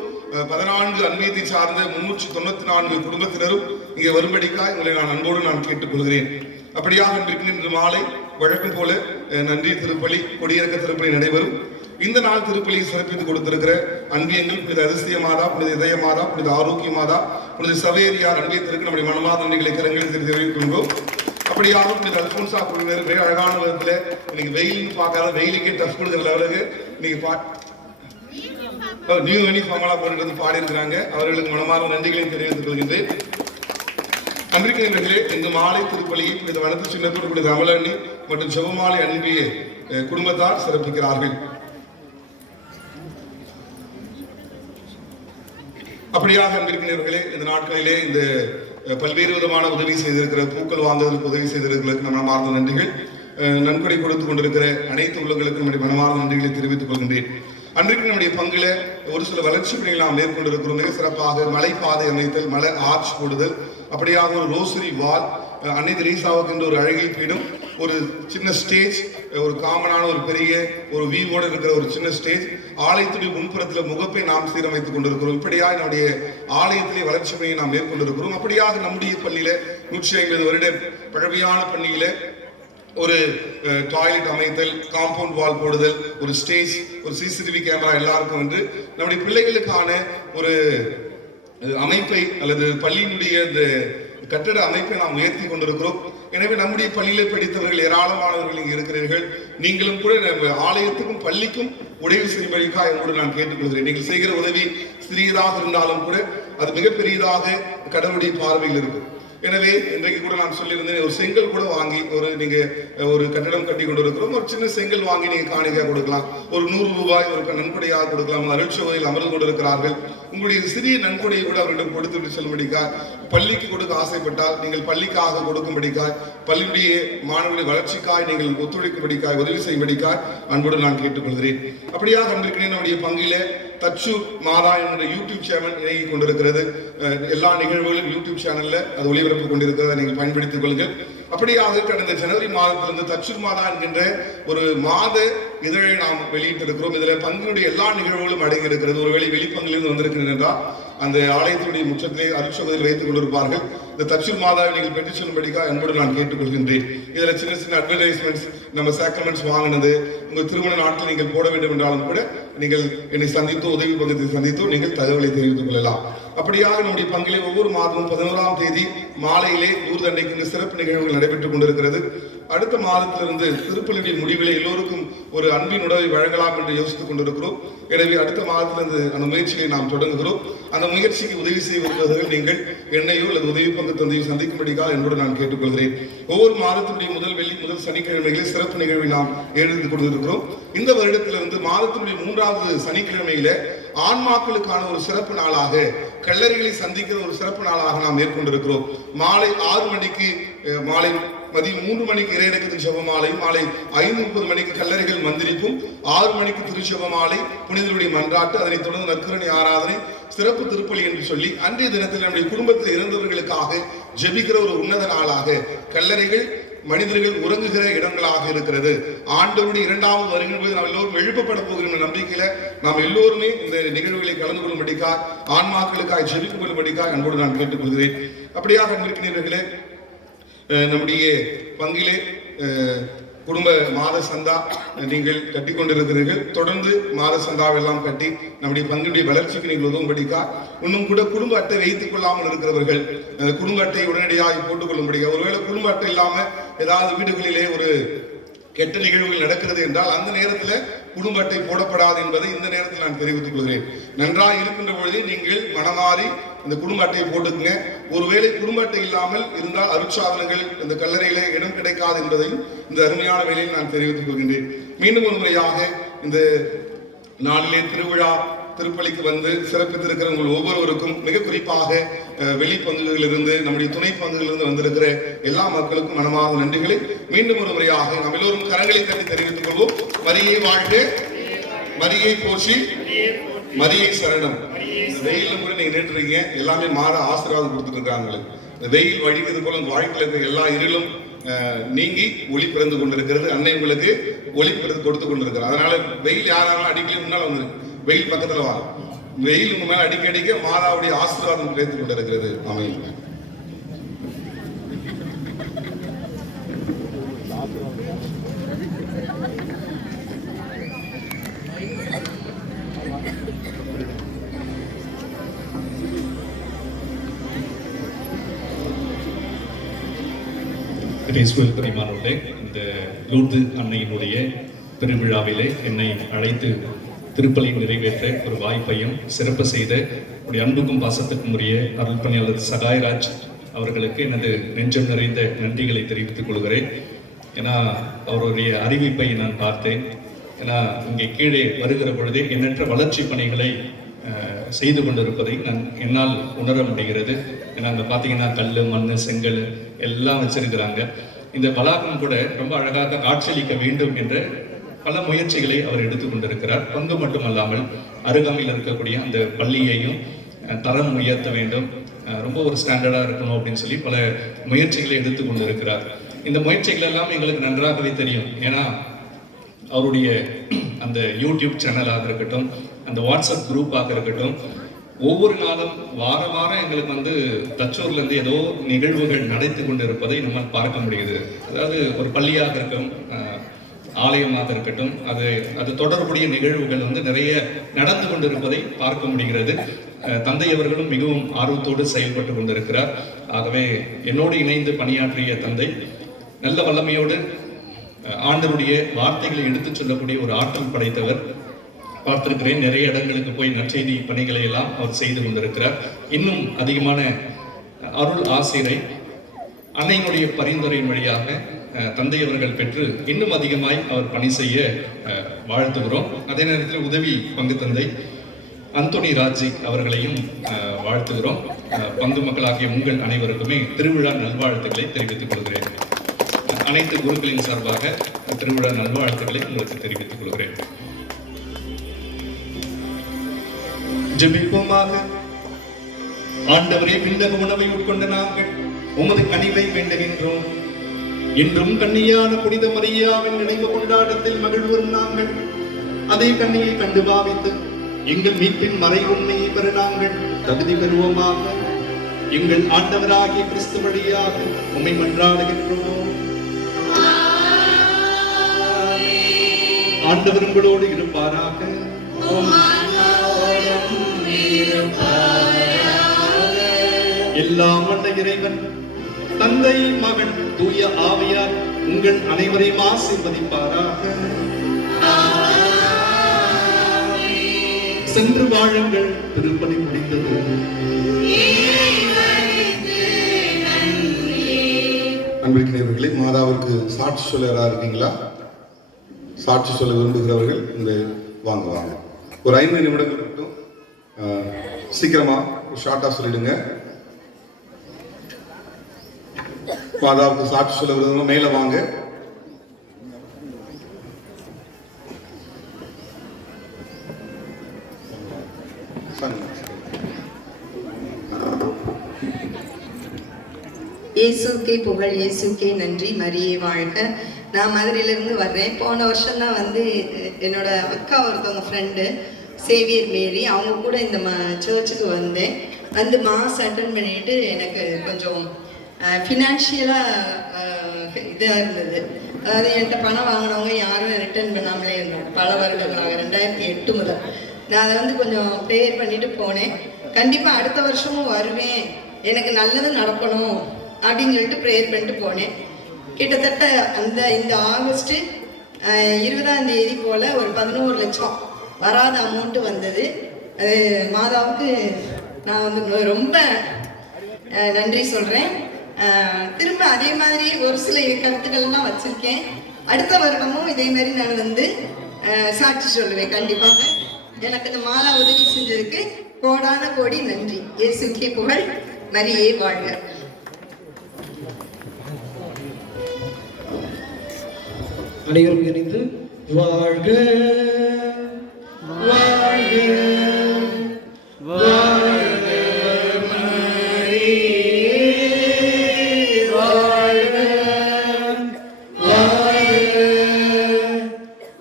14 அன்பியத்தை சார்ந்த 394 குடும்பத்தினரும் இங்கே வரும்படிக்காய் உங்களை நான் அன்போடு கேட்டுக்கொள்கிறேன். அப்படியாக இன்று மாலை வழக்கம் போல நன்றி திருப்பலி, கொடியிறக்க திருப்பலி நடைபெறும். இந்த நாள் திருப்பலியை சிறப்பித்துக் கொடுத்திருக்கிற அன்பியங்கள் புனித அதிசய மாதா, புனித இதய மாதா, புனித ஆரோக்கிய மாதா, புனித சவேரியார் அன்பியத்திற்கு நம்முடைய மனமார்ந்த நன்றிகளை கரங்களில் தெரிவிக்கின்றோம். அப்படியாக புனித அல்போன்சா குழுவினர் மிக அழகான விதத்துல இன்னைக்கு வெயில்னு பார்க்காத வெயிலுக்கே டஃப் கொடுக்குற லெவலுக்கு இன்னைக்கு நியூ யூனிஃபார்மெல்லாம் போட்டு பாடி இருக்கிறாங்க. அவர்களுக்கு மனமார்ந்த நன்றிகளையும் தெரிவித்துக் கொள்கின்றேன். அன்றைக்கு இந்த மாலை திருப்பலியை புனித வனத்து சின்னப்பூர் புனித அமலண்ணி மற்றும் செவமாலை அன்பிய குடும்பத்தார் சிறப்பிக்கிறார்கள். அப்படியாக அன்பிற்கிறவர்களே, இந்த நாட்களிலே இந்த பல்வேறு விதமான உதவி செய்திருக்கிற, பூக்கள் வாங்குவதற்கு உதவி செய்திருக்கிறதுக்கு மனமார்ந்த நன்றிகள். நன்கொடை கொடுத்துக் கொண்டிருக்கிற அனைத்து உள்ளங்களுக்கும் நம்முடைய மனமார்ந்த நன்றிகளை தெரிவித்துக் கொள்கின்றேன். அன்றைக்கு நம்முடைய பங்குல ஒரு சில வளர்ச்சி பணிகள் நாம் மேற்கொண்டிருக்கிறோம். மிக சிறப்பாக மலைப்பாதை அமைத்தல், மலை ஆர்ச் போடுதல், அப்படியாக ஒரு ரோசரி வால், அன்னை தெரேசாவுக்கு என்ற ஒரு அழகை பீடம், ஒரு சின்ன ஸ்டேஜ், ஒரு காமனான ஒரு பெரிய ஒரு வீவோடு இருக்கிற ஒரு சின்ன ஸ்டேஜ், ஆலயத்துடைய முன்புறத்தில் முகப்பை நாம் சீரமைத்துக் கொண்டிருக்கிறோம். இப்படியாக நம்முடைய ஆலயத்திலே வளர்ச்சி பணியை நாம் மேற்கொண்டிருக்கிறோம். அப்படியாக நம்முடைய பள்ளியில 150 வருட பழமையான பள்ளியில ஒரு டாய்லெட் அமைத்தல், காம்பவுண்ட் வால் போடுதல், ஒரு ஸ்டேஜ், ஒரு சிசிடிவி கேமரா எல்லாருக்கும் வந்து நம்முடைய பிள்ளைகளுக்கான ஒரு அமைப்பை அல்லது பள்ளியினுடைய இந்த கட்டட அமைப்பை நாம் உயர்த்தி கொண்டிருக்கிறோம். எனவே நம்முடைய பள்ளியில படித்தவர்கள் ஏராளமானவர்கள் இங்கே இருக்கிறீர்கள். நீங்களும் கூட நம்ம ஆலயத்துக்கும் பள்ளிக்கும் உதவி செய்யும்படிக்காக என்னோடு நான் கேட்டுக்கொள்கிறேன். நீங்கள் செய்கிற உதவி சிறியதாக இருந்தாலும் கூட அது மிகப்பெரியதாக கடவுளுடைய பார்வையில் இருக்கும். எனவே இன்றைக்கு கூட நான் சொல்லியிருந்தேன், ஒரு செங்கல் கூட வாங்கி நீங்க ஒரு கட்டடம் கட்டி கொண்டு இருக்கிறோம், ஒரு சின்ன செங்கல் வாங்கி நீங்க காணிக்கையா கொடுக்கலாம், ஒரு 100 ரூபாய் ஒரு நன்கொடையாக கொடுக்கலாம். அருட்சோதையில் அமர்ந்து கொண்டிருக்கிறார்கள். உங்களுடைய சிறிய நன்கொடையை கூட அவரிடம் கொடுத்து செல்லும்படிக்கா, பள்ளிக்கு கொடுக்க ஆசைப்பட்டால் நீங்கள் பள்ளிக்காக கொடுக்கும்படிக்காய், பள்ளியுடைய மாணவர்களுடைய வளர்ச்சிக்காய் நீங்கள் ஒத்துழைக்கும்படிக்காய், உதவி செய்யும்படிக்காய் அன்போடு நான் கேட்டுக்கொள்கிறேன். அப்படியாக அன்றைக்கு நம்முடைய பங்கில தச்சூர் மாதா என்ற யூடியூப் சேனல் இணைகி கொண்டிருக்கிறது. எல்லா நிகழ்வுகளும் யூடியூப் சேனல்ல அது ஒளிபரப்பு கொண்டிருக்கிறத நீங்கள் பயன்படுத்திக் கொள்ளுங்கள். அப்படியாக கடந்த ஜனவரி மாதத்திலிருந்து தச்சூர் மாதா என்கின்ற ஒரு மாத இதழை நாம் வெளியிட்டிருக்கிறோம். இதுல பங்கினுடைய எல்லா நிகழ்வுகளும் அடங்கி இருக்கிறது. ஒருவேளை வெளிப்பங்கிலிருந்து வந்திருக்கிறேன் என்றால் அந்த ஆலயத்தினுடைய முற்றத்திலே அருட்சோதையில் வைத்துக் கொண்டிருப்பார்கள். இந்த தச்சூர் மாதாவை நீங்கள் பெற்றுச் செல்லும்படிக்காக என்பது நான் கேட்டுக்கொள்கின்றேன். இதுல சின்ன சின்ன அட்வர்டைஸ்மெண்ட்ஸ், நம்ம சாக்ரமெண்ட்ஸ் வாங்கினது, உங்கள் திருமண நாட்டில் நீங்கள் போட வேண்டும் என்றாலும் கூட நீங்கள் என்னை சந்தித்தோ உதவி பங்கத்தை சந்தித்தோ நீங்கள் தகவலை தெரிவித்துக் கொள்ளலாம். அப்படியாக நம்முடைய பங்கிலே ஒவ்வொரு மாதமும் 11ஆம் தேதி மாலையிலே ஊர்தண்டைக்கு சிறப்பு நிகழ்வுகள் நடைபெற்றுக் கொண்டிருக்கிறது. அடுத்த மாதத்திலிருந்து திருப்பலியுடைய முடிவிலே எல்லோருக்கும் ஒரு அன்பின் உணவை வழங்கலாம் என்று யோசித்துக் கொண்டிருக்கிறோம். எனவே அடுத்த மாதத்திலிருந்து அந்த முயற்சியை நாம் தொடங்குகிறோம். அந்த முயற்சிக்கு உதவி செய்வர்கள் நீங்கள் என்னையோ அல்லது உதவி பங்கு தந்தையோ சந்திக்கும்படிக்காக என்னோடு நான் கேட்டுக்கொள்கிறேன். ஒவ்வொரு மாதத்தினுடைய முதல் வெள்ளி முதல் சனிக்கிழமைகளில் சிறப்பு நிகழ்வை நாம் எழுதி கொண்டிருக்கிறோம். இந்த வருடத்திலிருந்து மாதத்தினுடைய 3வது சனிக்கிழமையில ஆன்மாக்களுக்கான ஒரு சிறப்பு நாளாக, கல்லறைகளை சந்திக்கிற ஒரு சிறப்பு நாளாக நாம் மேற்கொண்டிருக்கிறோம். மாலை 6 மணிக்கு மதியம் 3 மணிக்கு இறையிறக்கத்தின் செபமாலையும், மாலை 5:30 மணிக்கு கல்லறைகள் மந்திரிப்பும், 6 மணிக்கு திருச்செபமாலை, புனிதருடைய மன்றாட்டு, அதனைத் தொடர்ந்து நற்கருணை ஆராதனை, சிறப்பு திருப்பலி என்று சொல்லி அன்றைய தினத்தில் நம்முடைய குடும்பத்தில் இறந்தவர்களுக்காக ஜெபிக்கிற ஒரு உன்னத நாளாக, கல்லறைகள் மனிதர்கள் உறங்குகிற இடங்களாக இருக்கிறது. ஆண்டவருடைய 2வது வருகின்ற நாம் எல்லோரும் எழுப்பப்பட போகிற நம்பிக்கையில நாம் எல்லோருமே இந்த நிகழ்வுகளை கலந்து கொள்ளும்படிக்காக, ஆன்மாக்களுக்காக ஜெபித்துக் கொள்ளும்படிக்காக அன்போடு நான் கேட்டுக்கொள்கிறேன். அப்படியாக அன்பிற்கிறீர்களே, நம்முடைய பங்கிலே குடும்ப மாத சந்தா நீங்கள் கட்டி கொண்டிருக்கிறீர்கள். தொடர்ந்து மாத சந்தாவெல்லாம் கட்டி நம்முடைய பங்கினுடைய வளர்ச்சிக்கு நீங்கள் உதவும்படிக்கா, இன்னும் கூட குடும்ப அட்டை வைத்துக் கொள்ளாமல் இருக்கிறவர்கள் குடும்ப அட்டை உடனடியாக போட்டுக் கொள்ளும்படிக்கா, ஒருவேளை குடும்ப அட்டை இல்லாம ஏதாவது வீடுகளிலே ஒரு கெட்ட நிகழ்வுகள் நடக்கிறது என்றால் அந்த நேரத்தில் குடும்ப அட்டை போடப்படாது என்பதை இந்த நேரத்தில் நான் தெரிவித்துக் கொள்கிறேன். நன்றாக இருக்கின்ற பொழுதே நீங்கள் மனமாறி இந்த குடும்ப அட்டையை போட்டுக்குங்க. ஒருவேளை குடும்ப அட்டை இல்லாமல் இருந்தால் அருட்சாதனங்கள் இந்த கல்லறையிலே இடம் கிடைக்காது என்பதையும் இந்த அருமையான வேளையில் நான் தெரிவித்துக் கொள்கின்றேன். மீண்டும் ஒரு முறையாக இந்த நாளிலே திருவிழா திருப்பலிக்கு வந்து சிறப்பித்திருக்கிற உங்கள் ஒவ்வொருவருக்கும், மிக குறிப்பாக வெளி பங்குகளிலிருந்து நம்முடைய துணை பங்குகளிலிருந்து வந்திருக்கிற எல்லா மக்களுக்கும் மனமார்ந்த நன்றிகளை மீண்டும் ஒரு முறையாக நாம் எல்லோரும் கரங்களை தட்டி தெரிவித்துக் கொள்வோம். மரியை வாழ்க, மரியை போற்றி, மரியை சரணம். வெயில கூட நீங்க நின்றுறீங்க, எல்லாமே மாற ஆசீர்வாதம் கொடுத்துட்டு இருக்காங்க. இந்த வெயில் வழிக்கிறது போல உங்க வாழ்க்கையில் இருக்கிற எல்லா இருளும் நீங்கி ஒளி பிறந்து கொண்டிருக்கிறது. அன்னை உங்களுக்கு ஒளி பிறந்து கொடுத்து கொண்டிருக்கிறார். அதனால வெயில் யாராலும் அடிக்கடி முன்னால வந்து வெயில் பக்கத்துல வா, வெயில் உங்க மேல அடிக்க அடிக்க மாதாவுடைய ஆசீர்வாதம் கிடைத்துக் கொண்டிருக்கிறது. அமையும். பிரியமானவர்களே, இந்த லூர்து அன்னையினுடைய பெருவிழாவிலே என்னை அழைத்து திருப்பலி நிறைவேற்ற ஒரு வாய்ப்பையும் சிறப்பு செய்த உடைய அன்புக்கும் பாசத்துக்கும் உரிய அருள் பணியாளர் சகாயராஜ் அவர்களுக்கு எனது நெஞ்சம் நிறைந்த நன்றிகளை தெரிவித்துக் கொள்கிறேன். ஏன்னா அவருடைய அறிவிப்பை நான் பார்த்தேன். ஏன்னா இங்கே கீழே வருகிற பொழுதே எண்ணற்ற வளர்ச்சி பணிகளை செய்து கொண்டிருப்பதை என்னால் உணர முடிகிறது. ஏன்னா அங்கே பார்த்தீங்கன்னா கல், மண், செங்கல் எல்லாம் வச்சிருக்கிறாங்க. இந்த வளாகம் கூட ரொம்ப அழகாக காட்சியளிக்க வேண்டும் என்ற பல முயற்சிகளை அவர் எடுத்துக்கொண்டிருக்கிறார். பங்கு மட்டுமல்லாமல் அருகாமையில் இருக்கக்கூடிய அந்த பள்ளியையும் தரம் உயர்த்த வேண்டும், ரொம்ப ஒரு ஸ்டாண்டர்டாக இருக்கணும் அப்படின்னு சொல்லி பல முயற்சிகளை எடுத்துக்கொண்டிருக்கிறார். இந்த முயற்சிகள் எல்லாம் எங்களுக்கு நன்றாகவே தெரியும். ஏன்னா அவருடைய அந்த யூடியூப் சேனலாக இருக்கட்டும், அந்த வாட்ஸ்அப் குரூப்பாக இருக்கட்டும், ஒவ்வொரு நாளும் வாரம் எங்களுக்கு வந்து தச்சூர்லேருந்து ஏதோ நிகழ்வுகள் நடத்தி கொண்டு இருப்பதை நம்மால் பார்க்க முடியுது. அதாவது ஒரு பள்ளியாக இருக்கும், ஆலயமாக இருக்கட்டும், அது தொடர்புடைய நிகழ்வுகள் வந்து நிறைய நடந்து கொண்டிருப்பதை பார்க்க முடிகிறது. தந்தை அவர்களும் மிகவும் ஆர்வத்தோடு செயல்பட்டு கொண்டிருக்கிறார். ஆகவே என்னோடு இணைந்து பணியாற்றிய தந்தை நல்ல வல்லமையோடு ஆண்டவருடைய வார்த்தைகளை எடுத்துச் சொல்லக்கூடிய ஒரு ஆற்றல் படைத்தவர். பார்த்திருக்கிறேன், நிறைய இடங்களுக்கு போய் நற்செய்தி பணிகளை எல்லாம் அவர் செய்து கொண்டிருக்கிறார். இன்னும் அதிகமான அருள் ஆசிரை அன்னையினுடைய பரிந்துரையின் வழியாக தந்தை அவர்கள் பெற்று இன்னும் அதிகமாய் அவர் பணி செய்ய வாழ்த்துகிறோம். அதே நேரத்தில் உதவி பங்கு தந்தை அந்தோனி ராஜி அவர்களையும் வாழ்த்துகிறோம். பங்கு மக்களாகிய உங்கள் அனைவருக்குமே திருவிழா நல்வாழ்த்துக்களை தெரிவித்துக் கொள்கிறேன். அனைத்து குருக்களின் சார்பாக திருவிழா நல்வாழ்த்துக்களை உங்களுக்கு தெரிவித்துக் கொள்கிறேன். ஜெபிப்போமாக. ஆண்டவரே, விண்ணக உணவை உட்கொண்ட நாங்கள் உமது கனிவை வேண்டுகின்றோம். இன்றும் கன்னியான புனித மரியாவின் நினைவு கொண்டாட்டத்தில் மகிழ்வரும் நாங்கள் அதே கண்ணியை கண்டு பாவித்து எங்கள் மீட்பின் மறை உண்மையை பெற நாங்கள் தகுதி பெறுவோமாக. எங்கள் ஆண்டவராகிய கிறிஸ்து வழியாக உம்மை மன்றாடுகின்றோம். ஆண்டவர் உங்களோடு இருப்பாராக. எல்லாம் வல்ல இறைவன் தந்தை, மகன், தூய ஆவியார் உங்கள் அனைவரையும் ஆசீர்வதிப்பாராக. சென்று வாழுங்கள், திருப்பலி முடிந்தது. அன்பிற்கினியவர்களே, மாதாவிற்கு சாட்சி சொல்ல யாரா இருக்கீங்களா? சாட்சி சொல்ல விரும்புகிறவர்கள் இந்த வாங்க ஒரு 5 நிமிடங்கள் மட்டும் சீக்கிரமா ஷார்ட்டா சொல்லிடுங்க. மாதாவுக்கு சாட்சி சொல்ல விரும்புகிறவங்க மேல வாங்க. இயேசுக்கே புகழ், இயேசுக்கே நன்றி, மரியே வாழ்க. நான் மதுரையிலேருந்து வர்றேன். போன வருஷம் தான் வந்து என்னோட அக்கா ஒருத்தவங்க ஃப்ரெண்டு சேவியர் மேரி, அவங்க கூட இந்த சர்ச்சுக்கு வந்தேன். வந்து மாஸ் அட்டன் பண்ணிட்டு எனக்கு கொஞ்சம் ஃபினான்ஷியலாக இதாக இருந்தது. அதாவது என்கிட்ட பணம் வாங்கினவங்க யாரும் ரிட்டர்ன் பண்ணாமலே இருந்தாங்க பல வருடங்களாக, 2008 முதல். நான் அதை வந்து கொஞ்சம் ப்ரேயர் பண்ணிட்டு போனேன். கண்டிப்பாக அடுத்த வருஷமும் வருவேன், எனக்கு நல்லது நடக்கணும் அப்படின்னு சொல்லிட்டு ப்ரேயர் பண்ணிட்டு போனேன். கிட்டத்தட்ட இந்த ஆகஸ்ட்டு 20ஆம் தேதி போல் ஒரு 11 லட்சம் வராத அமௌண்ட்டு வந்தது. அது மாதாவுக்கு நான் வந்து ரொம்ப நன்றி சொல்கிறேன். திரும்ப அதே மாதிரி ஒரு சில கருத்துக்கள்லாம் வச்சுருக்கேன். அடுத்த வருடமும் இதே மாதிரி நான் வந்து சாட்சி சொல்லுவேன் கண்டிப்பாக. எனக்கு இந்த மாலா உதவி செஞ்சதுக்கு கோடான கோடி நன்றி. இயேசுக்கே புகழ், மரியே வாழ்க. அனைவரும் இணைந்து வாழ்க வாழ்க வாழ்க மரியே வாழ்க வாழ்க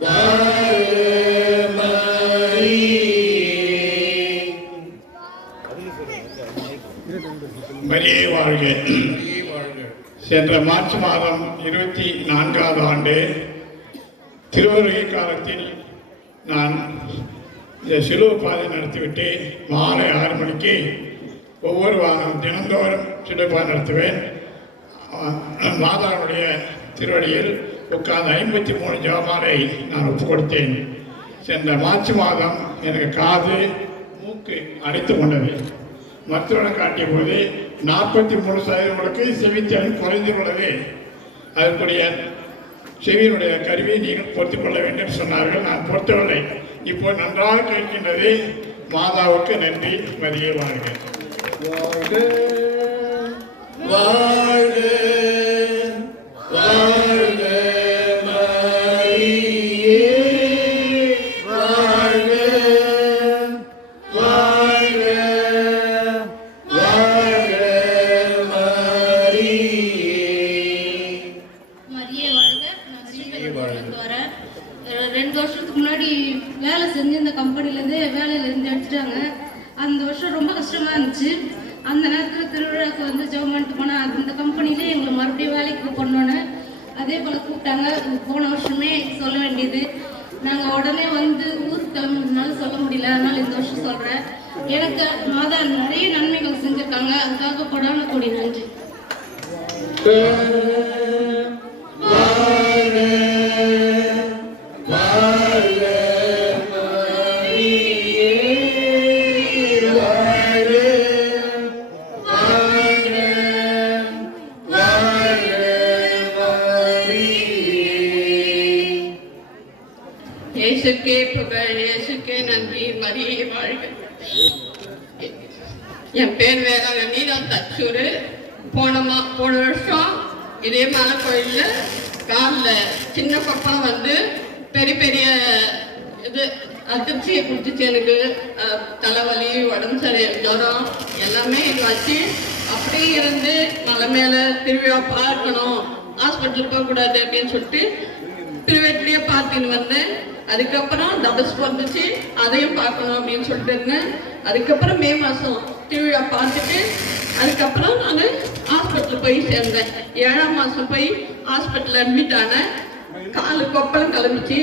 வாழ்க மரியே வாழ்க. சென்ற மார்ச் மாதம் 24வது ஆண்டு திருவருகை காலத்தில் நான் இந்த சிலுவை பாதை நடத்திவிட்டு மாலை 6 மணிக்கு ஒவ்வொரு தினந்தோறும் சிலுவை பாதை நடத்துவேன். மாதாவுடைய திருவடியில் உட்கார்ந்து 53 ஜெபமாலை நான் ஒப்பு கொடுத்தேன். சென்ற மார்ச் மாதம் எனக்கு காது மூக்கு அடைத்து கொண்டது. மருத்துவனை காட்டிய போது 43% செவித்திறன் குறைந்துள்ளது. அதற்குரிய செவியினுடைய கருவியை நீங்கள் பொருத்திக் கொள்ள வேண்டும் சொன்னார்கள். நான் பொருத்தவில்லை. இப்போ நன்றாக கேட்கின்றது. மாதாவுக்கு நன்றி. மரியே வாழ்க வாழ்க வாழ்க வாழ்க மரியே வாழ்க வாழ்க வாழ்க மரியே வாழ்க. நான் ஸ்ரீபெரும்புதூர்லேருந்து வரேன். 2 வருஷத்துக்கு முன்னாடி வேலை செஞ்சு இந்த கம்பெனிலேருந்து வேலையிலேருந்து எடுத்துட்டாங்க. அந்த வருஷம் ரொம்ப கஷ்டமாக இருந்துச்சு. அந்த நேரத்தில் திருவிழாவுக்கு வந்து ஜெபம் பண்ணிட்டு போனேன். அந்த கம்பெனிலே எங்களை மறுபடியும் வேலைக்கு கூப்பிடணுன்னு அதே போல் கூப்பிட்டாங்க. போன வருஷமே சொல்ல வேண்டியது. நாங்கள் உடனே வந்து ஊருக்கு கிளம்புறதுனால சொல்ல முடியல. அதனால் இந்த வருஷம் சொல்கிறேன். எனக்கு மாதா நிறைய நன்மைகள் செஞ்சுருக்காங்க. அதுக்காக கொடான கோடி நன்றி. இயேசுக்கே புகழ், இயேசுக்கே நன்றி. மரியே வாழ்க. என் பேர் வேளாங்கண்ணி. நான் தச்சூர். போன வருஷம் இதே மலை கோயிலில் காலில் சின்ன பப்பா வந்து பெரிய பெரிய இது அதிர்ச்சியை கொடுத்துச்சு. எனக்கு தலைவலி, உடம்பு சரி, ஜுரம் எல்லாமே வச்சு அப்படியே இருந்து மலை மேலே திருவிழா பார்க்கணும், ஹாஸ்பிட்டலுக்கு போகக்கூடாது அப்படின்னு சொல்லிட்டு பிரைவேட்லேயே பார்த்துன்னு வந்தேன். அதுக்கப்புறம் டபுள்ஸ் வந்துச்சு, அதையும் பார்க்கணும் அப்படின்னு சொல்லிட்டு இருந்தேன். அதுக்கப்புறம் மே மாதம் திருவிழா பார்த்துட்டு அதுக்கப்புறம் நான் ஹாஸ்பிட்டல் போய் சேர்ந்தேன். 7ஆம் மாதம் போய் ஹாஸ்பிட்டல் அட்மிட் ஆனேன். காலு கொப்பளம் கிளம்பிச்சு.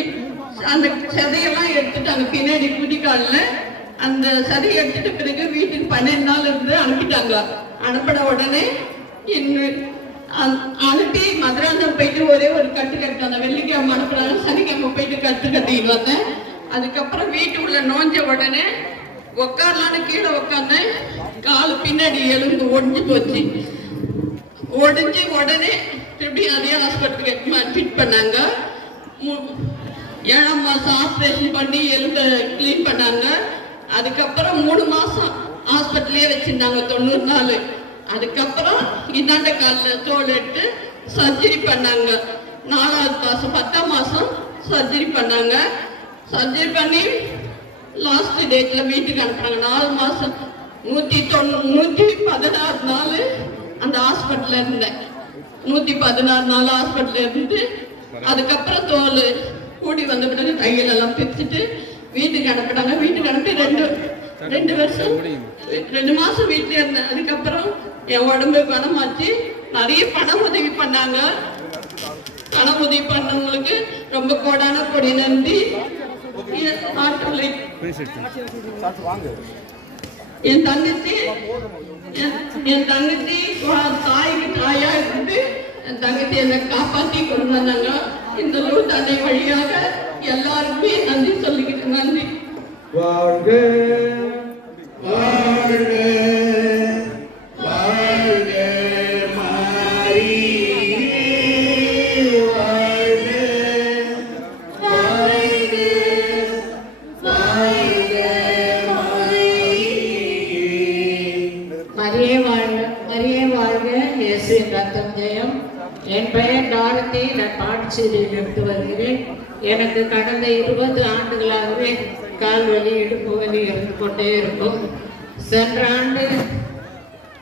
அந்த சதையெல்லாம் எடுத்துட்டாங்க பின்னாடி குதிக்காலில். அந்த சதையை எடுத்துட்டு பிறகு வீட்டுக்கு 12 நாள் இருந்து அனுப்பிட்டாங்க. அனுப்பின உடனே அனுப்பி மதுராந்தம் போயிட்டு ஒரே ஒரு கட்டு கட்டு, அந்த வெள்ளிக்கிழமை அனுப்புறாங்க, சனிக்கிழமை போயிட்டு கட்டு கட்டிட்டு வந்தேன். அதுக்கப்புறம் வீட்டுக்குள்ள நோஞ்ச உடனே உக்காரலான்னு கீழே உக்காந்தேன். கால் பின்னாடி எலும்பு ஒடிஞ்சு போச்சு. ஒடிஞ்சு உடனே திருப்பி அதே ஹாஸ்பிட்டலுக்கு அட்மிட் பண்ணாங்க. 7ஆம் மாதம் ஆப்ரேஷன் பண்ணி எலும்பை கிளீன் பண்ணாங்க. அதுக்கப்புறம் 3 மாதம் ஹாஸ்பிட்டலே வச்சிருந்தாங்க, 90 நாள். அதுக்கப்புறம் இந்தாண்ட காலில் தோல் எடுத்து சர்ஜரி பண்ணாங்க. 4ஆவது மாதம் 10ஆம் மாதம் சர்ஜரி பண்ணாங்க. சர்ஜரி பண்ணி லாஸ்ட் டேட்டில் வீட்டுக்கு அனுப்புனாங்க. 4 மாதம் 116 நாள் அந்த ஹாஸ்பிட்டலில் இருந்தேன். 116 நாள் ஹாஸ்பிட்டலில் இருந்து அதுக்கப்புறம் தோல் கூடி வந்த பிறகு கையிலெல்லாம் பிரிச்சுட்டு வீட்டுக்கு அனுப்பினாங்க. வீட்டுக்கு அனுப்பி 2 வருஷம் 2 மாதம் வீட்டில் இருந்தேன். அதுக்கப்புறம் என் உடம்பு பணமாச்சு. நிறைய பணம் உதவி பண்ணாங்க. பணம் உதவி பண்ணவங்களுக்கு ரொம்ப கோடான கொடி நன்றி. என் தங்கச்சி தாய்க்கு தாயா இருந்து என் தங்கச்சி என்னை காப்பாற்றி கொண்டு வந்தாங்க. இந்த லூத் அன்னை வழியாக எல்லாருக்குமே நன்றி சொல்லிக்கிட்டு நன்றி. வாழ்க வாழ்க ஜெயம். என் பெயர் டாரதி. நான் பாண்டிச்சேரியிலிருந்து வருகிறேன். எனக்கு கடந்த 20 ஆண்டுகளாகவே கால் வலி இடுப்பு வலி இருந்து கொண்டே இருக்கும். சென்ற ஆண்டு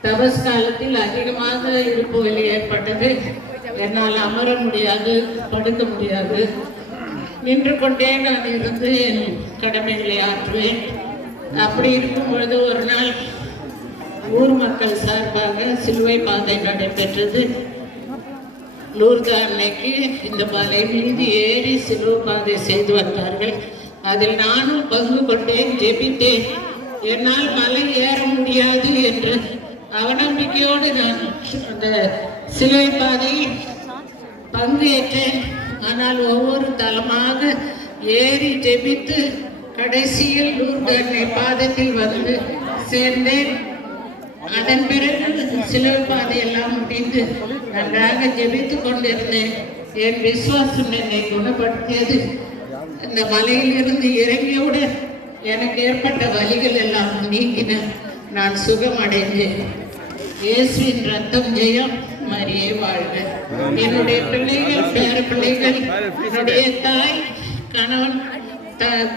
தபஸ் காலத்தில் அதிகமாக இடுப்பு வலி ஏற்பட்டது. என்னால் அமர முடியாது, படுக்க முடியாது. நின்று கொண்டே நான் இருந்து என் கடமைகளை ஆற்றுவேன். அப்படி இருக்கும் பொழுது ஒரு நாள் ஊர் மக்கள் சார்பாக சிலுவை பாதை நடைபெற்றது. லூர்து அன்னைக்கு இந்த மலை மீது ஏறி சிலுவை பாதை செய்து வந்தார்கள். அதில் நானும் பங்கு கொண்டேன், ஜெபித்தேன். என்னால் மலை ஏற முடியாது என்று அவநம்பிக்கையோடு நான் அந்த சிலுவை பாதையில் பங்கேற்றேன். ஆனால் ஒவ்வொரு தலமாக ஏறி ஜெபித்து கடைசியில் லூர்து அன்னை பாதத்தில் வந்து சேர்ந்தேன். அதன் பிறகு சிலுவை பாதையெல்லாம் முடிந்து நன்றாக ஜெபித்து கொண்டிருந்தேன். என் விசுவாசம் என்னை குணப்படுத்தியது. இந்த மலையிலிருந்து இறங்கியவுடன் எனக்கு ஏற்பட்ட வலிகள் எல்லாம் நீங்கின. நான் சுகமடைந்தேன். இயேசுவின் ரத்தம் ஜெயம், மரியே வாழ்க. என்னுடைய பிள்ளைகள், பேர பிள்ளைகள், என்னுடைய தாய், கணவன்,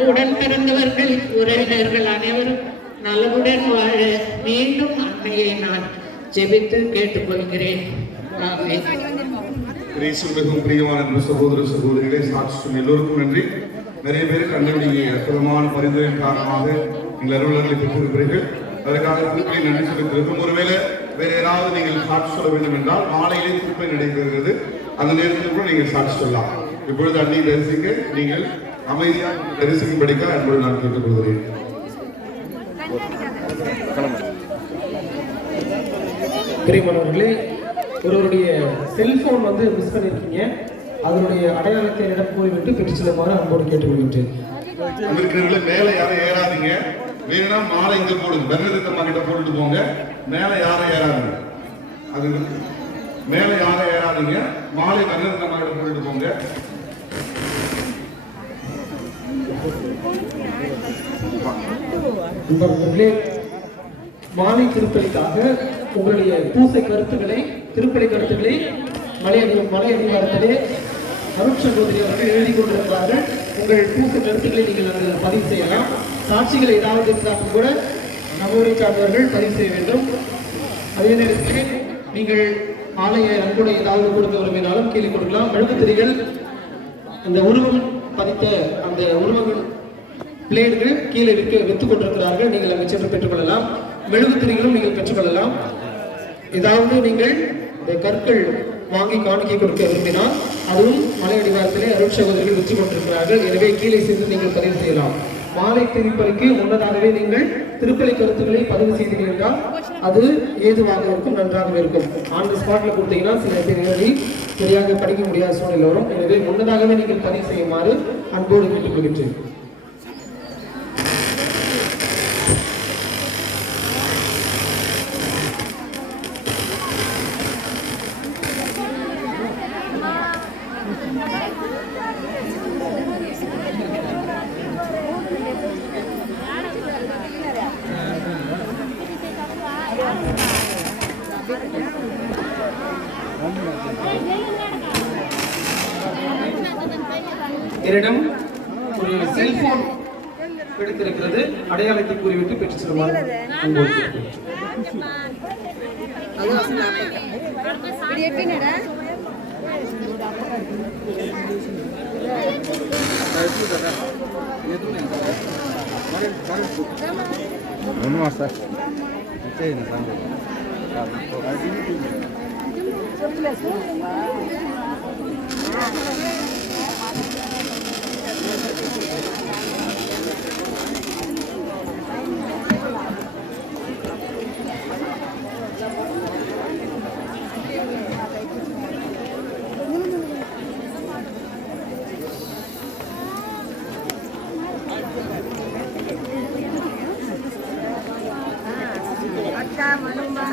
உடன் பிறந்தவர்கள், உறவினர்கள் அனைவரும் நலமுடன் வாழ மீண்டும் அன்னையை நான் ஜெபித்து கேட்டுக்கொள்கிறேன். மிகவும் பிரியமான சகோதர சகோதரிகளை சாட்சி சொன்ன எல்லோருக்கும் நன்றி. நிறைய பேருக்கு அன்னையுடைய அற்புதமான பரிந்துரையின் காரணமாக நீங்கள் அலுவலர்களை பெற்றிருக்கிறீர்கள். அதற்காக திருப்பதி நன்றி செலுத்திருக்கும். ஒருவேளை வேற யாராவது நீங்கள் சாட்சி சொல்ல வேண்டும் என்றால் மாலையிலே திருப்பதி நடைபெறுகிறது. அந்த நேரத்தில் கூட நீங்கள் சாட்சி சொல்லலாம். இப்பொழுது அன்னை தரிசிக்க நீங்கள் அமைதியாக தரிசிக்கும்படிக்க அன்போடு நான் கேட்டுக்கொள்கிறேன். பிரியமானவர்களே, ஒருவருடைய செல்போன் மிஸ் பண்ணியிருக்கீங்க. அதனுடைய அடையாளத்தை இடம் போய்விட்டு பெற்று செல்லுமாறு அன்போடு கேட்டுக்கொள்கின்றேன். மேல யாரும் ஏறாதீங்க. வேணும்னா மாலை இங்க போடுங்க. பெருந்தம்மா கிட்ட போட்டுட்டு போங்க. மேல யாரும் ஏறாதீங்க. அது மேல யாரும் ஏறாதீங்க. மாலை பெருந்தம்மா கிட்ட போட்டுட்டு போங்க. நண்பர்களே, மாலை திருப்பலிக்காக உங்களுடைய பூசை கருத்துக்களை, திருப்பலி கருத்துக்களை மலை அதிகாரத்திலே அருட்சகோதரி அவர்கள் எழுதி கொண்டிருக்கிறார்கள். உங்கள் பூசை கருத்துக்களை நீங்கள் அங்கு பதிவு செய்யலாம். சாட்சிகள் ஏதாவது இருந்தாலும் கூட நம்மூரை சார்ந்தவர்கள் பதிவு செய்ய வேண்டும். அதே நேரத்தில் நீங்கள் ஆலய அன்புடை ஏதாவது கொடுக்க விரும்பினாலும் கீழே கொடுக்கலாம். மெழுகுத்திரிகள், இந்த உருவம் பதித்த அந்த உருவங்கள் பிளேடுகள் கீழே விற்று கொண்டிருக்கிறார்கள். நீங்கள் அங்கு சென்று பெற்றுக்கொள்ளலாம். மெழுகுத்திரிகளும் நீங்கள் பெற்றுக்கொள்ளலாம். ஏதாவது நீங்கள் இந்த கற்கள் வாங்கி காணிக்கை கொடுக்க விரும்பினால் அதுவும் மலை அடிவாரத்திலே அருட்சகோதரிகள் விற்று கொண்டிருக்கிறார்கள். எனவே கீழே சென்று நீங்கள் பதிவு செய்யலாம். மாலை திருப்பலிக்கு முன்னதாகவே நீங்கள் திருப்பலி கருத்துக்களை பதிவு செய்தீர்கள் என்றால் அது ஏதுவாக இருக்கும், நன்றாக இருக்கும். ஆன் தி ஸ்பாட்ல கொடுத்தீங்கன்னா சில பேர் எழுதி சரியாக படிக்க முடியாத சூழ்நிலை வரும். எனவே முன்னதாகவே நீங்கள் பதிவு செய்யுமாறு அன்போடு கேட்டுக்கொள்கின்றேன். என்னிடம் ஒரு செல்போன் எடுத்திருக்கிறது. அடையாளத்தை கூறிவிட்டு பெற்று செல்லுமாறு Manumba.